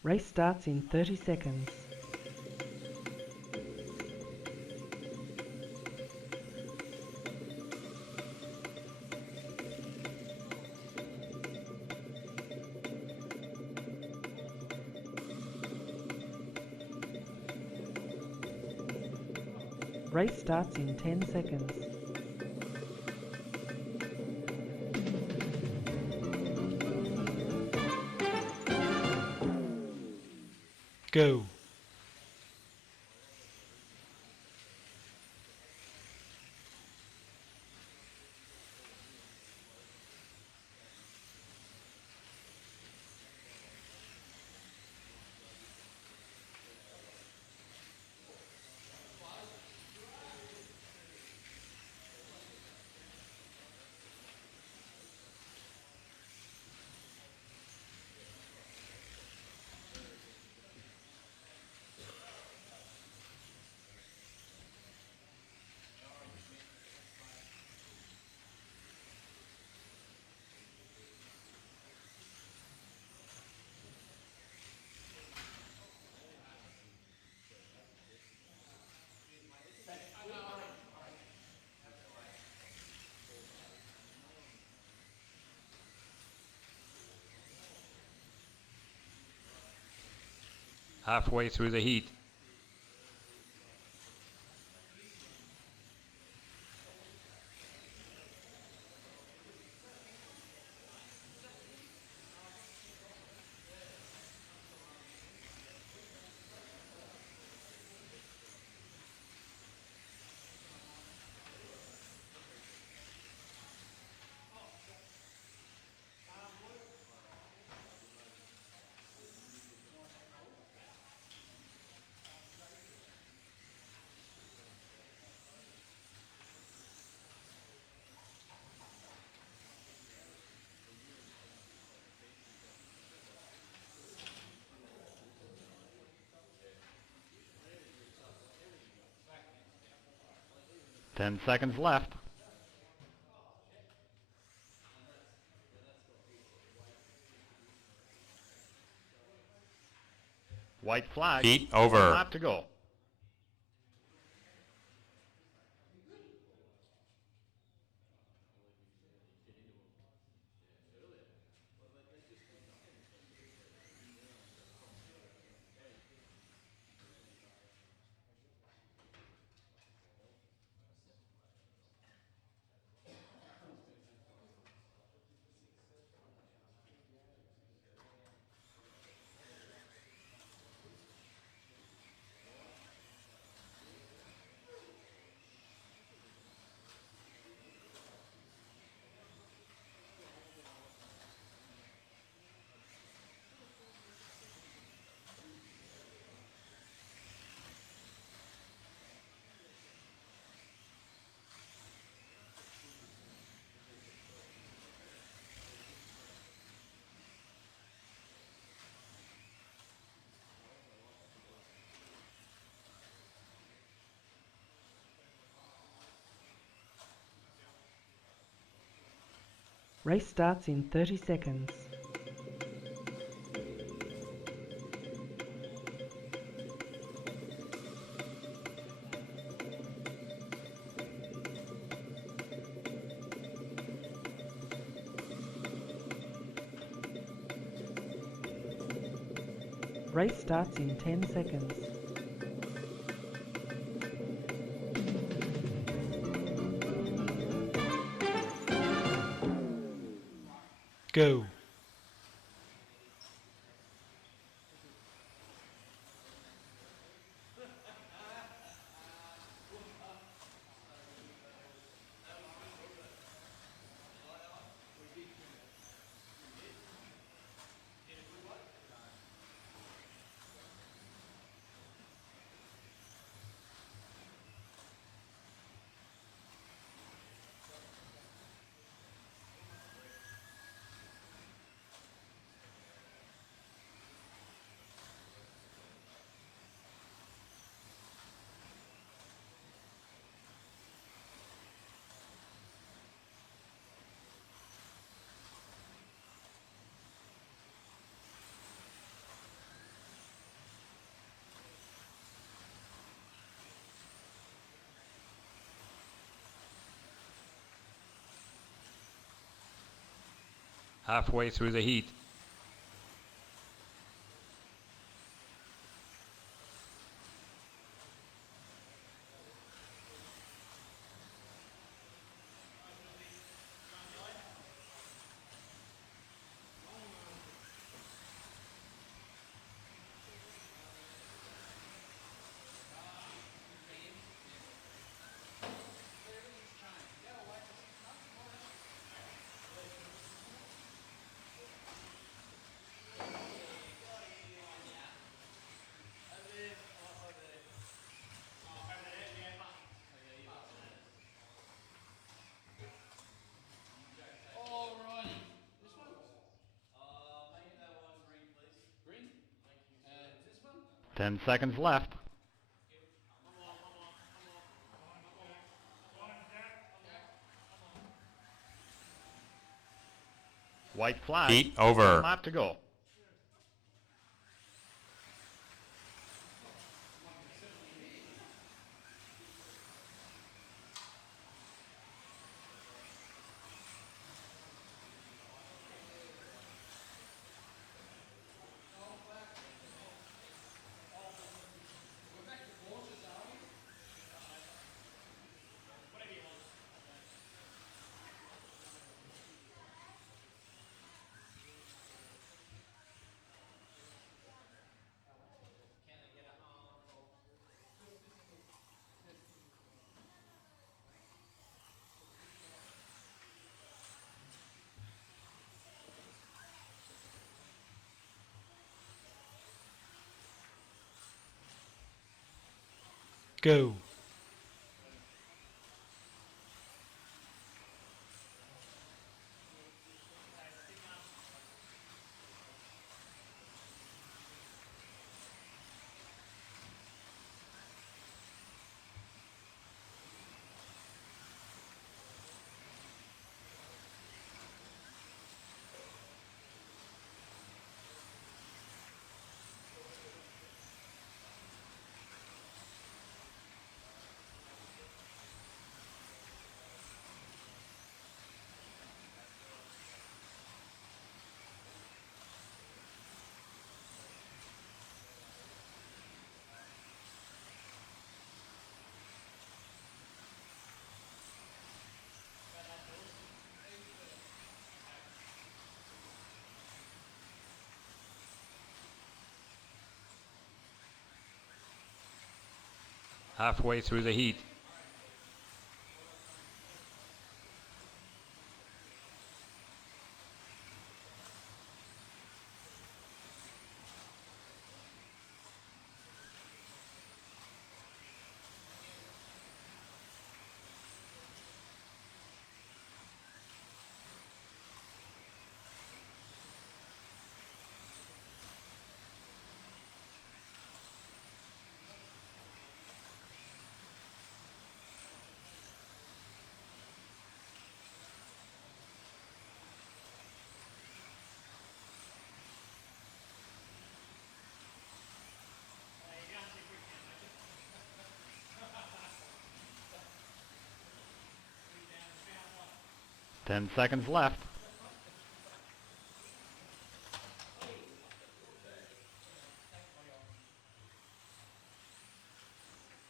Race starts in 30 seconds. Race starts in 10 seconds. Go. Halfway through the heat. Ten seconds left. White flag. Heat 1 over. lap to go. Race starts in 30 seconds. Race starts in 10 seconds. Go. Halfway through the heat. Alrighty. This one? Make that one green, please. Green? Thank you, sir. And this one? 10 seconds left. White flag. Heat over. 1 lap to go. Go. Halfway through the heat. 10 seconds left.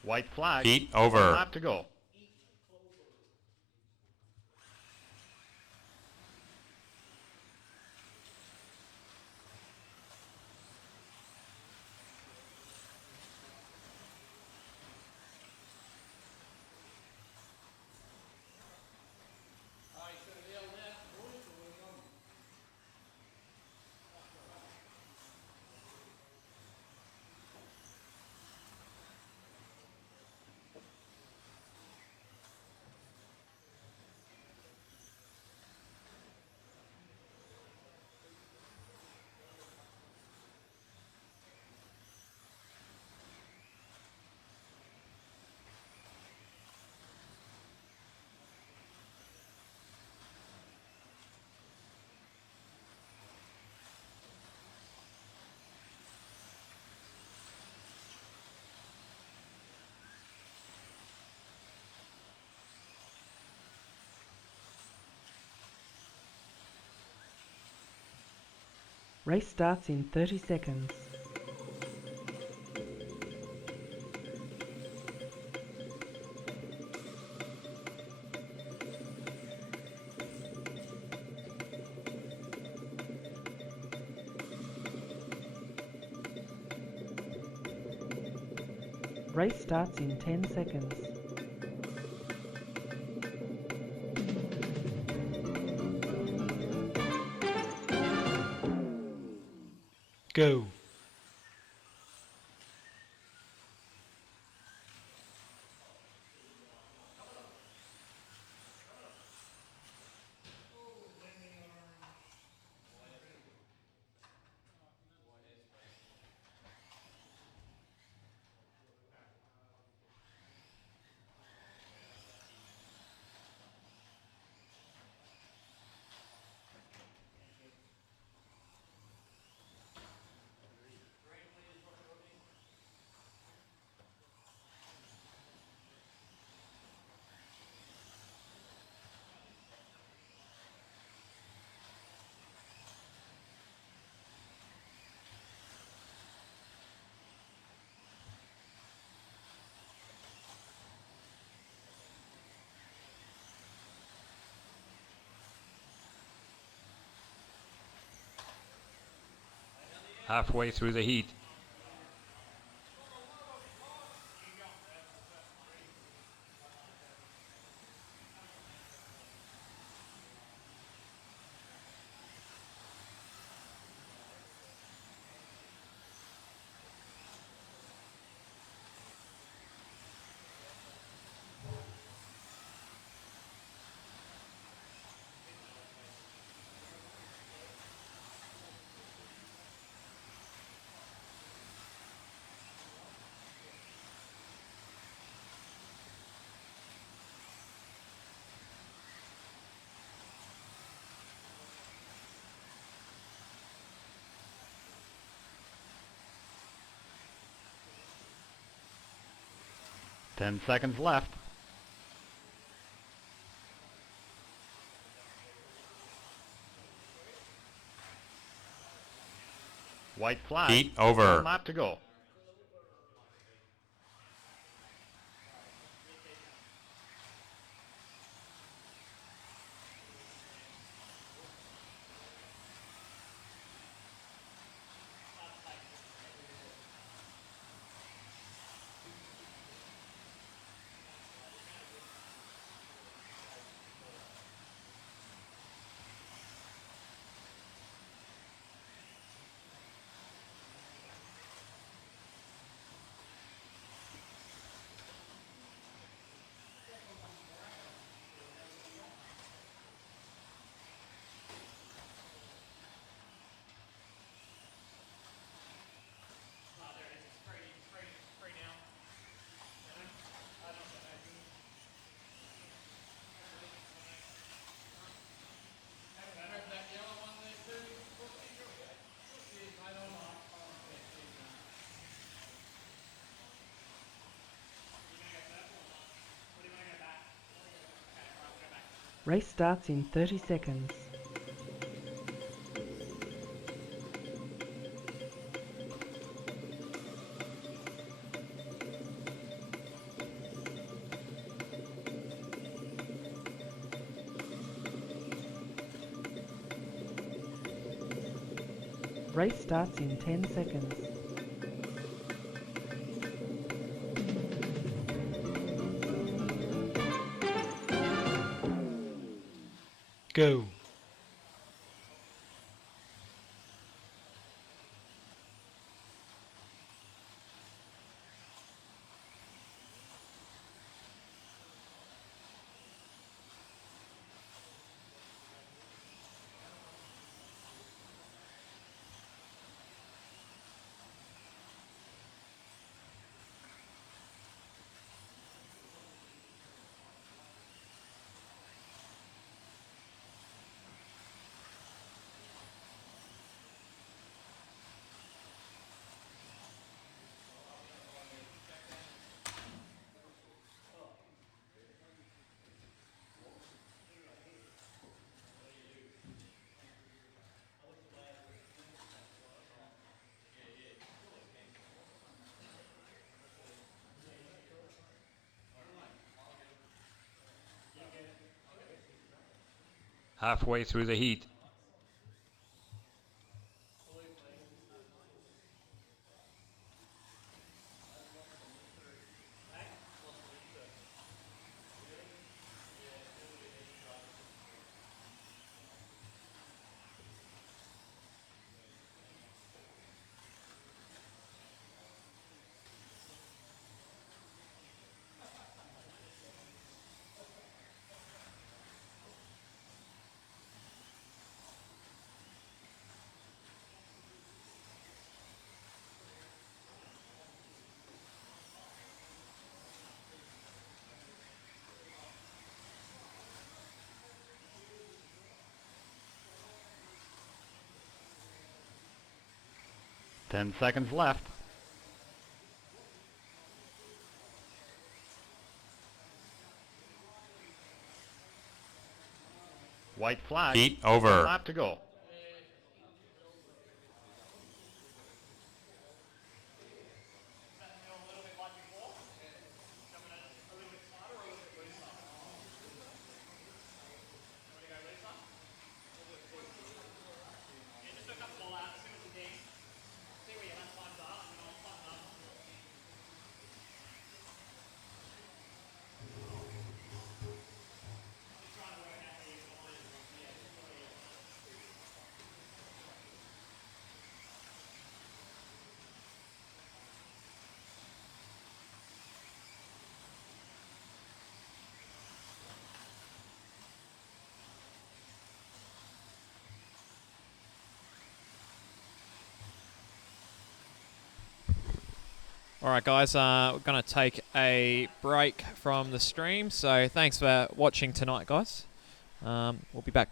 White flag. Heat 1 over. lap to go. Race starts in 30 seconds. Race starts in 10 seconds. Go. Halfway through the heat. Ten seconds left. White flag. Heat over. 1 lap to go. Race starts in 30 seconds. Race starts in 10 seconds. Go. Halfway through the heat. Ten seconds left. White flag. Heat One over. lap to go. All right, guys, we're going to take a break from the stream. So thanks for watching tonight, guys. We'll be back.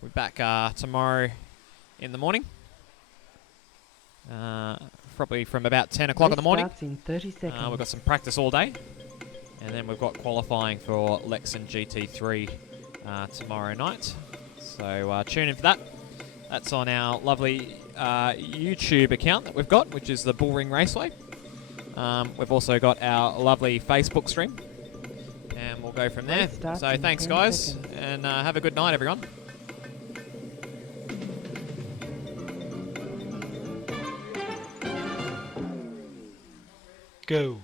We'll be back tomorrow in the morning. Probably from about 10 o'clock in the morning. Starts in 30 seconds. We've got some practice all day. And then we've got qualifying for Lexan GT3 tomorrow night. So tune in for that. That's on our lovely YouTube account that we've got, which is the Bullring Raceway. We've also got our lovely Facebook stream. And we'll go from there. So thanks, guys. And have a good night, everyone. Go.